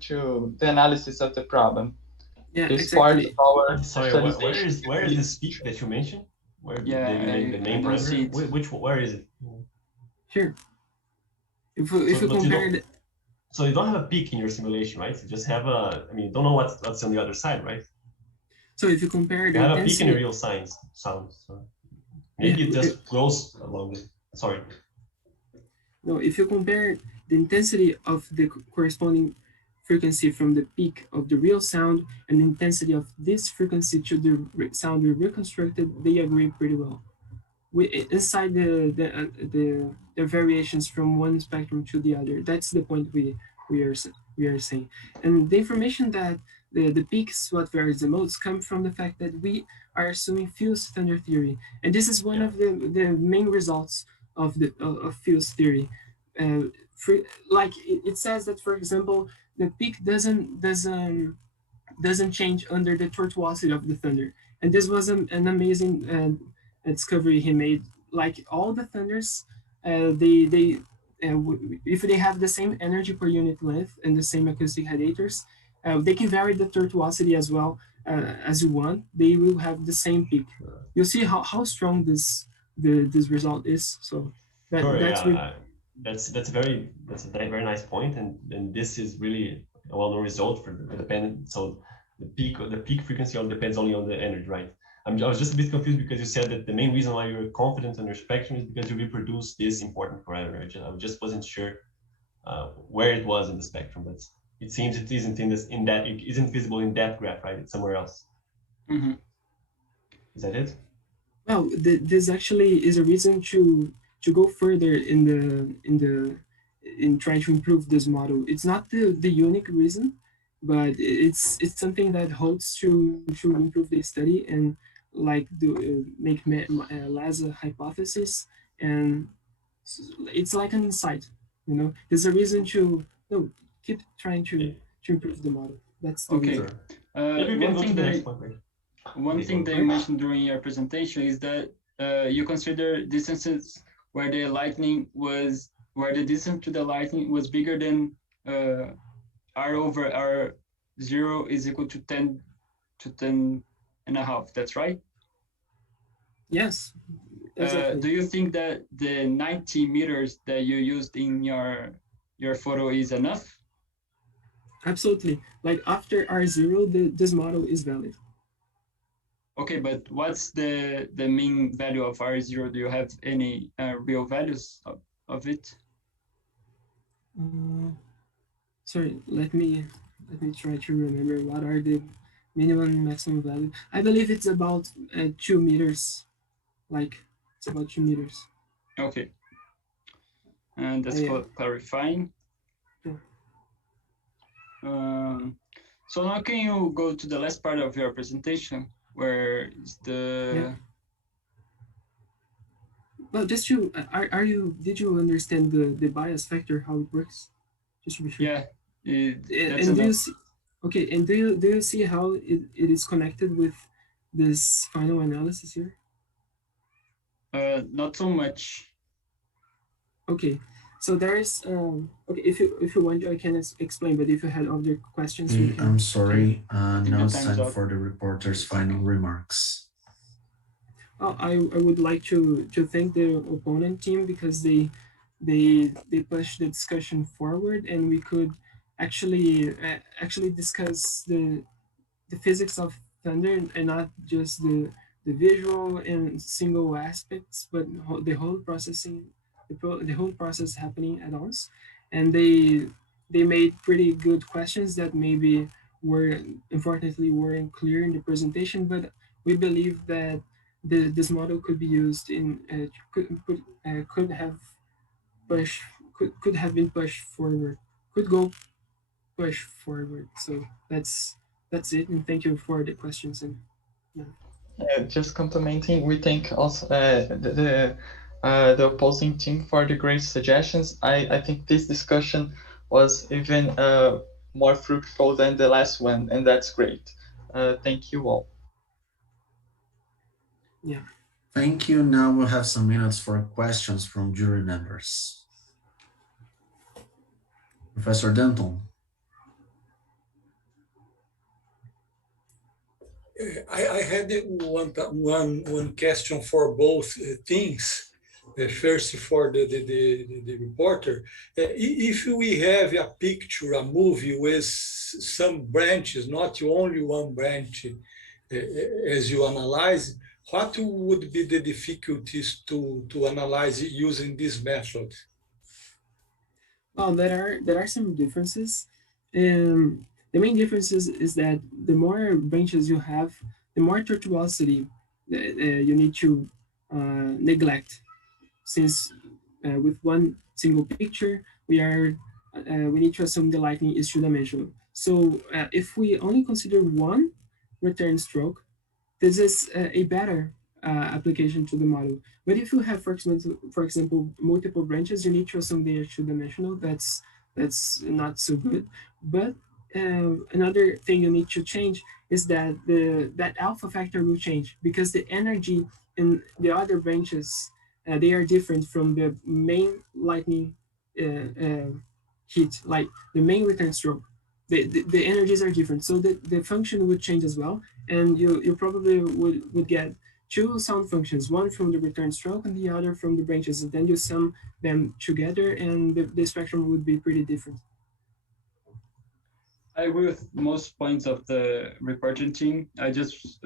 the analysis of the problem. Yeah, it's part of our Sorry, where is this peak that you mentioned? Where the main parameter? Where is it? Here. If you compare so you don't have a peak in your simulation, right? You just have a, I mean, you don't know what's on the other side, right? So if you compare you have a peak in your real sound, so maybe it just grows along it. Sorry. No, if you compare the intensity of the corresponding frequency from the peak of the real sound and the intensity of this frequency to the sound we reconstructed, they agree pretty well. Inside the variations from one spectrum to the other, that's the point we are saying. And the information that the peaks, what varies the most, come from the fact that we are assuming fused thunder theory, and this is one of the main results of fused theory. Like it says that, for example, the peak doesn't change under the tortuosity of the thunder, and this was an amazing discovery he made. Like all the thunders, if they have the same energy per unit length and the same acoustic radiators, they can vary the tortuosity as well as you want. They will have the same peak. You'll see how strong this result is. So that's a very nice point, and this is really a well-known result for the dependent. So the peak frequency depends only on the energy, right? I was just a bit confused because you said that the main reason why you're confident on your spectrum is because you reproduce this important parameter. I just wasn't sure where it was in the spectrum, but it seems it isn't it isn't visible in that graph, right? It's somewhere else. Mm-hmm. Is that it? Well, this actually is a reason to go further in trying to improve this model. It's not the unique reason, but it's something that holds to improve the study and like make less hypothesis, and it's like an insight. There's a reason to keep trying to improve the model. That's the reason. One thing that you mentioned during your presentation is that you consider distances where the distance to the lightning was bigger than r over r0 is equal to 10 and a half. That's right? Yes. Exactly. Do you think that the 90 meters that you used in your photo is enough? Absolutely. Like after R0, this model is valid. Okay, but what's the mean value of R0? Do you have any real values of it? Sorry, let me try to remember what are the minimum and maximum value. I believe it's about 2 meters. Like it's about 2 meters. Okay, and that's clarifying. Yeah. So now can you go to the last part of your presentation, where is the? Yeah. Well, just to did you understand the bias factor, how it works? Just to be sure. Yeah. And do you see, okay, and do you see how it is connected with this final analysis here? Not so much. Okay, so there is okay, if you want, I can explain, but if you had other questions, I'm sorry. Now it's time for the reporter's final remarks. I would like to thank the opponent team because they pushed the discussion forward, and we could actually discuss the physics of thunder and not just the visual and single aspects, but the whole processing, the whole process happening at once. And they made pretty good questions that maybe were unfortunately weren't clear in the presentation, but we believe that this model could be used in could have push could have been pushed forward, could go push forward. So that's it, and thank you for the questions. And just complementing, we thank also the opposing team for the great suggestions. I think this discussion was even more fruitful than the last one, and that's great. Thank you all. Yeah. Thank you. Now we'll have some minutes for questions from jury members. Professor Denton. I had one question for both things. First, for the reporter, if we have a picture, a movie with some branches, not only one branch, as you analyze, what would be the difficulties to analyze using this method? Well, there are some differences. The main difference is that the more branches you have, the more tortuosity you need to neglect. Since with one single picture, we need to assume the lightning is two-dimensional. So if we only consider one return stroke, this is a better application to the model. But if you have, for example, multiple branches, you need to assume they are two-dimensional. That's not so good. But another thing you need to change is that that alpha factor will change because the energy in the other branches they are different from the main lightning heat, like the main return stroke. The energies are different, so the function would change as well, and you probably would get two sound functions, one from the return stroke and the other from the branches, and then you sum them together and the spectrum would be pretty different. I agree with most points of the reporting team. I just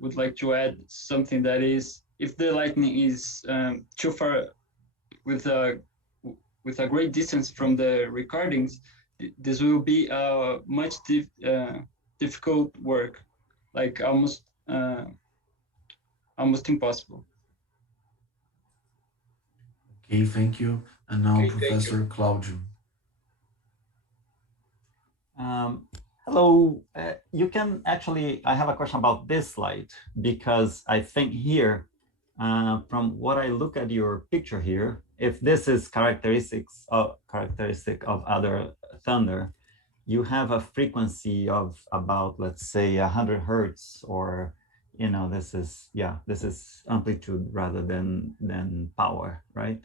would like to add something, that is, if the lightning is too far with a great distance from the recordings, this will be a much difficult work, like almost impossible. Okay, thank you. And now, Okay, Professor Claudio. Hello, you can actually, I have a question about this slide, because I think here, from what I look at your picture here, if this is characteristic of other thunder, you have a frequency of about, let's say, 100 hertz, or, you know, this is amplitude rather than power, right?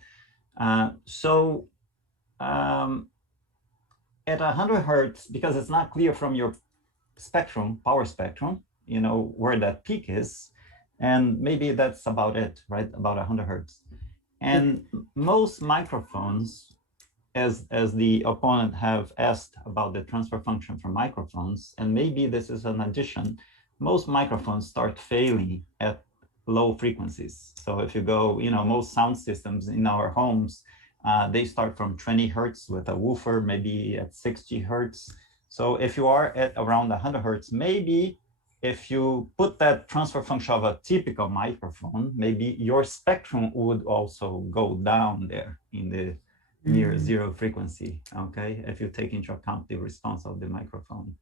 At 100 hertz, because it's not clear from your spectrum, power spectrum, you know, where that peak is, and maybe that's about it, right? About 100 hertz. And most microphones, as the opponent have asked about the transfer function for microphones, and maybe this is an addition, most microphones start failing at low frequencies. So if you go, you know, most sound systems in our homes, they start from 20 hertz with a woofer, maybe at 60 hertz. So if you are at around 100 hertz, maybe if you put that transfer function of a typical microphone, maybe your spectrum would also go down there in the near zero frequency, okay? If you take into account the response of the microphone.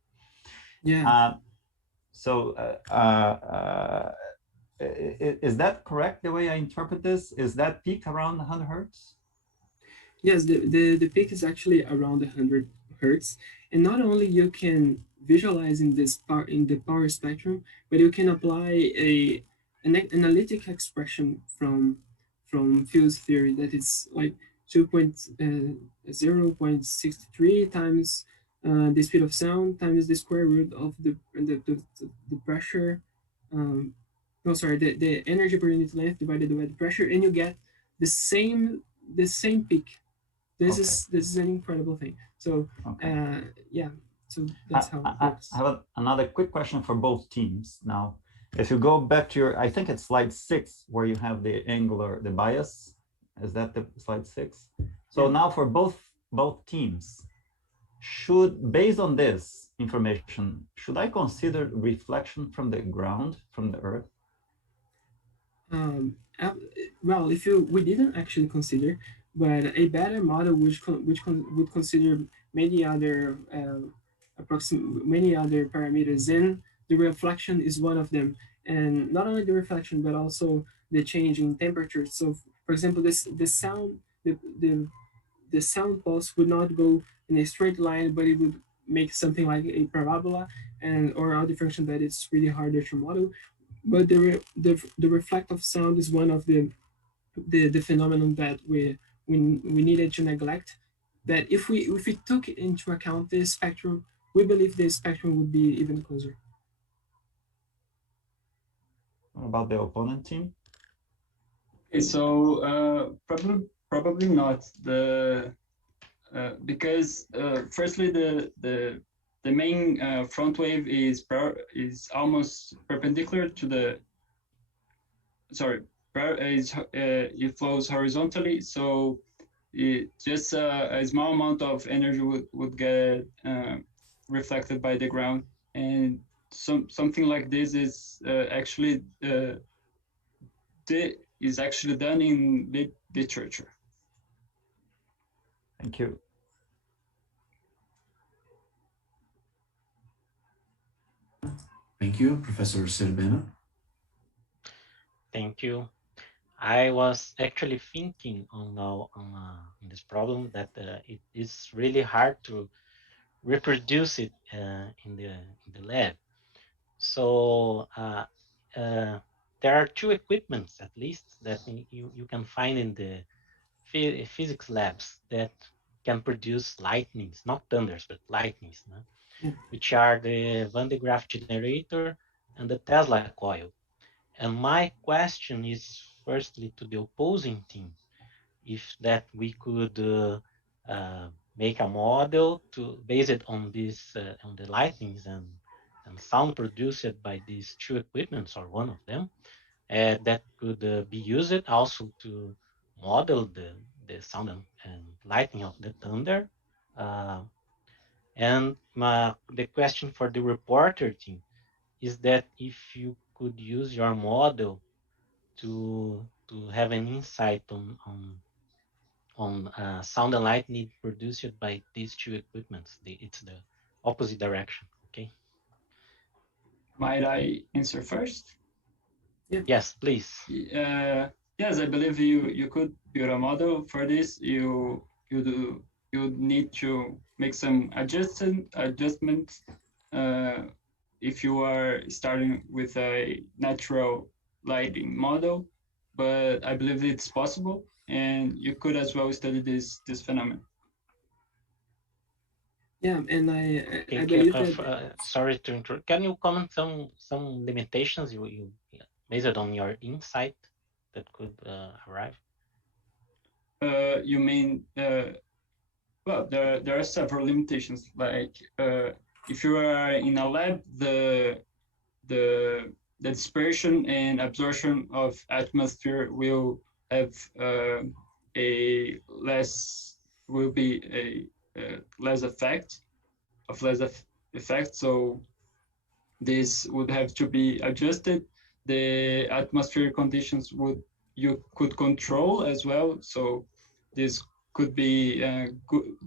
Yeah. Is that correct, the way I interpret this? Is that peak around 100 hertz? Yes, the peak is actually around 100 hertz, and not only you can visualize in the power spectrum, but you can apply an analytic expression from field theory that is like 0.63 times the speed of sound times the square root of the pressure no, sorry, the energy per unit length divided by the pressure, and you get the same peak. This is an incredible thing. So yeah, so that's how it works. I have another quick question for both teams now. If you go back to your, I think it's slide 6, where you have the angular, the bias. Is that the slide 6? So now for both teams, based on this information, should I consider reflection from the ground, from the earth? Well, we didn't actually consider, but a better model would consider many other many other parameters, and the reflection is one of them. And not only the reflection, but also the change in temperature. So, for example, the sound pulse would not go in a straight line, but it would make something like a parabola or other function that it's really harder to model. But the reflective sound is one of the phenomenon that we needed to neglect. That if we took into account the spectrum, we believe the spectrum would be even closer. What about the opponent team? Okay, so probably not because firstly the main front wave is almost perpendicular to the it flows horizontally, so just a small amount of energy would get reflected by the ground, and something like this is actually done in literature. Thank you. Thank you, Professor Serbena. Thank you. I was actually thinking on this problem that it is really hard to reproduce it in the lab. So there are two equipments, at least, that you can find in the physics labs that can produce lightnings, not thunders, but lightnings, no? Which are the Van de Graaff generator and the Tesla coil. And my question is firstly to the opposing team, if that we could make a model to base it on this on the lightnings and sound produced by these two equipments or one of them that could be used also to model the sound and lightning of the thunder. And the question for the reporter team is that if you could use your model to have an insight on sound and lightning produced by these two equipments. It's the opposite direction. Okay. Might I answer first? Yes, please. Yes, I believe you could build a model for this. You need to make some adjustments if you are starting with a natural lighting model, but I believe it's possible, and you could as well study this phenomenon. Yeah, and I believe that. Sorry to interrupt. Can you comment some limitations you based on your insight that could arrive? You mean well, there are several limitations. Like if you are in a lab, the dispersion and absorption of atmosphere will have less effect. So this would have to be adjusted. The atmospheric conditions you could control as well. So this could be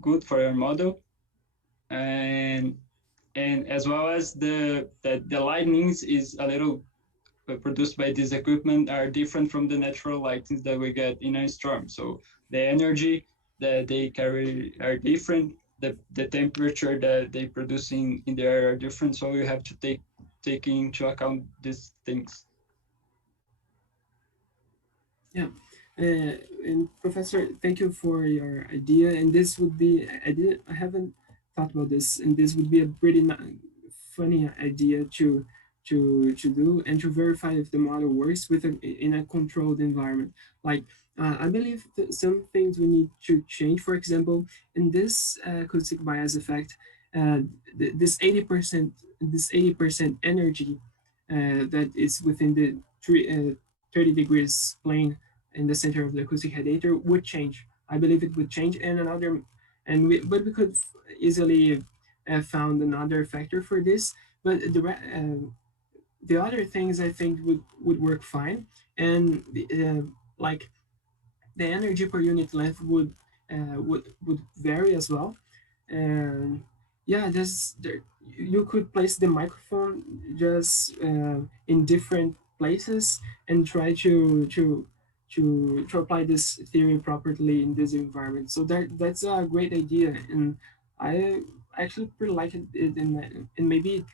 good for your model, and as well as the lightnings is a little produced by this equipment are different from the natural lightnings that we get in a storm. So the energy that they carry are different. The temperature that they produce in the air are different. So you have to take into account these things. Yeah. And Professor, thank you for your idea. And this would be, I haven't thought about this, and this would be a pretty funny idea to do and to verify if the model works in a controlled environment. Like I believe that some things we need to change. For example, in this acoustic bias effect, this 80% energy that is within the 30 degrees plane in the center of the acoustic radiator would change. I believe it would change, and but we could easily found another factor for this. But the other things I think would work fine, and like the energy per unit length would vary as well. And yeah, you could place the microphone just in different places and try to apply this theory properly in this environment. So that's a great idea, and I actually pretty like it. And maybe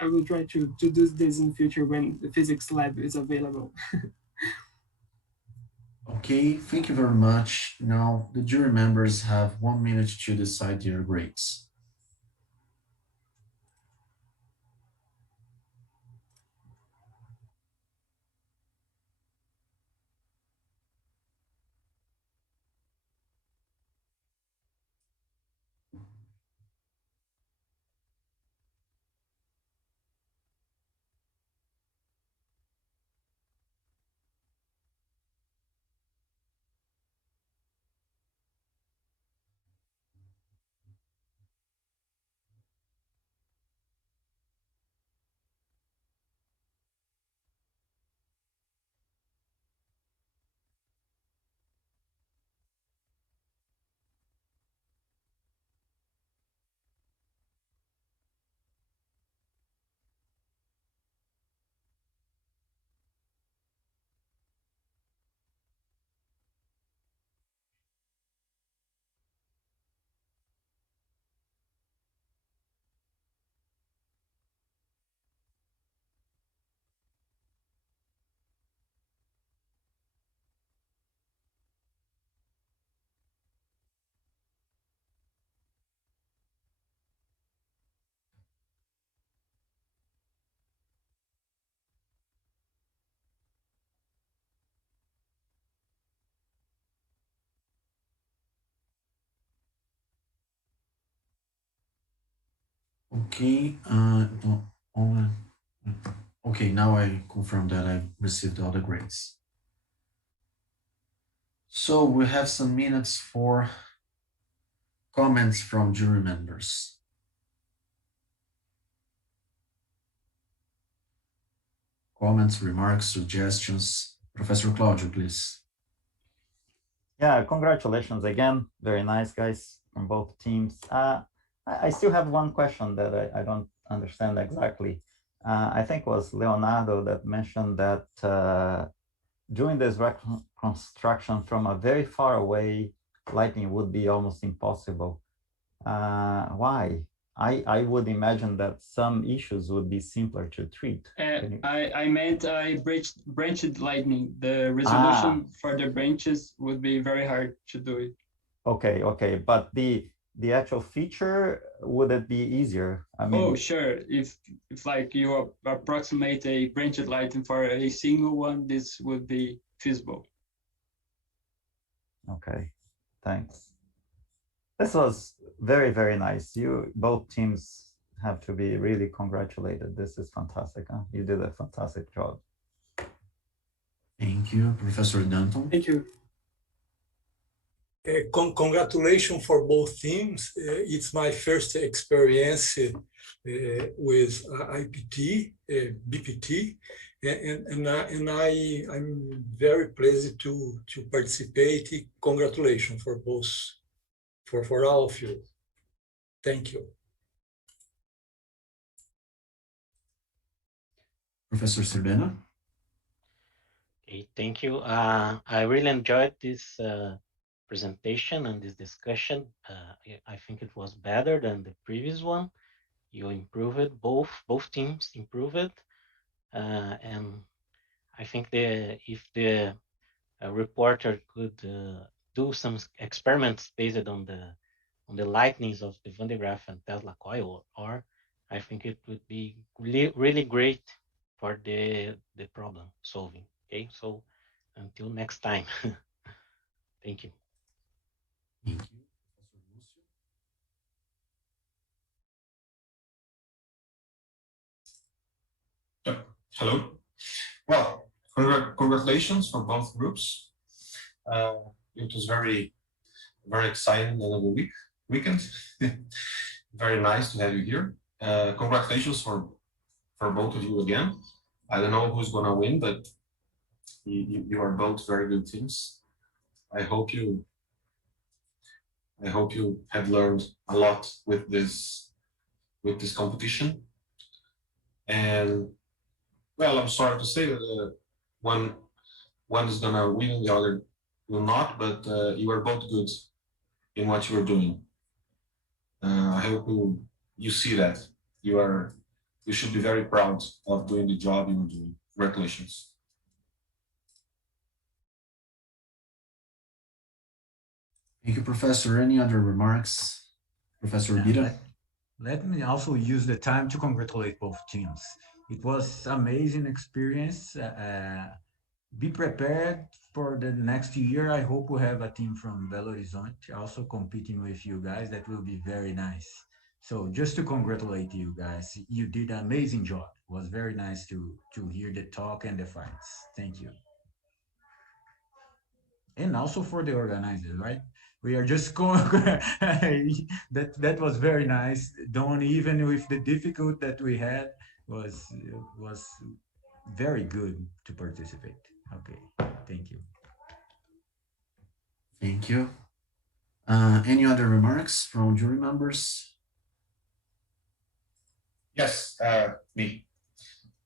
I will try to do this in the future when the physics lab is available. Okay, thank you very much. Now, the jury members have 1 minute to decide their grades. Okay, okay, now I confirm that I received all the grades. So we have some minutes for comments from jury members. Comments, remarks, suggestions. Professor Claudio, please. Yeah, congratulations again. Very nice, guys, from both teams. I still have one question that I don't understand exactly. I think it was Leonardo that mentioned that doing this reconstruction from a very far away, lighting would be almost impossible. Why? I would imagine that some issues would be simpler to treat. I meant branched lightning. The resolution for the branches would be very hard to do it. Okay, but the actual feature, would it be easier? I mean, oh, sure. If like you approximate a branched lighting for a single one, this would be feasible. Okay, thanks. This was very, very nice. Both teams have to be really congratulated. This is fantastic. Huh? You did a fantastic job. Thank you, Professor Danton. Thank you. Congratulations for both teams. It's my first experience with IPT, BPT, and I'm very pleased to participate. Congratulations for both, for all of you. Thank you. Professor Serdena. Okay, thank you. I really enjoyed this presentation and this discussion. I think it was better than the previous one. You improved it, both teams improved it. And I think if the reporter could do some experiments based on the lightnings of the Van de Graaff and Tesla coil, or I think it would be really great for the problem solving. Okay, so until next time. Thank you. Thank you, Professor Lúcio. Hello. Well, congratulations for both groups. It was very exciting another weekend. Very nice to have you here. Congratulations for both of you again. I don't know who's gonna win, but you are both very good teams. I hope you have learned a lot with this competition. And well, I'm sorry to say that one is gonna win and the other will not, but you are both good in what you are doing. I hope you see that. You should be very proud of doing the job you are doing. Congratulations. Thank you, Professor. Any other remarks? Professor Bira? Let me also use the time to congratulate both teams. It was amazing experience. Be prepared for the next year. I hope we have a team from Belo Horizonte also competing with you guys. That will be very nice. So just to congratulate you guys, you did an amazing job. It was very nice to hear the talk and the fights. Thank you. And also for the organizers, right? We are just going. that was very nice. Don't even with the difficult that we had was very good to participate. Okay, thank you. Thank you. Any other remarks from jury members? Yes, me.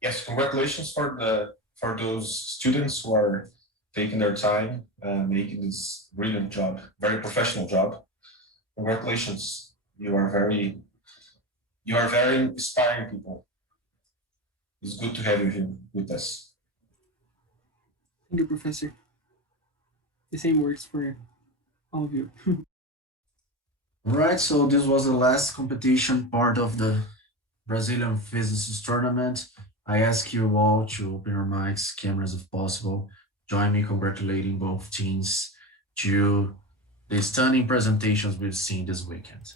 Yes, congratulations for those students who are taking their time, making this brilliant job, very professional job. Congratulations. You are very inspiring people. It's good to have you here with us. Thank you, Professor. The same works for all of you. All right, so this was the last competition part of the Brazilian Physicists Tournament. I ask you all to open your mics, cameras if possible. Join me congratulating both teams to the stunning presentations we've seen this weekend.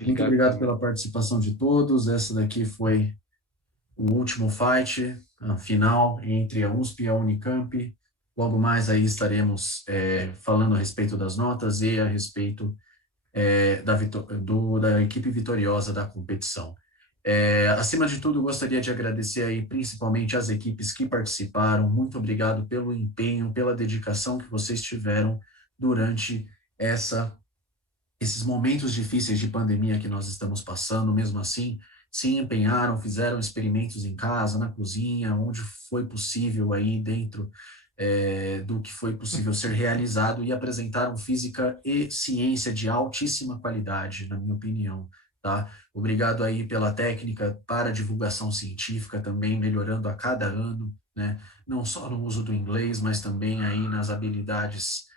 Muito obrigado pela participação de todos. Essa daqui foi o último fight, a final entre a USP e a UNICAMP. Logo mais aí estaremos falando a respeito das notas e a respeito da equipe vitoriosa da competição. Acima de tudo, gostaria de agradecer aí principalmente as equipes que participaram. Muito obrigado pelo empenho, pela dedicação que vocês tiveram durante esses momentos difíceis de pandemia que nós estamos passando. Mesmo assim, se empenharam, fizeram experimentos em casa, na cozinha, onde foi possível aí dentro do que foi possível ser realizado, e apresentaram física e ciência de altíssima qualidade, na minha opinião. Tá? Obrigado aí pela técnica para divulgação científica, também melhorando a cada ano, né? Não só no uso do inglês, mas também aí nas habilidades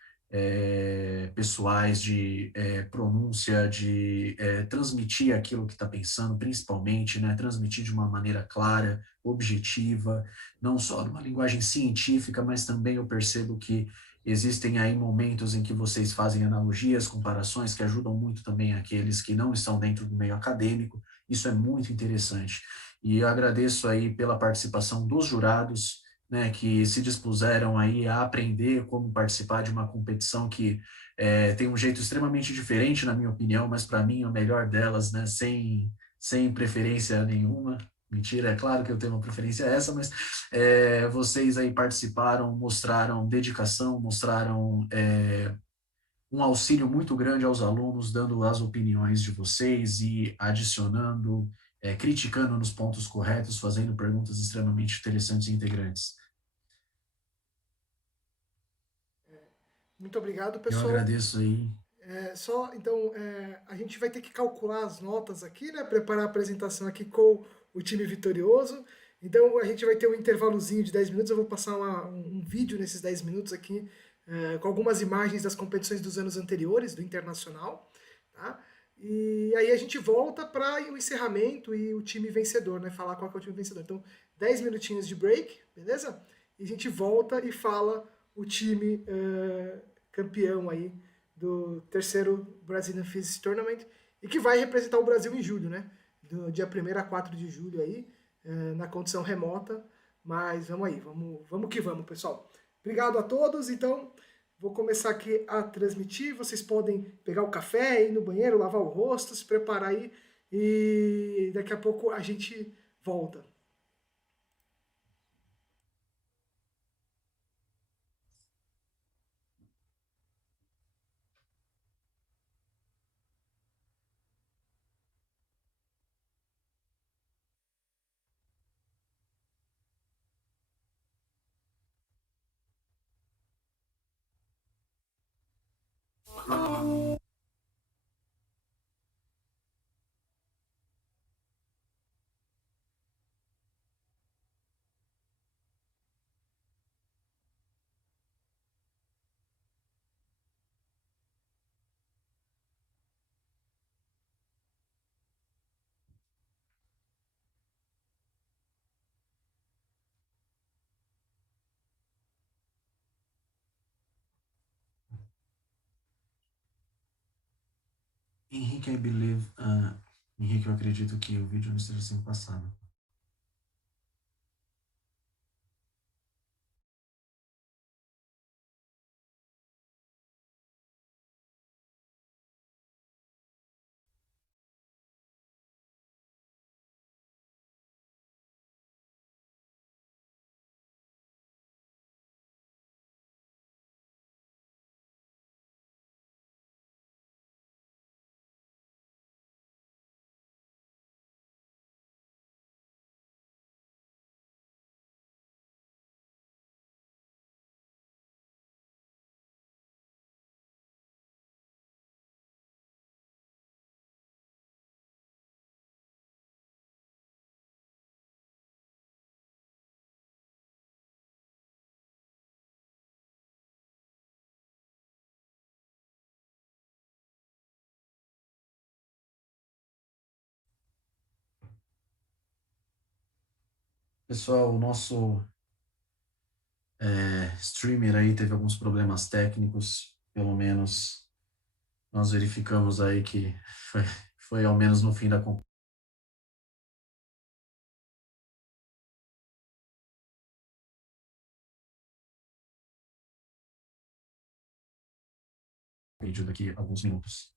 pessoais de pronúncia, de transmitir aquilo que está pensando, principalmente, né? Transmitir de uma maneira clara, objetiva, não só numa linguagem científica, mas também eu percebo que existem aí momentos em que vocês fazem analogias, comparações que ajudam muito também aqueles que não estão dentro do meio acadêmico. Isso é muito interessante. E eu agradeço aí pela participação dos jurados, né, que se dispuseram aí a aprender como participar de uma competição que tem um jeito extremamente diferente, na minha opinião, mas para mim é o melhor delas, né, sem preferência nenhuma. Mentira, é claro que eu tenho uma preferência essa, mas vocês aí participaram, mostraram dedicação, mostraram um auxílio muito grande aos alunos, dando as opiniões de vocês e adicionando, criticando nos pontos corretos, fazendo perguntas extremamente interessantes e integrantes. Muito obrigado, pessoal. Eu agradeço aí. Então, a gente vai ter que calcular as notas aqui, né? Preparar a apresentação aqui com o time vitorioso. Então a gente vai ter um intervalozinho de 10 minutos, eu vou passar um vídeo nesses 10 minutos aqui, com algumas imagens das competições dos anos anteriores, do Internacional, tá? E aí a gente volta para o encerramento e o time vencedor, né? Falar qual que é o time vencedor. Então, 10 minutinhos de break, beleza? E a gente volta e fala o time campeão aí do terceiro Brazilian Physics Tournament e que vai representar o Brasil em julho, né? Do dia 1º a 4 de julho aí, na condição remota. Mas vamos aí, vamos que vamos, pessoal. Obrigado a todos, então vou começar aqui a transmitir. Vocês podem pegar o café, ir no banheiro, lavar o rosto, se preparar aí e daqui a pouco a gente volta. Henrique, Henrique, eu acredito que o vídeo não esteja sendo passado. Pessoal, o nosso streamer aí teve alguns problemas técnicos, pelo menos nós verificamos aí que foi ao menos no fim da vídeo daqui a alguns minutos.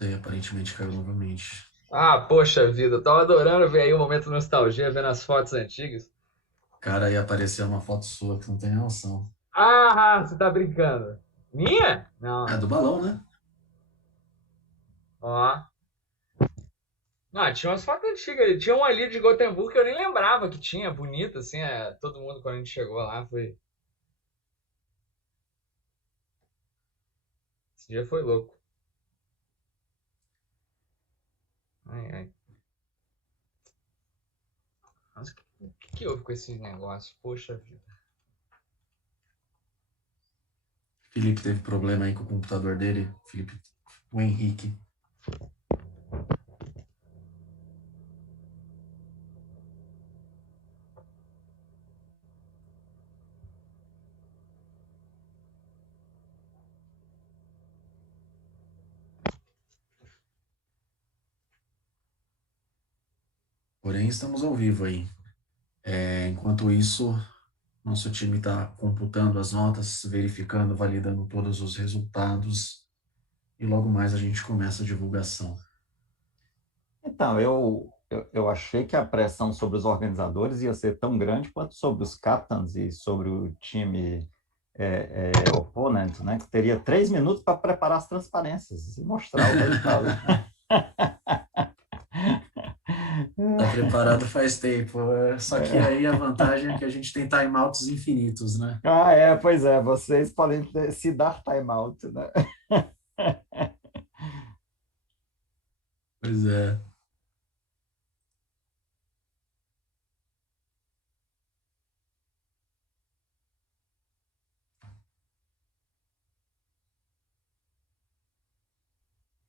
Aí aparentemente caiu novamente. Ah, poxa vida, eu tava adorando ver aí o momento de nostalgia, vendo as fotos antigas. Cara, aí apareceu uma foto sua que não tem noção. Ah, você tá brincando. Minha? É Não. do balão, né? Ó. Não, tinha umas fotos antigas. Tinha uma ali de Gotemburgo que eu nem lembrava que tinha, bonita, assim, todo mundo quando a gente chegou lá foi. Esse dia foi louco. Ai, ai. Mas o que houve com esse negócio? Poxa vida. Felipe teve problema aí com o computador dele. Felipe, o Henrique. Porém, estamos ao vivo aí. Enquanto isso, nosso time está computando as notas, verificando, validando todos os resultados. E logo mais a gente começa a divulgação. Então, eu achei que a pressão sobre os organizadores ia ser tão grande quanto sobre os captains e sobre o time opponent, né? Que teria 3 minutos para preparar as transparências e mostrar o resultado. Tá preparado faz tempo. Só que aí a vantagem é que a gente tem timeouts infinitos, né? Pois é, vocês podem se dar timeout, né? Pois é.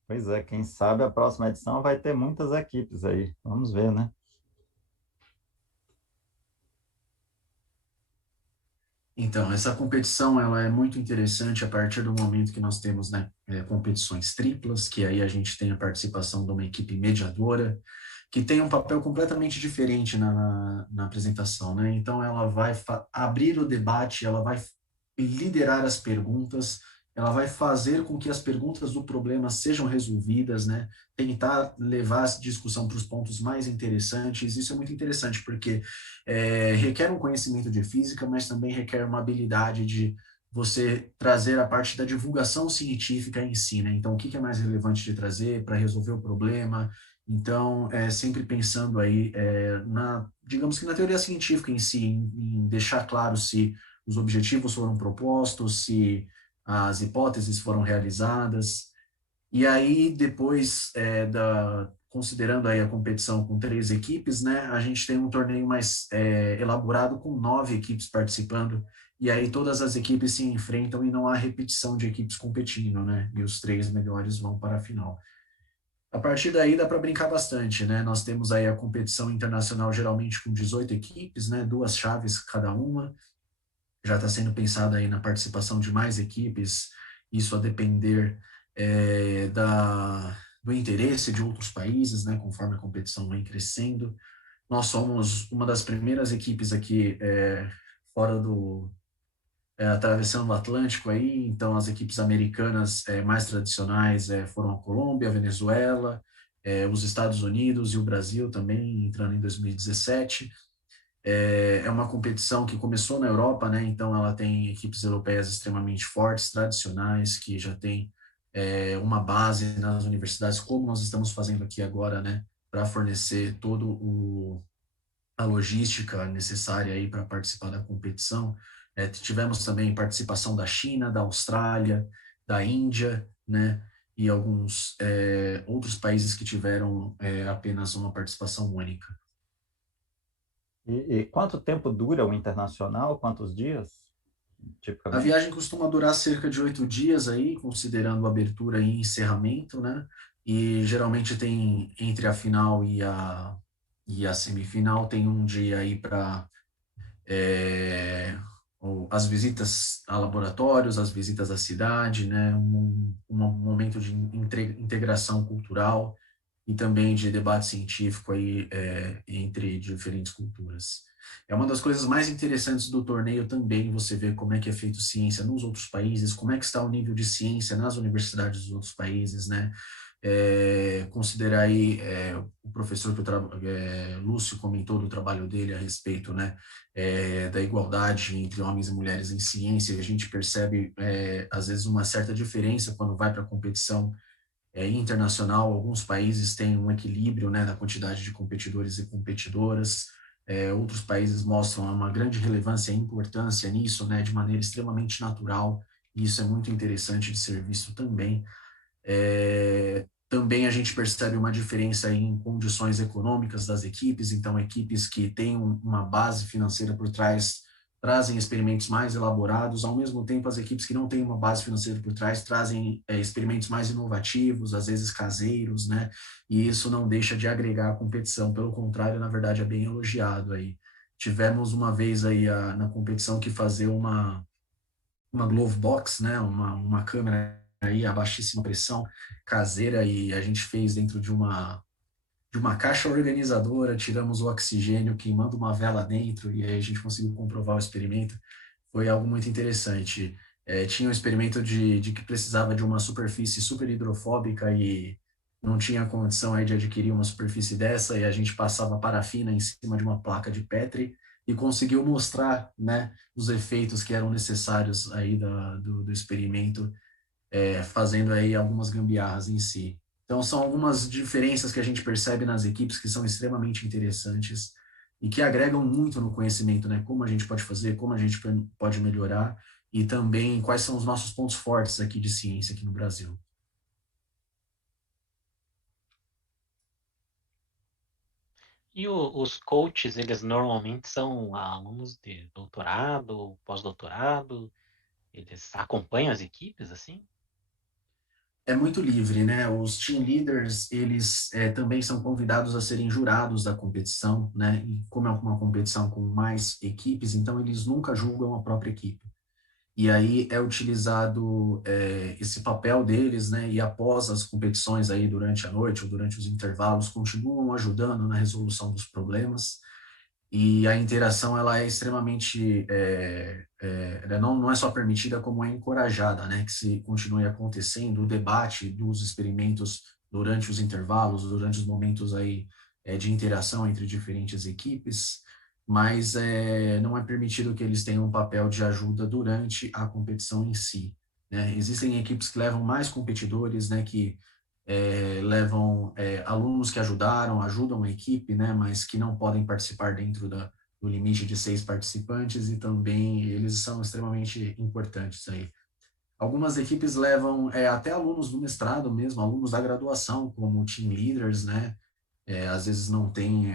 Pois é, quem sabe a próxima edição vai ter muitas equipes aí. Vamos ver, né? Então, essa competição ela é muito interessante a partir do momento que nós temos, né, competições triplas, que aí a gente tem a participação de uma equipe mediadora, que tem um papel completamente diferente na apresentação, né? Então, ela vai abrir o debate, ela vai liderar as perguntas, ela vai fazer com que as perguntas do problema sejam resolvidas, né? Tentar levar a discussão para os pontos mais interessantes. Isso é muito interessante, porque requer um conhecimento de física, mas também requer uma habilidade de você trazer a parte da divulgação científica em si, né? Então, o que é mais relevante de trazer para resolver o problema? Então, sempre pensando aí digamos que na teoria científica em si, em deixar claro se os objetivos foram propostos, se as hipóteses foram realizadas. E aí, depois, considerando aí a competição com 3 equipes, né, a gente tem um torneio mais elaborado com 9 equipes participando, e aí todas as equipes se enfrentam e não há repetição de equipes competindo, né, e os 3 melhores vão para a final. A partir daí dá para brincar bastante, né? Nós temos aí a competição internacional geralmente com 18 equipes, né? 2 chaves cada uma. Já está sendo pensado aí na participação de mais equipes, isso a depender do interesse de outros países, né? Conforme a competição vem crescendo. Nós somos uma das primeiras equipes aqui fora atravessando o Atlântico aí, então as equipes americanas mais tradicionais foram a Colômbia, a Venezuela, os Estados Unidos e o Brasil também, entrando em 2017. É uma competição que começou na Europa, né? Então ela tem equipes europeias extremamente fortes, tradicionais, que já tem uma base nas universidades, como nós estamos fazendo aqui agora, né? Para fornecer a logística necessária aí para participar da competição. Tivemos também participação da China, da Austrália, da Índia, né? E alguns outros países que tiveram apenas uma participação única. E quanto tempo dura o internacional? Quantos dias? A viagem costuma durar cerca de 8 dias aí, considerando abertura e encerramento, né? E geralmente tem entre a final e a semifinal tem um dia aí para as visitas a laboratórios, as visitas à cidade, né? Um momento de integração cultural e também de debate científico aí entre diferentes culturas. É uma das coisas mais interessantes do torneio também, você ver como é que é feito ciência nos outros países, como é que está o nível de ciência nas universidades dos outros países, né? considerar aí o professor que Lúcio comentou do trabalho dele a respeito, né, da igualdade entre homens e mulheres em ciência. A gente percebe, às vezes, uma certa diferença quando vai para a competição internacional. Alguns países têm um equilíbrio, né, da quantidade de competidores e competidoras. Outros países mostram uma grande relevância e importância nisso, né, de maneira extremamente natural, e isso é muito interessante de ser visto também. Também a gente percebe uma diferença em condições econômicas das equipes. Então, equipes que têm uma base financeira por trás trazem experimentos mais elaborados, ao mesmo tempo as equipes que não têm uma base financeira por trás trazem experimentos mais inovativos, às vezes caseiros, né? E isso não deixa de agregar a competição, pelo contrário, na verdade é bem elogiado aí. Tivemos uma vez aí na competição que fazer uma glove box, né? Uma câmera aí a baixíssima pressão caseira, e a gente fez dentro de uma caixa organizadora, tiramos o oxigênio queimando uma vela dentro, e aí a gente conseguiu comprovar o experimento. Foi algo muito interessante. Tinha um experimento de que precisava de uma superfície super hidrofóbica e não tinha condição aí de adquirir uma superfície dessa, e a gente passava parafina em cima de uma placa de Petri e conseguiu mostrar, né, os efeitos que eram necessários aí do experimento, fazendo aí algumas gambiarras em si. Então, são algumas diferenças que a gente percebe nas equipes que são extremamente interessantes e que agregam muito no conhecimento, né? Como a gente pode fazer, como a gente pode melhorar, e também quais são os nossos pontos fortes aqui de ciência aqui no Brasil. E os coaches, eles normalmente são alunos de doutorado, pós-doutorado, eles acompanham as equipes, assim? É muito livre, né? Os team leaders, eles também são convidados a serem jurados da competição, né? E como é uma competição com mais equipes, então eles nunca julgam a própria equipe. E aí é utilizado esse papel deles, né? E após as competições aí durante a noite ou durante os intervalos, continuam ajudando na resolução dos problemas. E a interação, ela é extremamente, ela não é só permitida, como é encorajada, né? Que se continue acontecendo o debate dos experimentos durante os intervalos, durante os momentos aí de interação entre diferentes equipes, mas não é permitido que eles tenham um papel de ajuda durante a competição em si, né? Existem equipes que levam mais competidores, né? Que levam alunos que ajudam a equipe, né, mas que não podem participar dentro do limite de 6 participantes, e também eles são extremamente importantes aí. Algumas equipes levam até alunos do mestrado mesmo, alunos da graduação, como team leaders, né, às vezes não tem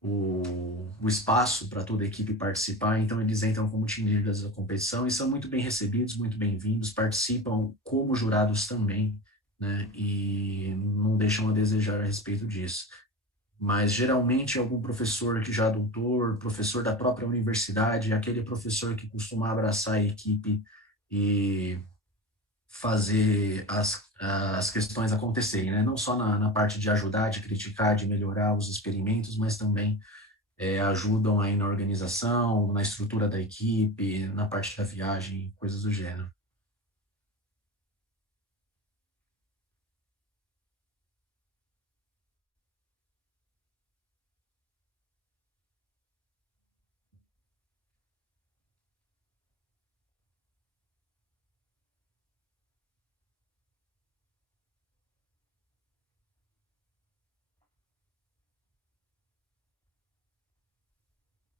o espaço para toda a equipe participar, então eles entram como team leaders da competição e são muito bem recebidos, muito bem-vindos, participam como jurados também, né, e não deixam a desejar a respeito disso. Mas geralmente algum professor que já é doutor, professor da própria universidade, aquele professor que costuma abraçar a equipe e fazer as questões acontecerem, né? Não só na parte de ajudar, de criticar, de melhorar os experimentos, mas também ajudam aí na organização, na estrutura da equipe, na parte da viagem, coisas do gênero.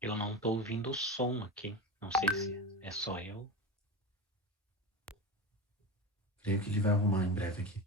Eu não estou ouvindo o som aqui. Não sei se é só eu. Creio que ele vai arrumar em breve aqui.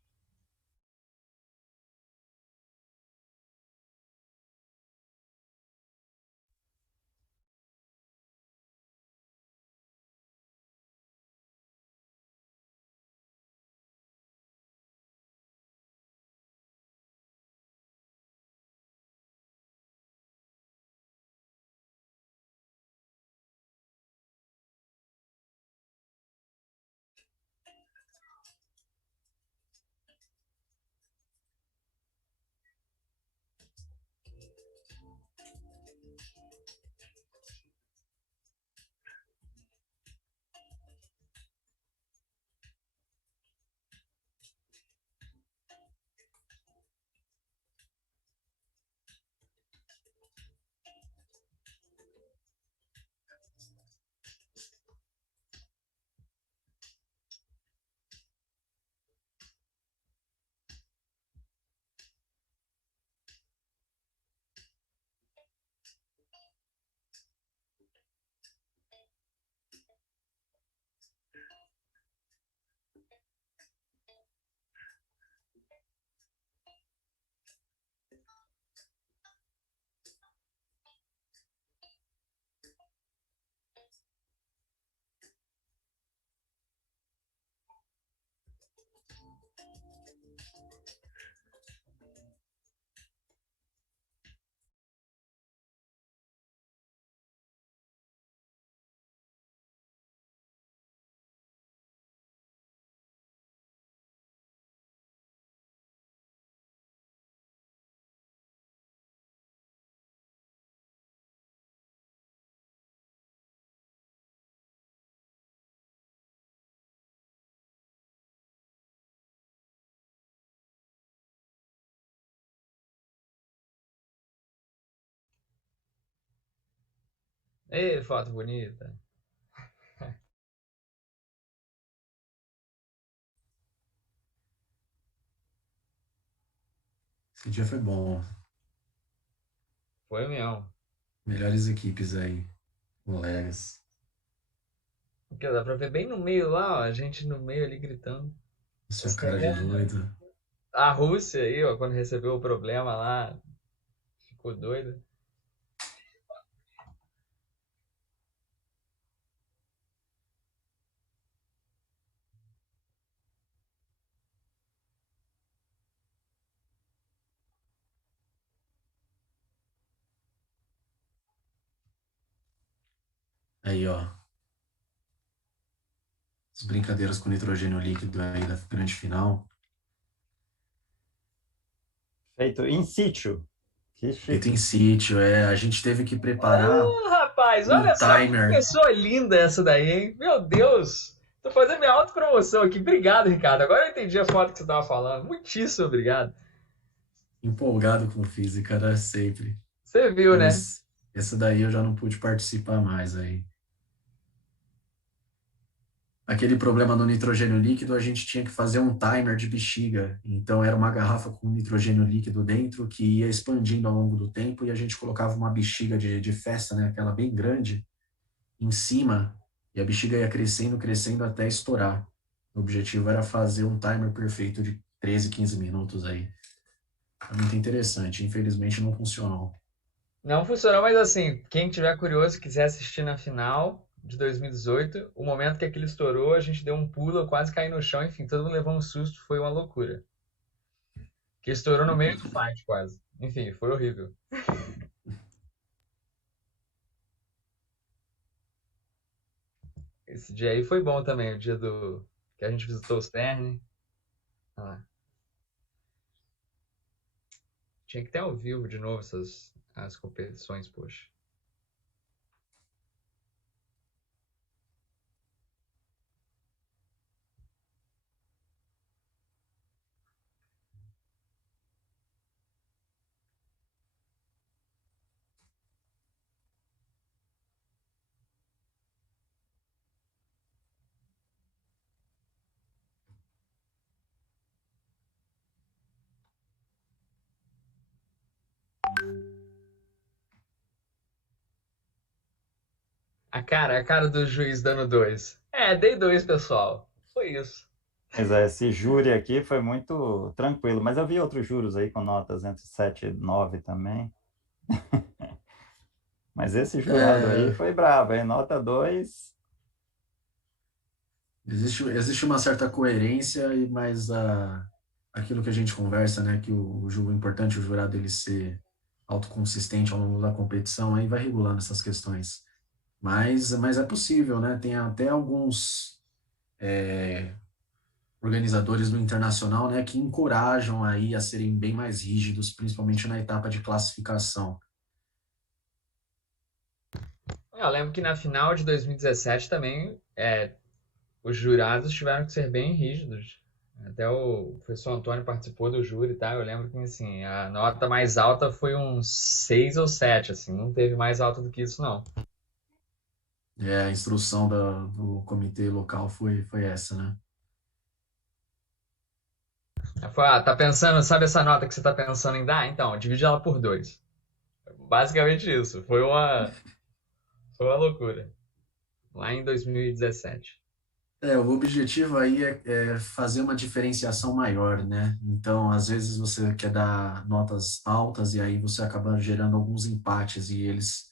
Ei, foto bonita. Esse dia foi bom. Foi mesmo. Melhores equipes aí, colegas. Porque dá pra ver bem no meio lá, ó, a gente no meio ali gritando. Sua cara de doido. A Rússia aí, ó, quando recebeu o problema lá, ficou doida. Aí, ó. As brincadeiras com nitrogênio líquido aí da grande final. Feito in situ. Que Feito em chique. sítio, a gente teve que preparar Rapaz, um olha só que timer. pessoa linda essa daí, hein? Meu Deus! Tô fazendo minha autopromoção aqui. Obrigado, Ricardo. Agora eu entendi a foto que você tava falando. Muitíssimo obrigado. Empolgado com física, né? Sempre. Você viu, né? Mas essa daí eu já não pude participar mais aí. Aquele problema do nitrogênio líquido, a gente tinha que fazer um timer de bexiga. Então, era uma garrafa com nitrogênio líquido dentro que ia expandindo ao longo do tempo e a gente colocava uma bexiga de festa, né? Aquela bem grande, em cima, e a bexiga ia crescendo, crescendo até estourar. O objetivo era fazer um timer perfeito de 13, 15 minutos aí. É muito interessante. Infelizmente, não funcionou. Não funcionou, mas assim, quem tiver curioso, quiser assistir na final de 2018, o momento que aquilo estourou, a gente deu um pulo, eu quase caí no chão, enfim, todo mundo levou um susto, foi uma loucura. Que estourou no meio do fight, quase. Enfim, foi horrível. Esse dia aí foi bom também, o dia do que a gente visitou o CERN. Ah, tinha que ter ao vivo de novo as competições, poxa. A cara do juiz dando 2. É, dei 2, pessoal. Foi isso. Mas esse júri aqui foi muito tranquilo, mas eu vi outros júris aí com notas entre 7 e 9 também. Mas esse jurado aí foi bravo, hein? Nota 2. Existe uma certa coerência, mas aquilo que a gente conversa, né, que o importante o jurado ele ser autoconsistente ao longo da competição, aí vai regulando essas questões. Mas é possível, né? Tem até alguns organizadores do internacional, né, que encorajam aí a serem bem mais rígidos, principalmente na etapa de classificação. Eu lembro que na final de 2017 também os jurados tiveram que ser bem rígidos. Até o professor Antônio participou do júri, tá? Eu lembro que assim, a nota mais alta foi um 6 ou 7, assim, não teve mais alta do que isso, não. A instrução do comitê local foi essa, né? Tá pensando, sabe essa nota que você tá pensando em dar? Então, divide ela por 2. Basicamente isso. Foi uma loucura. Lá em 2017. O objetivo aí é fazer uma diferenciação maior, né? Então, às vezes você quer dar notas altas e aí você acaba gerando alguns empates e eles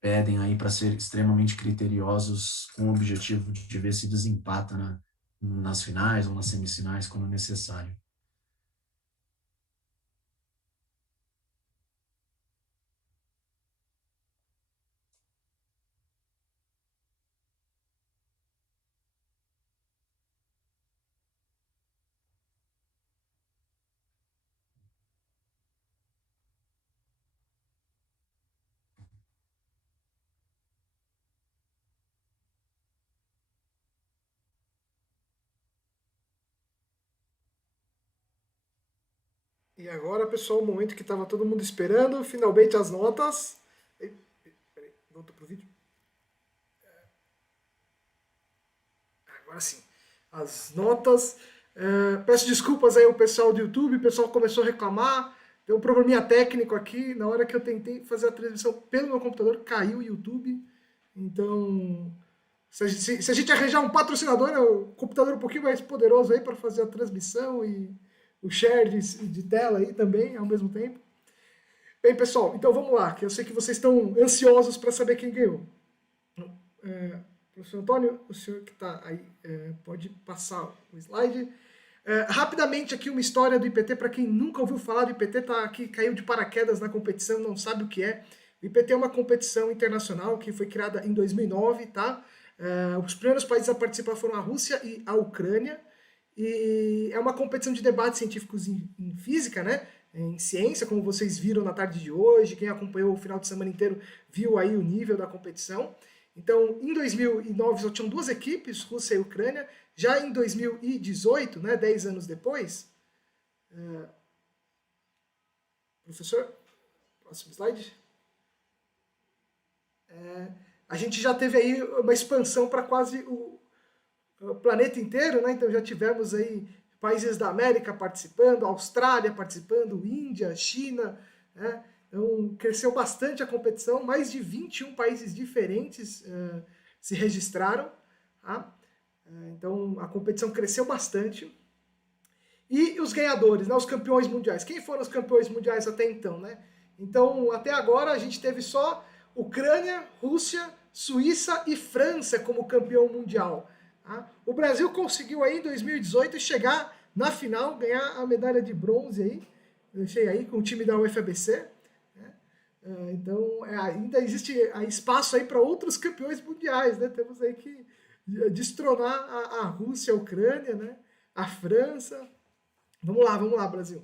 pedem aí para ser extremamente criteriosos com o objetivo de ver se desempata nas finais ou nas semifinais quando necessário. E agora, pessoal, o momento que estava todo mundo esperando, finalmente as notas. Peraí, volta pro vídeo. Agora sim, as notas. Peço desculpas aí ao pessoal do YouTube, o pessoal começou a reclamar, deu um probleminha técnico aqui, na hora que eu tentei fazer a transmissão pelo meu computador, caiu o YouTube. Então, se a gente arranjar um patrocinador, o computador um pouquinho mais poderoso aí para fazer a transmissão e o share de tela aí também, ao mesmo tempo. Bem, pessoal, então vamos lá, que eu sei que vocês estão ansiosos para saber quem ganhou. Professor Antônio, o senhor que está aí, pode passar o slide. Rapidamente aqui uma história do IPT, para quem nunca ouviu falar do IPT, tá aqui, caiu de paraquedas na competição, não sabe o que é. O IPT é uma competição internacional que foi criada em 2009, tá? Os primeiros países a participar foram a Rússia e a Ucrânia, e é uma competição de debates científicos em física, né? Em ciência, como vocês viram na tarde de hoje, quem acompanhou o final de semana inteiro viu aí o nível da competição. Então, em 2009 só tinham 2 equipes, Rússia e Ucrânia. Já em 2018, né, 10 anos depois, professor, próximo slide. A gente já teve aí uma expansão para quase o planeta inteiro, né? Então já tivemos aí países da América participando, Austrália participando, Índia, China, né? Então cresceu bastante a competição, mais de 21 países diferentes se registraram, tá? Então a competição cresceu bastante. E os ganhadores, né, os campeões mundiais. Quem foram os campeões mundiais até então, né? Então, até agora a gente teve só Ucrânia, Rússia, Suíça e França como campeão mundial. Tá? O Brasil conseguiu aí em 2018 chegar na final, ganhar a medalha de bronze aí. Deixei aí com o time da UFABC. Né? Então, ainda existe espaço aí para outros campeões mundiais, né? Temos aí que destronar a Rússia, a Ucrânia, né? A França. Vamos lá, Brasil.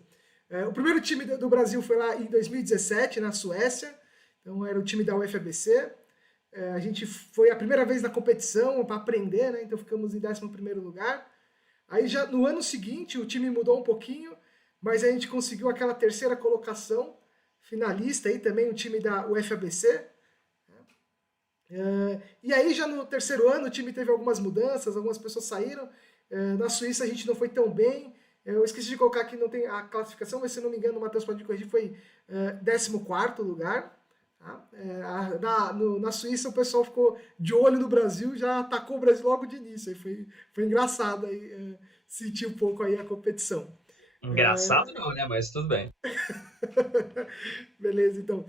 O primeiro time do Brasil foi lá em 2017, na Suécia. Então, era o time da UFABC. A gente foi a primeira vez na competição para aprender, né? Então, ficamos em 11º lugar. Aí, já no ano seguinte, o time mudou um pouquinho, mas a gente conseguiu aquela 3ª colocação, finalista aí também, o time da UFABC. E aí, já no 3º ano, o time teve algumas mudanças, algumas pessoas saíram. Na Suíça, a gente não foi tão bem. Eu esqueci de colocar aqui, não tem a classificação, mas se não me engano, o Matheus pode corrigir, foi 14º lugar. Tá? Na Suíça, o pessoal ficou de olho no Brasil, já atacou o Brasil logo de início. Aí foi engraçado aí, sentir um pouco aí a competição. Engraçado não, né? Mas tudo bem. Beleza, então.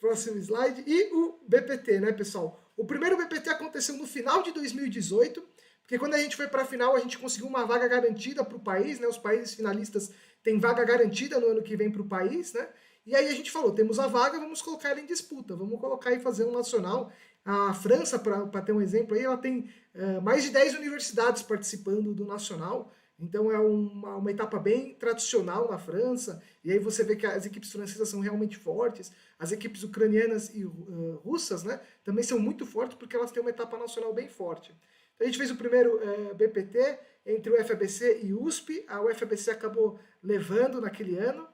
Próximo slide. E o BPT, né, pessoal? O primeiro BPT aconteceu no final de 2018, porque quando a gente foi para a final, a gente conseguiu uma vaga garantida para o país, né? Os países finalistas têm vaga garantida no ano que vem para o país, né? E aí a gente falou, temos a vaga, vamos colocar ela em disputa, vamos colocar e fazer um nacional. A França, para ter um exemplo aí, ela tem mais de 10 universidades participando do nacional, então é uma etapa bem tradicional na França, e aí você vê que as equipes francesas são realmente fortes, as equipes ucranianas e russas, né, também são muito fortes porque elas têm uma etapa nacional bem forte. Então a gente fez o primeiro BPT entre o UFABC e USP, a UFABC acabou levando naquele ano,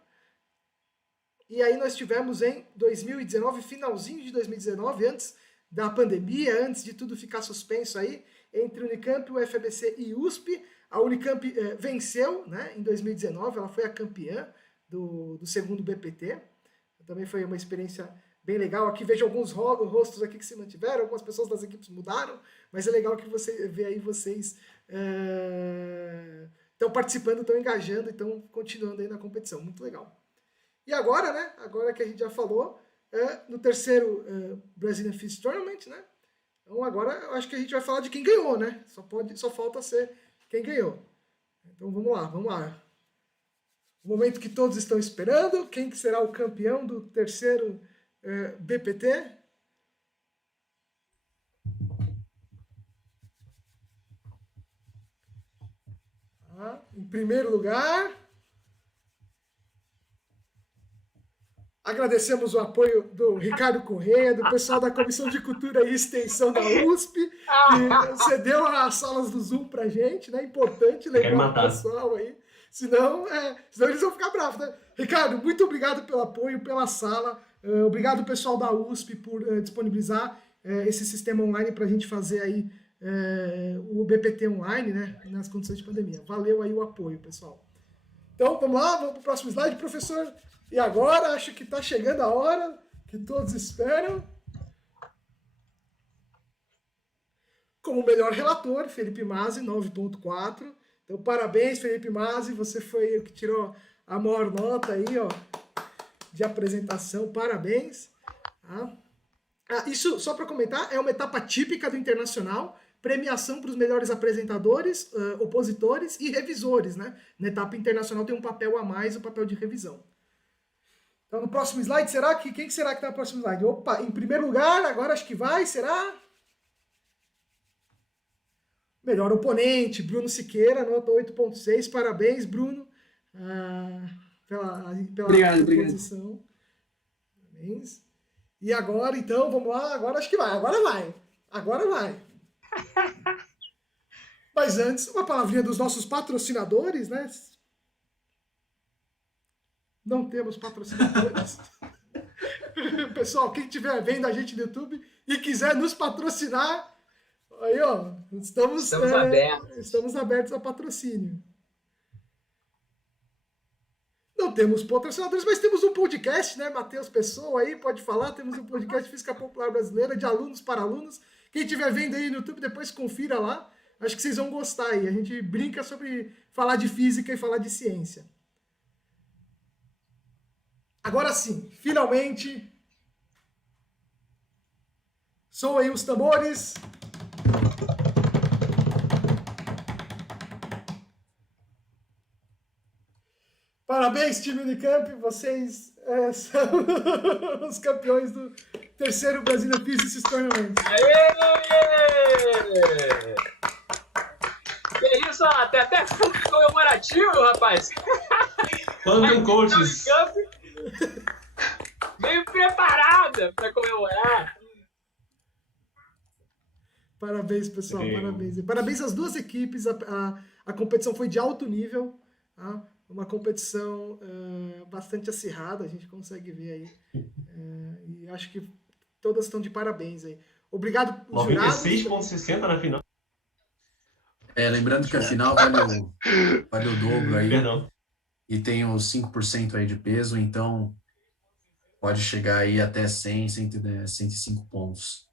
e aí nós tivemos em 2019, finalzinho de 2019, antes da pandemia, antes de tudo ficar suspenso aí, entre Unicamp, UFABC e USP. A Unicamp venceu, né, em 2019, ela foi a campeã do segundo BPT. Também foi uma experiência bem legal. Aqui vejo alguns rostos aqui que se mantiveram, algumas pessoas das equipes mudaram, mas é legal que você vê aí vocês estão participando, estão engajando, estão continuando aí na competição. Muito legal. E agora, né? Agora que a gente já falou, no terceiro Brazilian Physics Tournament, né? Então agora eu acho que a gente vai falar de quem ganhou, né? Só falta ser quem ganhou. Então vamos lá. O momento que todos estão esperando, quem que será o campeão do terceiro BPT? Em primeiro lugar, agradecemos o apoio do Ricardo Correia, do pessoal da Comissão de Cultura e Extensão da USP, que cedeu as salas do Zoom pra gente, né? Importante lembrar o pessoal aí, senão eles vão ficar bravos, né? Ricardo, muito obrigado pelo apoio, pela sala, obrigado pessoal da USP por disponibilizar esse sistema online pra gente fazer aí o BPT online, né, nas condições de pandemia. Valeu aí o apoio, pessoal. Então, vamos lá, vamos para o próximo slide, professor. E agora, acho que está chegando a hora que todos esperam. Como melhor relator, Felipe Mazzi, 9.4. Então, parabéns, Felipe Mazzi, você foi o que tirou a maior nota aí, ó, de apresentação, parabéns. Tá? Isso, só para comentar, é uma etapa típica do Internacional, premiação para os melhores apresentadores, opositores e revisores, né? Na etapa internacional tem um papel a mais, o papel de revisão. Então, no próximo slide, quem será que está no próximo slide? Opa, em primeiro lugar, agora acho que vai, será? Melhor oponente, Bruno Siqueira, nota 8.6. Parabéns, Bruno, pela Obrigado. posição. Parabéns. E agora, então, vamos lá. Agora acho que vai. Agora vai. Mas antes, uma palavrinha dos nossos patrocinadores, né? Não temos patrocinadores. Pessoal, quem estiver vendo a gente no YouTube e quiser nos patrocinar, aí, ó, estamos abertos a patrocínio. Não temos patrocinadores, mas temos um podcast, né? Matheus Pessoa aí, pode falar. Temos um podcast Física Popular Brasileira, de alunos para alunos. Quem estiver vendo aí no YouTube, depois confira lá. Acho que vocês vão gostar aí. A gente brinca sobre falar de física e falar de ciência. Agora sim, finalmente. Soem os tambores. Parabéns, time Unicamp, vocês são os campeões do terceiro Brazilian Physics Tournament. Aê! Que isso, tem até fundo comemorativo, rapaz. Quantum Coaches. Meio preparada para comemorar. Parabéns, pessoal, parabéns. E parabéns às duas equipes, a competição foi de alto nível, tá? Uma competição bastante acirrada, a gente consegue ver aí. E acho que todas estão de parabéns aí. Obrigado, jurados. 96,60 na final. Lembrando que a final vale o dobro aí. Perdão. E tem os 5% aí de peso, então pode chegar aí até 100, 105 pontos.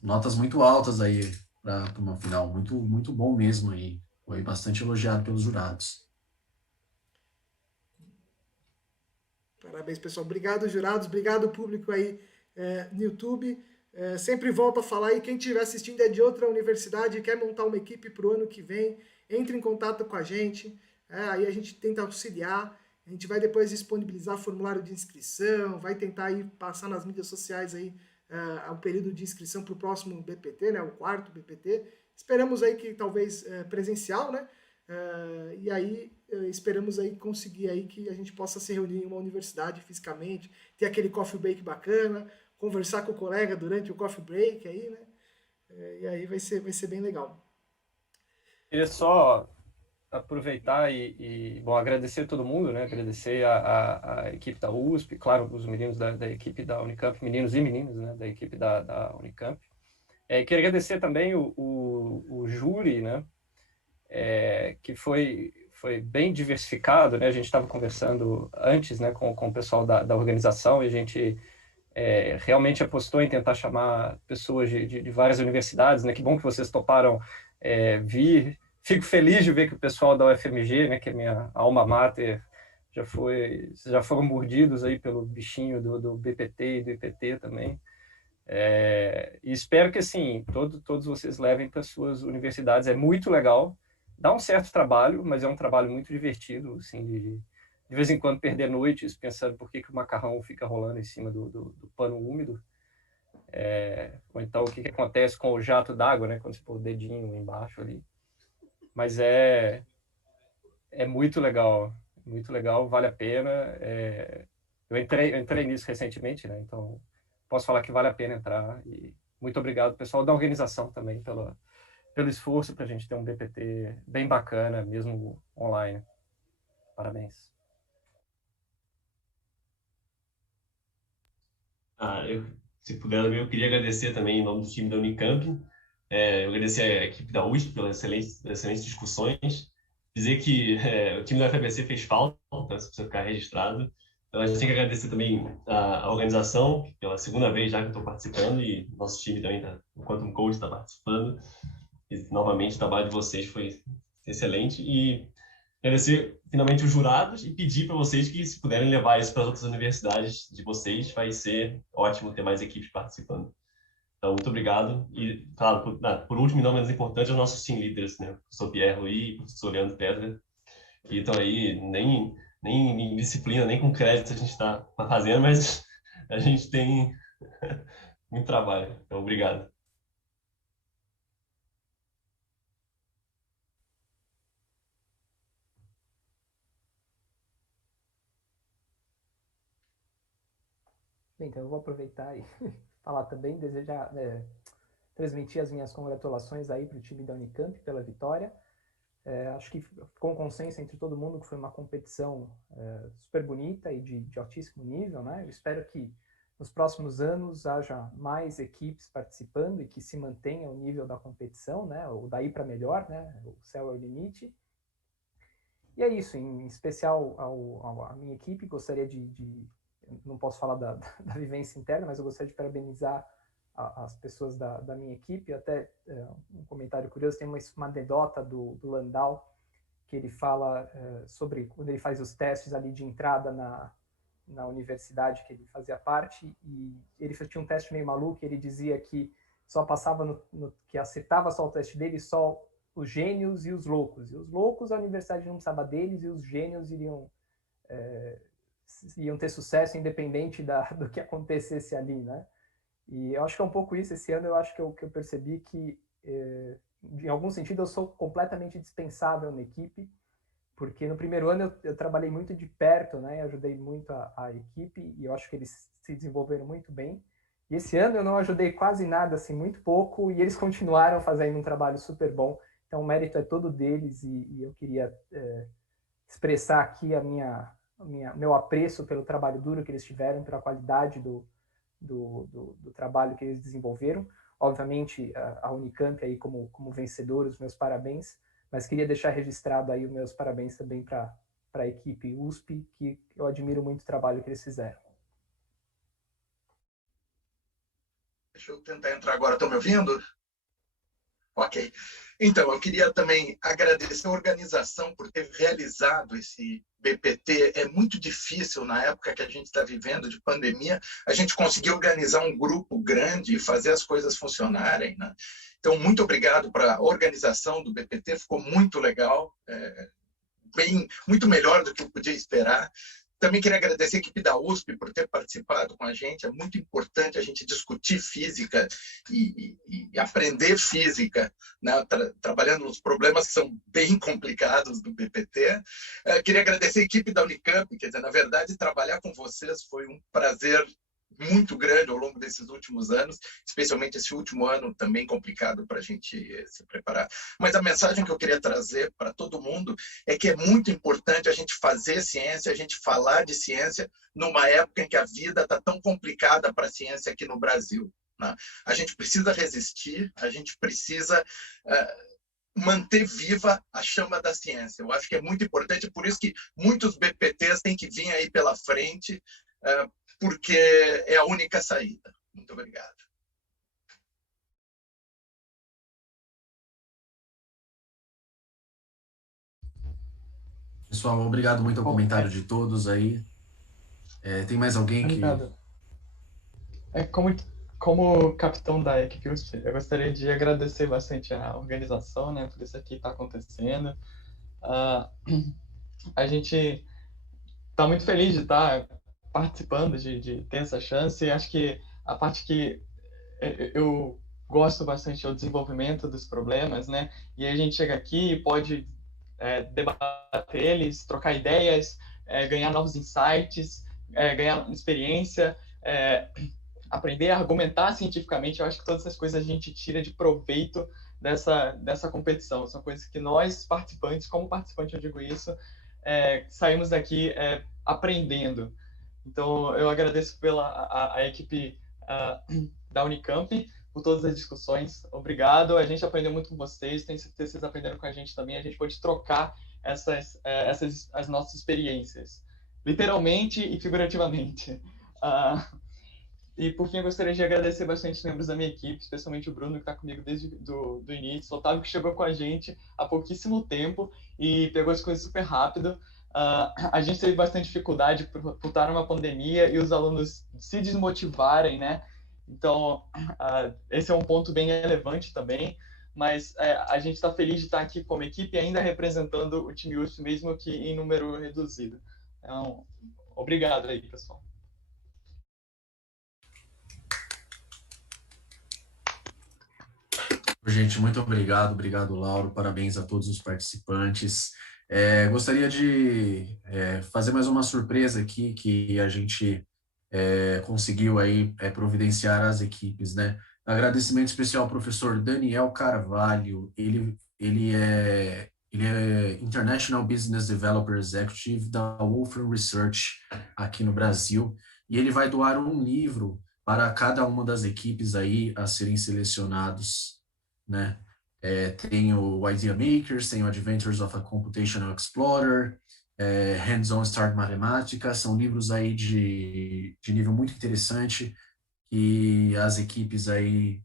Notas muito altas aí para uma final. Muito, muito bom mesmo aí. Foi bastante elogiado pelos jurados. Parabéns, pessoal. Obrigado, jurados. Obrigado, público aí no YouTube. Sempre volto a falar aí, quem estiver assistindo é de outra universidade e quer montar uma equipe para o ano que vem, entre em contato com a gente. Aí a gente tenta auxiliar. A gente vai depois disponibilizar formulário de inscrição, vai tentar aí passar nas mídias sociais aí o período de inscrição para o próximo BPT, né, o quarto BPT. Esperamos aí que talvez presencial, né? E aí esperamos aí conseguir aí que a gente possa se reunir em uma universidade fisicamente, ter aquele coffee break bacana, conversar com o colega durante o coffee break aí, né? E aí vai ser bem legal. Queria só aproveitar bom, agradecer a todo mundo, né? Agradecer a equipe da USP, claro, os meninos da equipe da Unicamp, meninos e meninas, né? Da equipe da Unicamp. Queria agradecer também o júri, né? Que foi bem diversificado, né? A gente estava conversando antes, né? Com o pessoal da organização e a gente realmente apostou em tentar chamar pessoas de várias universidades, né? Que bom que vocês toparam vir. Fico feliz de ver que o pessoal da UFMG, né, que é minha alma mater, já foram mordidos aí pelo bichinho do BPT e do IPT também. E espero que, assim, todos vocês levem para suas universidades. É muito legal. Dá um certo trabalho, mas é um trabalho muito divertido, assim, de vez em quando perder noites pensando por que o macarrão fica rolando em cima do pano úmido. Ou então o que acontece com o jato d'água, né, quando você põe o dedinho embaixo ali. Mas é muito legal, vale a pena. Eu entrei nisso recentemente, né? Então posso falar que vale a pena entrar. E muito obrigado, pessoal da organização também, pelo esforço para a gente ter um BPT bem bacana, mesmo online. Parabéns. Se puder, eu queria agradecer também em nome do time da Unicamp. Eu agradecer a equipe da USP pelas excelentes discussões. Dizer que o time da FABC fez falta, então isso precisa ficar registrado. Então, a gente tem que agradecer também a organização, pela segunda vez já que eu estou participando, e nosso time também, enquanto um coach, está participando. E, novamente, o trabalho de vocês foi excelente. E agradecer, finalmente, os jurados e pedir para vocês que, se puderem levar isso para as outras universidades de vocês, vai ser ótimo ter mais equipes participando. Então, muito obrigado. E, claro, por último e não menos importante, os nossos team leaders, né? O professor Pierre Louis e o professor Leandro Pedra, que estão aí, nem em disciplina, nem com crédito a gente está fazendo, mas a gente tem muito trabalho. Então, obrigado. Bem, então eu vou aproveitar e falar também, desejar, transmitir as minhas congratulações aí para o time da Unicamp pela vitória. Acho que ficou um consenso entre todo mundo que foi uma competição super bonita e de altíssimo nível, né? Eu espero que nos próximos anos haja mais equipes participando e que se mantenha o nível da competição, né? O daí para melhor, né? O céu é o limite. E é isso, em especial à minha equipe, gostaria não posso falar da vivência interna, mas eu gostaria de parabenizar as pessoas da minha equipe. Até um comentário curioso, tem uma anedota do Landau, que ele fala sobre quando ele faz os testes ali de entrada na universidade que ele fazia parte, e ele tinha um teste meio maluco, ele dizia que só passava que acertava só o teste dele só os gênios e os loucos. E os loucos, a universidade não precisava deles, e os gênios iam ter sucesso independente do que acontecesse ali, né? E eu acho que é um pouco isso. Esse ano eu acho que eu percebi que, em algum sentido, eu sou completamente dispensável na equipe, porque no primeiro ano eu trabalhei muito de perto, né? Eu ajudei muito a equipe, e eu acho que eles se desenvolveram muito bem. E esse ano eu não ajudei quase nada, assim, muito pouco, e eles continuaram fazendo um trabalho super bom. Então o mérito é todo deles, e eu queria expressar aqui meu apreço pelo trabalho duro que eles tiveram, pela qualidade do trabalho que eles desenvolveram. Obviamente, a Unicamp aí como vencedor, os meus parabéns, mas queria deixar registrado aí os meus parabéns também para a equipe USP, que eu admiro muito o trabalho que eles fizeram. Deixa eu tentar entrar agora. Estão me ouvindo? Ok. Então, eu queria também agradecer a organização por ter realizado esse BPT. É muito difícil, na época que a gente está vivendo de pandemia, a gente conseguir organizar um grupo grande e fazer as coisas funcionarem, né? Então, muito obrigado para a organização do BPT, ficou muito legal, muito melhor do que eu podia esperar. Também queria agradecer a equipe da USP por ter participado com a gente. É muito importante a gente discutir física e aprender física, né? Trabalhando nos problemas que são bem complicados do BPT. Queria agradecer a equipe da Unicamp, quer dizer, na verdade, trabalhar com vocês foi um prazer muito grande ao longo desses últimos anos, especialmente esse último ano também complicado para a gente se preparar. Mas a mensagem que eu queria trazer para todo mundo é que é muito importante a gente fazer ciência, a gente falar de ciência numa época em que a vida está tão complicada para a ciência aqui no Brasil, né? A gente precisa resistir, a gente precisa manter viva a chama da ciência. Eu acho que é muito importante, por isso que muitos BPTs têm que vir aí pela frente, porque é a única saída. Muito obrigado. Pessoal, obrigado muito ao comentário de todos aí. Tem mais alguém que... Obrigado. Como capitão da equipe USP, eu gostaria de agradecer bastante a organização, né, por isso aqui está acontecendo. A gente está muito feliz de estar participando, de ter essa chance. E acho que a parte que eu gosto bastante é o desenvolvimento dos problemas, né? E a gente chega aqui e pode debater eles, trocar ideias, ganhar novos insights, ganhar experiência, aprender a argumentar cientificamente. Eu acho que todas essas coisas a gente tira de proveito dessa competição. São coisas que nós, participantes, como participante eu digo isso, saímos daqui aprendendo. Então, eu agradeço a equipe da Unicamp por todas as discussões. Obrigado, a gente aprendeu muito com vocês, tenho certeza que vocês aprenderam com a gente também, a gente pode trocar as nossas experiências, literalmente e figurativamente. E por fim, eu gostaria de agradecer bastante os membros da minha equipe, especialmente o Bruno, que está comigo desde do início, o Otávio, que chegou com a gente há pouquíssimo tempo e pegou as coisas super rápido. A gente teve bastante dificuldade por estar numa pandemia e os alunos se desmotivarem, né? Então, esse é um ponto bem relevante também, mas a gente está feliz de estar aqui como equipe e ainda representando o time USP, mesmo que em número reduzido. Então, obrigado aí, pessoal. Gente, muito obrigado, obrigado, Lauro, parabéns a todos os participantes. Gostaria de fazer mais uma surpresa aqui, que a gente conseguiu aí providenciar às equipes, né? Agradecimento especial ao professor Daniel Carvalho, ele é International Business Developer Executive da Wolfram Research aqui no Brasil, e ele vai doar um livro para cada uma das equipes aí a serem selecionados, né? Tem o Idea Makers, tem o Adventures of a Computational Explorer, Hands-on Start Matemática, são livros aí de nível muito interessante e as equipes aí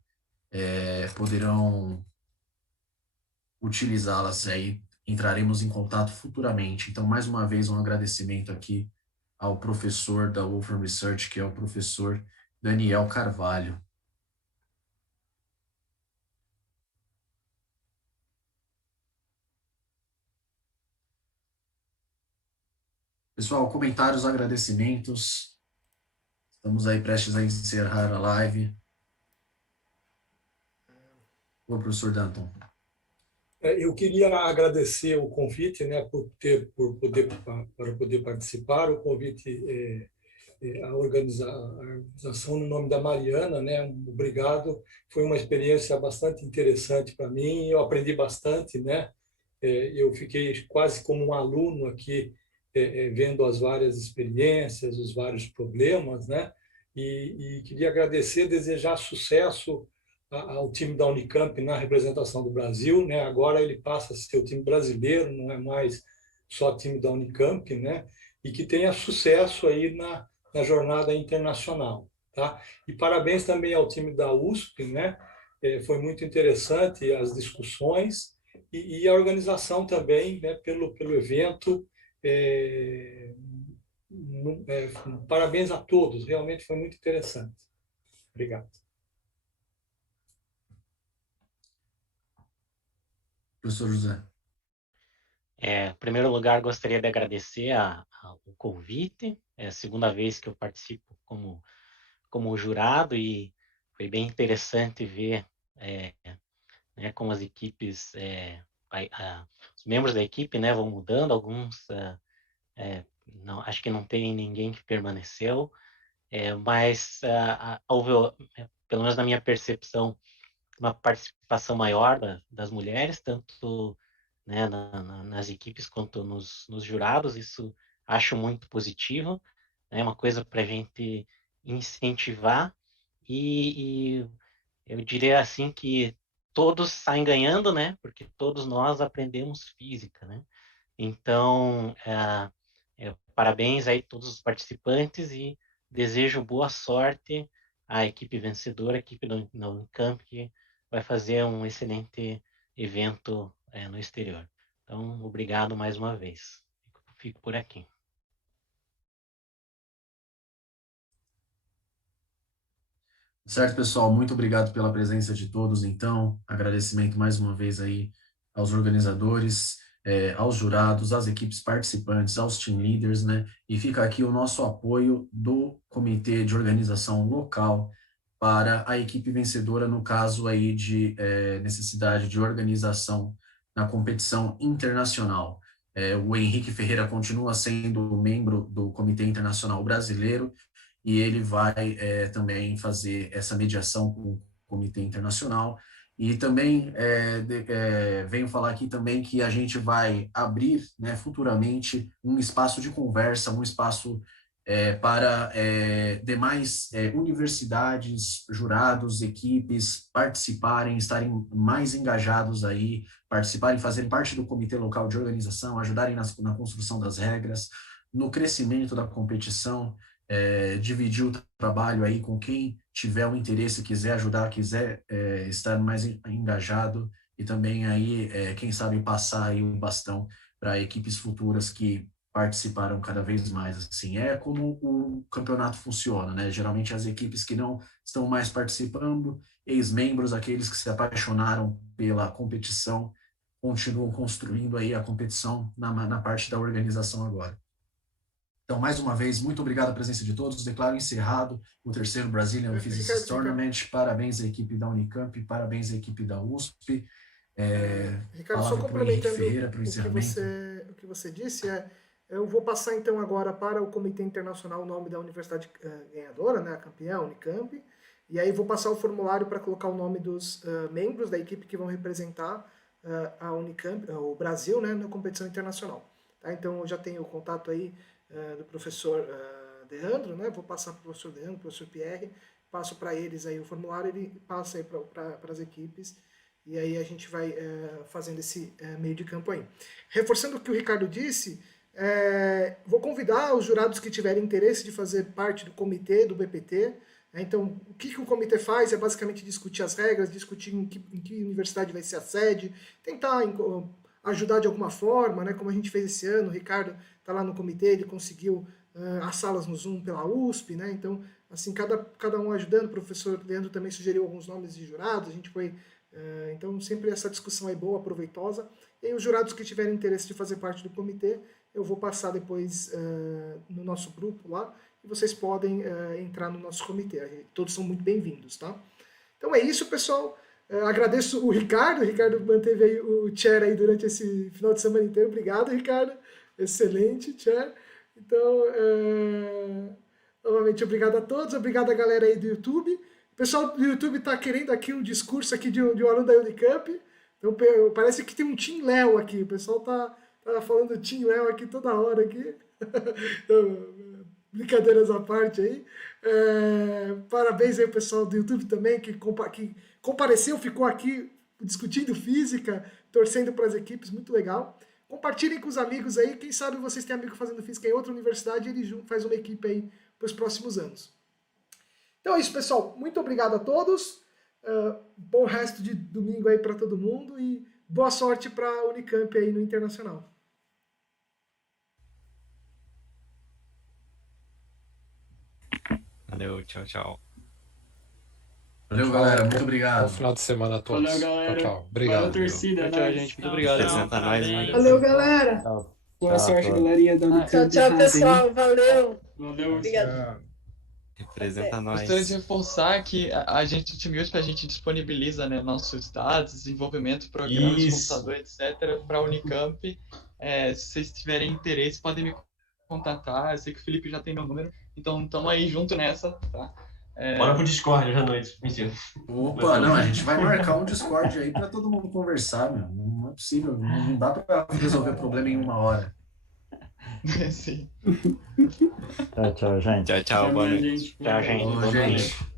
poderão utilizá-las aí, entraremos em contato futuramente. Então, mais uma vez, um agradecimento aqui ao professor da Wolfram Research, que é o professor Daniel Carvalho. Pessoal, comentários, agradecimentos. Estamos aí prestes a encerrar a live. O professor Danton. Eu queria agradecer o convite, né, para poder participar. O convite a organização no nome da Mariana, né? Obrigado. Foi uma experiência bastante interessante para mim. Eu aprendi bastante, né? Eu fiquei quase como um aluno aqui, vendo as várias experiências, os vários problemas, né? E queria agradecer, desejar sucesso ao time da Unicamp na representação do Brasil, né? Agora ele passa a ser o time brasileiro, não é mais só time da Unicamp, né? E que tenha sucesso aí na jornada internacional, tá? E parabéns também ao time da USP, né? Foi muito interessante as discussões e a organização também, né? Pelo evento. Parabéns a todos, realmente foi muito interessante. Obrigado. Professor José. Em primeiro lugar, gostaria de agradecer o convite. É a segunda vez que eu participo como jurado e foi bem interessante ver né, como as equipes, os membros da equipe, né, vão mudando. Alguns, não, acho que não tem ninguém que permaneceu, mas houve, pelo menos na minha percepção, uma participação maior das mulheres, tanto né, nas equipes quanto nos jurados. Isso acho muito positivo, é uma coisa para a gente incentivar e eu diria assim que todos saem ganhando, né? Porque todos nós aprendemos física, né? Então, parabéns aí a todos os participantes e desejo boa sorte à equipe vencedora, a equipe da UNICAMP, que vai fazer um excelente evento no exterior. Então, obrigado mais uma vez. Fico por aqui. Certo, pessoal, muito obrigado pela presença de todos, então, agradecimento mais uma vez aí aos organizadores, aos jurados, às equipes participantes, aos team leaders, né, e fica aqui o nosso apoio do comitê de organização local para a equipe vencedora, no caso aí de necessidade de organização na competição internacional. O Henrique Ferreira continua sendo membro do Comitê Internacional Brasileiro, e ele vai também fazer essa mediação com o Comitê Internacional. E também venho falar aqui também que a gente vai abrir, né, futuramente um espaço de conversa, um espaço para demais universidades, jurados, equipes participarem, estarem mais engajados aí, participarem, fazerem parte do comitê local de organização, ajudarem na construção das regras, no crescimento da competição, dividir o trabalho aí com quem tiver o interesse, quiser ajudar, quiser estar mais engajado, e também aí, quem sabe, passar aí o bastão para equipes futuras que participaram cada vez mais. Assim, é como o campeonato funciona, né? Geralmente as equipes que não estão mais participando, ex-membros, aqueles que se apaixonaram pela competição, continuam construindo aí a competição na parte da organização agora. Então, mais uma vez, muito obrigado a presença de todos. Declaro encerrado o terceiro Brazilian Physics Tournament. Parabéns à equipe da Unicamp, parabéns à equipe da USP. Ricardo, só complementando Ferreira, para o o que você disse, eu vou passar então agora para o Comitê Internacional o nome da universidade ganhadora, né, a campeã, Unicamp, e aí vou passar o formulário para colocar o nome dos membros da equipe que vão representar a Unicamp, o Brasil, né, na competição internacional. Tá? Então eu já tenho o contato aí do professor Leandro, né, vou passar para o professor Leandro, professor Pierre, passo para eles aí o formulário, ele passa aí para as equipes, e aí a gente vai fazendo esse meio de campo aí. Reforçando o que o Ricardo disse, vou convidar os jurados que tiverem interesse de fazer parte do comitê do BPT. Então, o que o comitê faz é basicamente discutir as regras, discutir em que universidade vai ser a sede, tentar ajudar de alguma forma, né, como a gente fez esse ano. O Ricardo está lá no comitê, ele conseguiu as salas no Zoom pela USP, né? Então, assim, cada um ajudando. O professor Leandro também sugeriu alguns nomes de jurados, a gente foi... então, sempre essa discussão é boa, proveitosa. E aí, os jurados que tiverem interesse de fazer parte do comitê, eu vou passar depois no nosso grupo lá, e vocês podem entrar no nosso comitê. Todos são muito bem-vindos, tá? Então é isso, pessoal. Agradeço o Ricardo manteve aí o chair aí durante esse final de semana inteiro. Obrigado, Ricardo. Excelente chair. Então, novamente, obrigado a todos. Obrigado a galera aí do YouTube. O pessoal do YouTube está querendo aqui um discurso aqui de um aluno da Unicamp. Então, parece que tem um Team Léo aqui. O pessoal tá falando Team Léo aqui toda hora aqui. Então, brincadeiras à parte aí. Parabéns aí ao pessoal do YouTube também, que compareceu, ficou aqui discutindo física, torcendo para as equipes, muito legal. Compartilhem com os amigos aí, quem sabe vocês têm amigo fazendo física em outra universidade e ele faz uma equipe aí para os próximos anos. Então é isso, pessoal. Muito obrigado a todos. Bom resto de domingo aí para todo mundo e boa sorte para a Unicamp aí no Internacional. Valeu, tchau, tchau. Valeu, galera. Muito obrigado. Bom final de semana a todos. Valeu, galera. Tchau, tchau. Obrigado. Valeu, torcida. Tchau, gente. Muito obrigado. Apresenta nós aí. Valeu, galera. Boa sorte, galerinha da Unicamp. Tchau, pessoal. Valeu. Valeu. Obrigado. Representa nós. Gostaria de reforçar que a gente, o time USP, a gente disponibiliza, né, nossos dados, desenvolvimento, programas, computador, etc., para a Unicamp. Se vocês tiverem interesse, podem me contatar. Eu sei que o Felipe já tem meu número, então estamos aí junto nessa, tá? Bora pro Discord hoje à noite. Mentira. Opa, não, a gente vai marcar um Discord aí para todo mundo conversar, meu. Não é possível, não dá para resolver o problema em 1 hora. Sim. Tchau, tchau, gente. Tchau, tchau. Boa noite. Tchau, gente. Boa noite.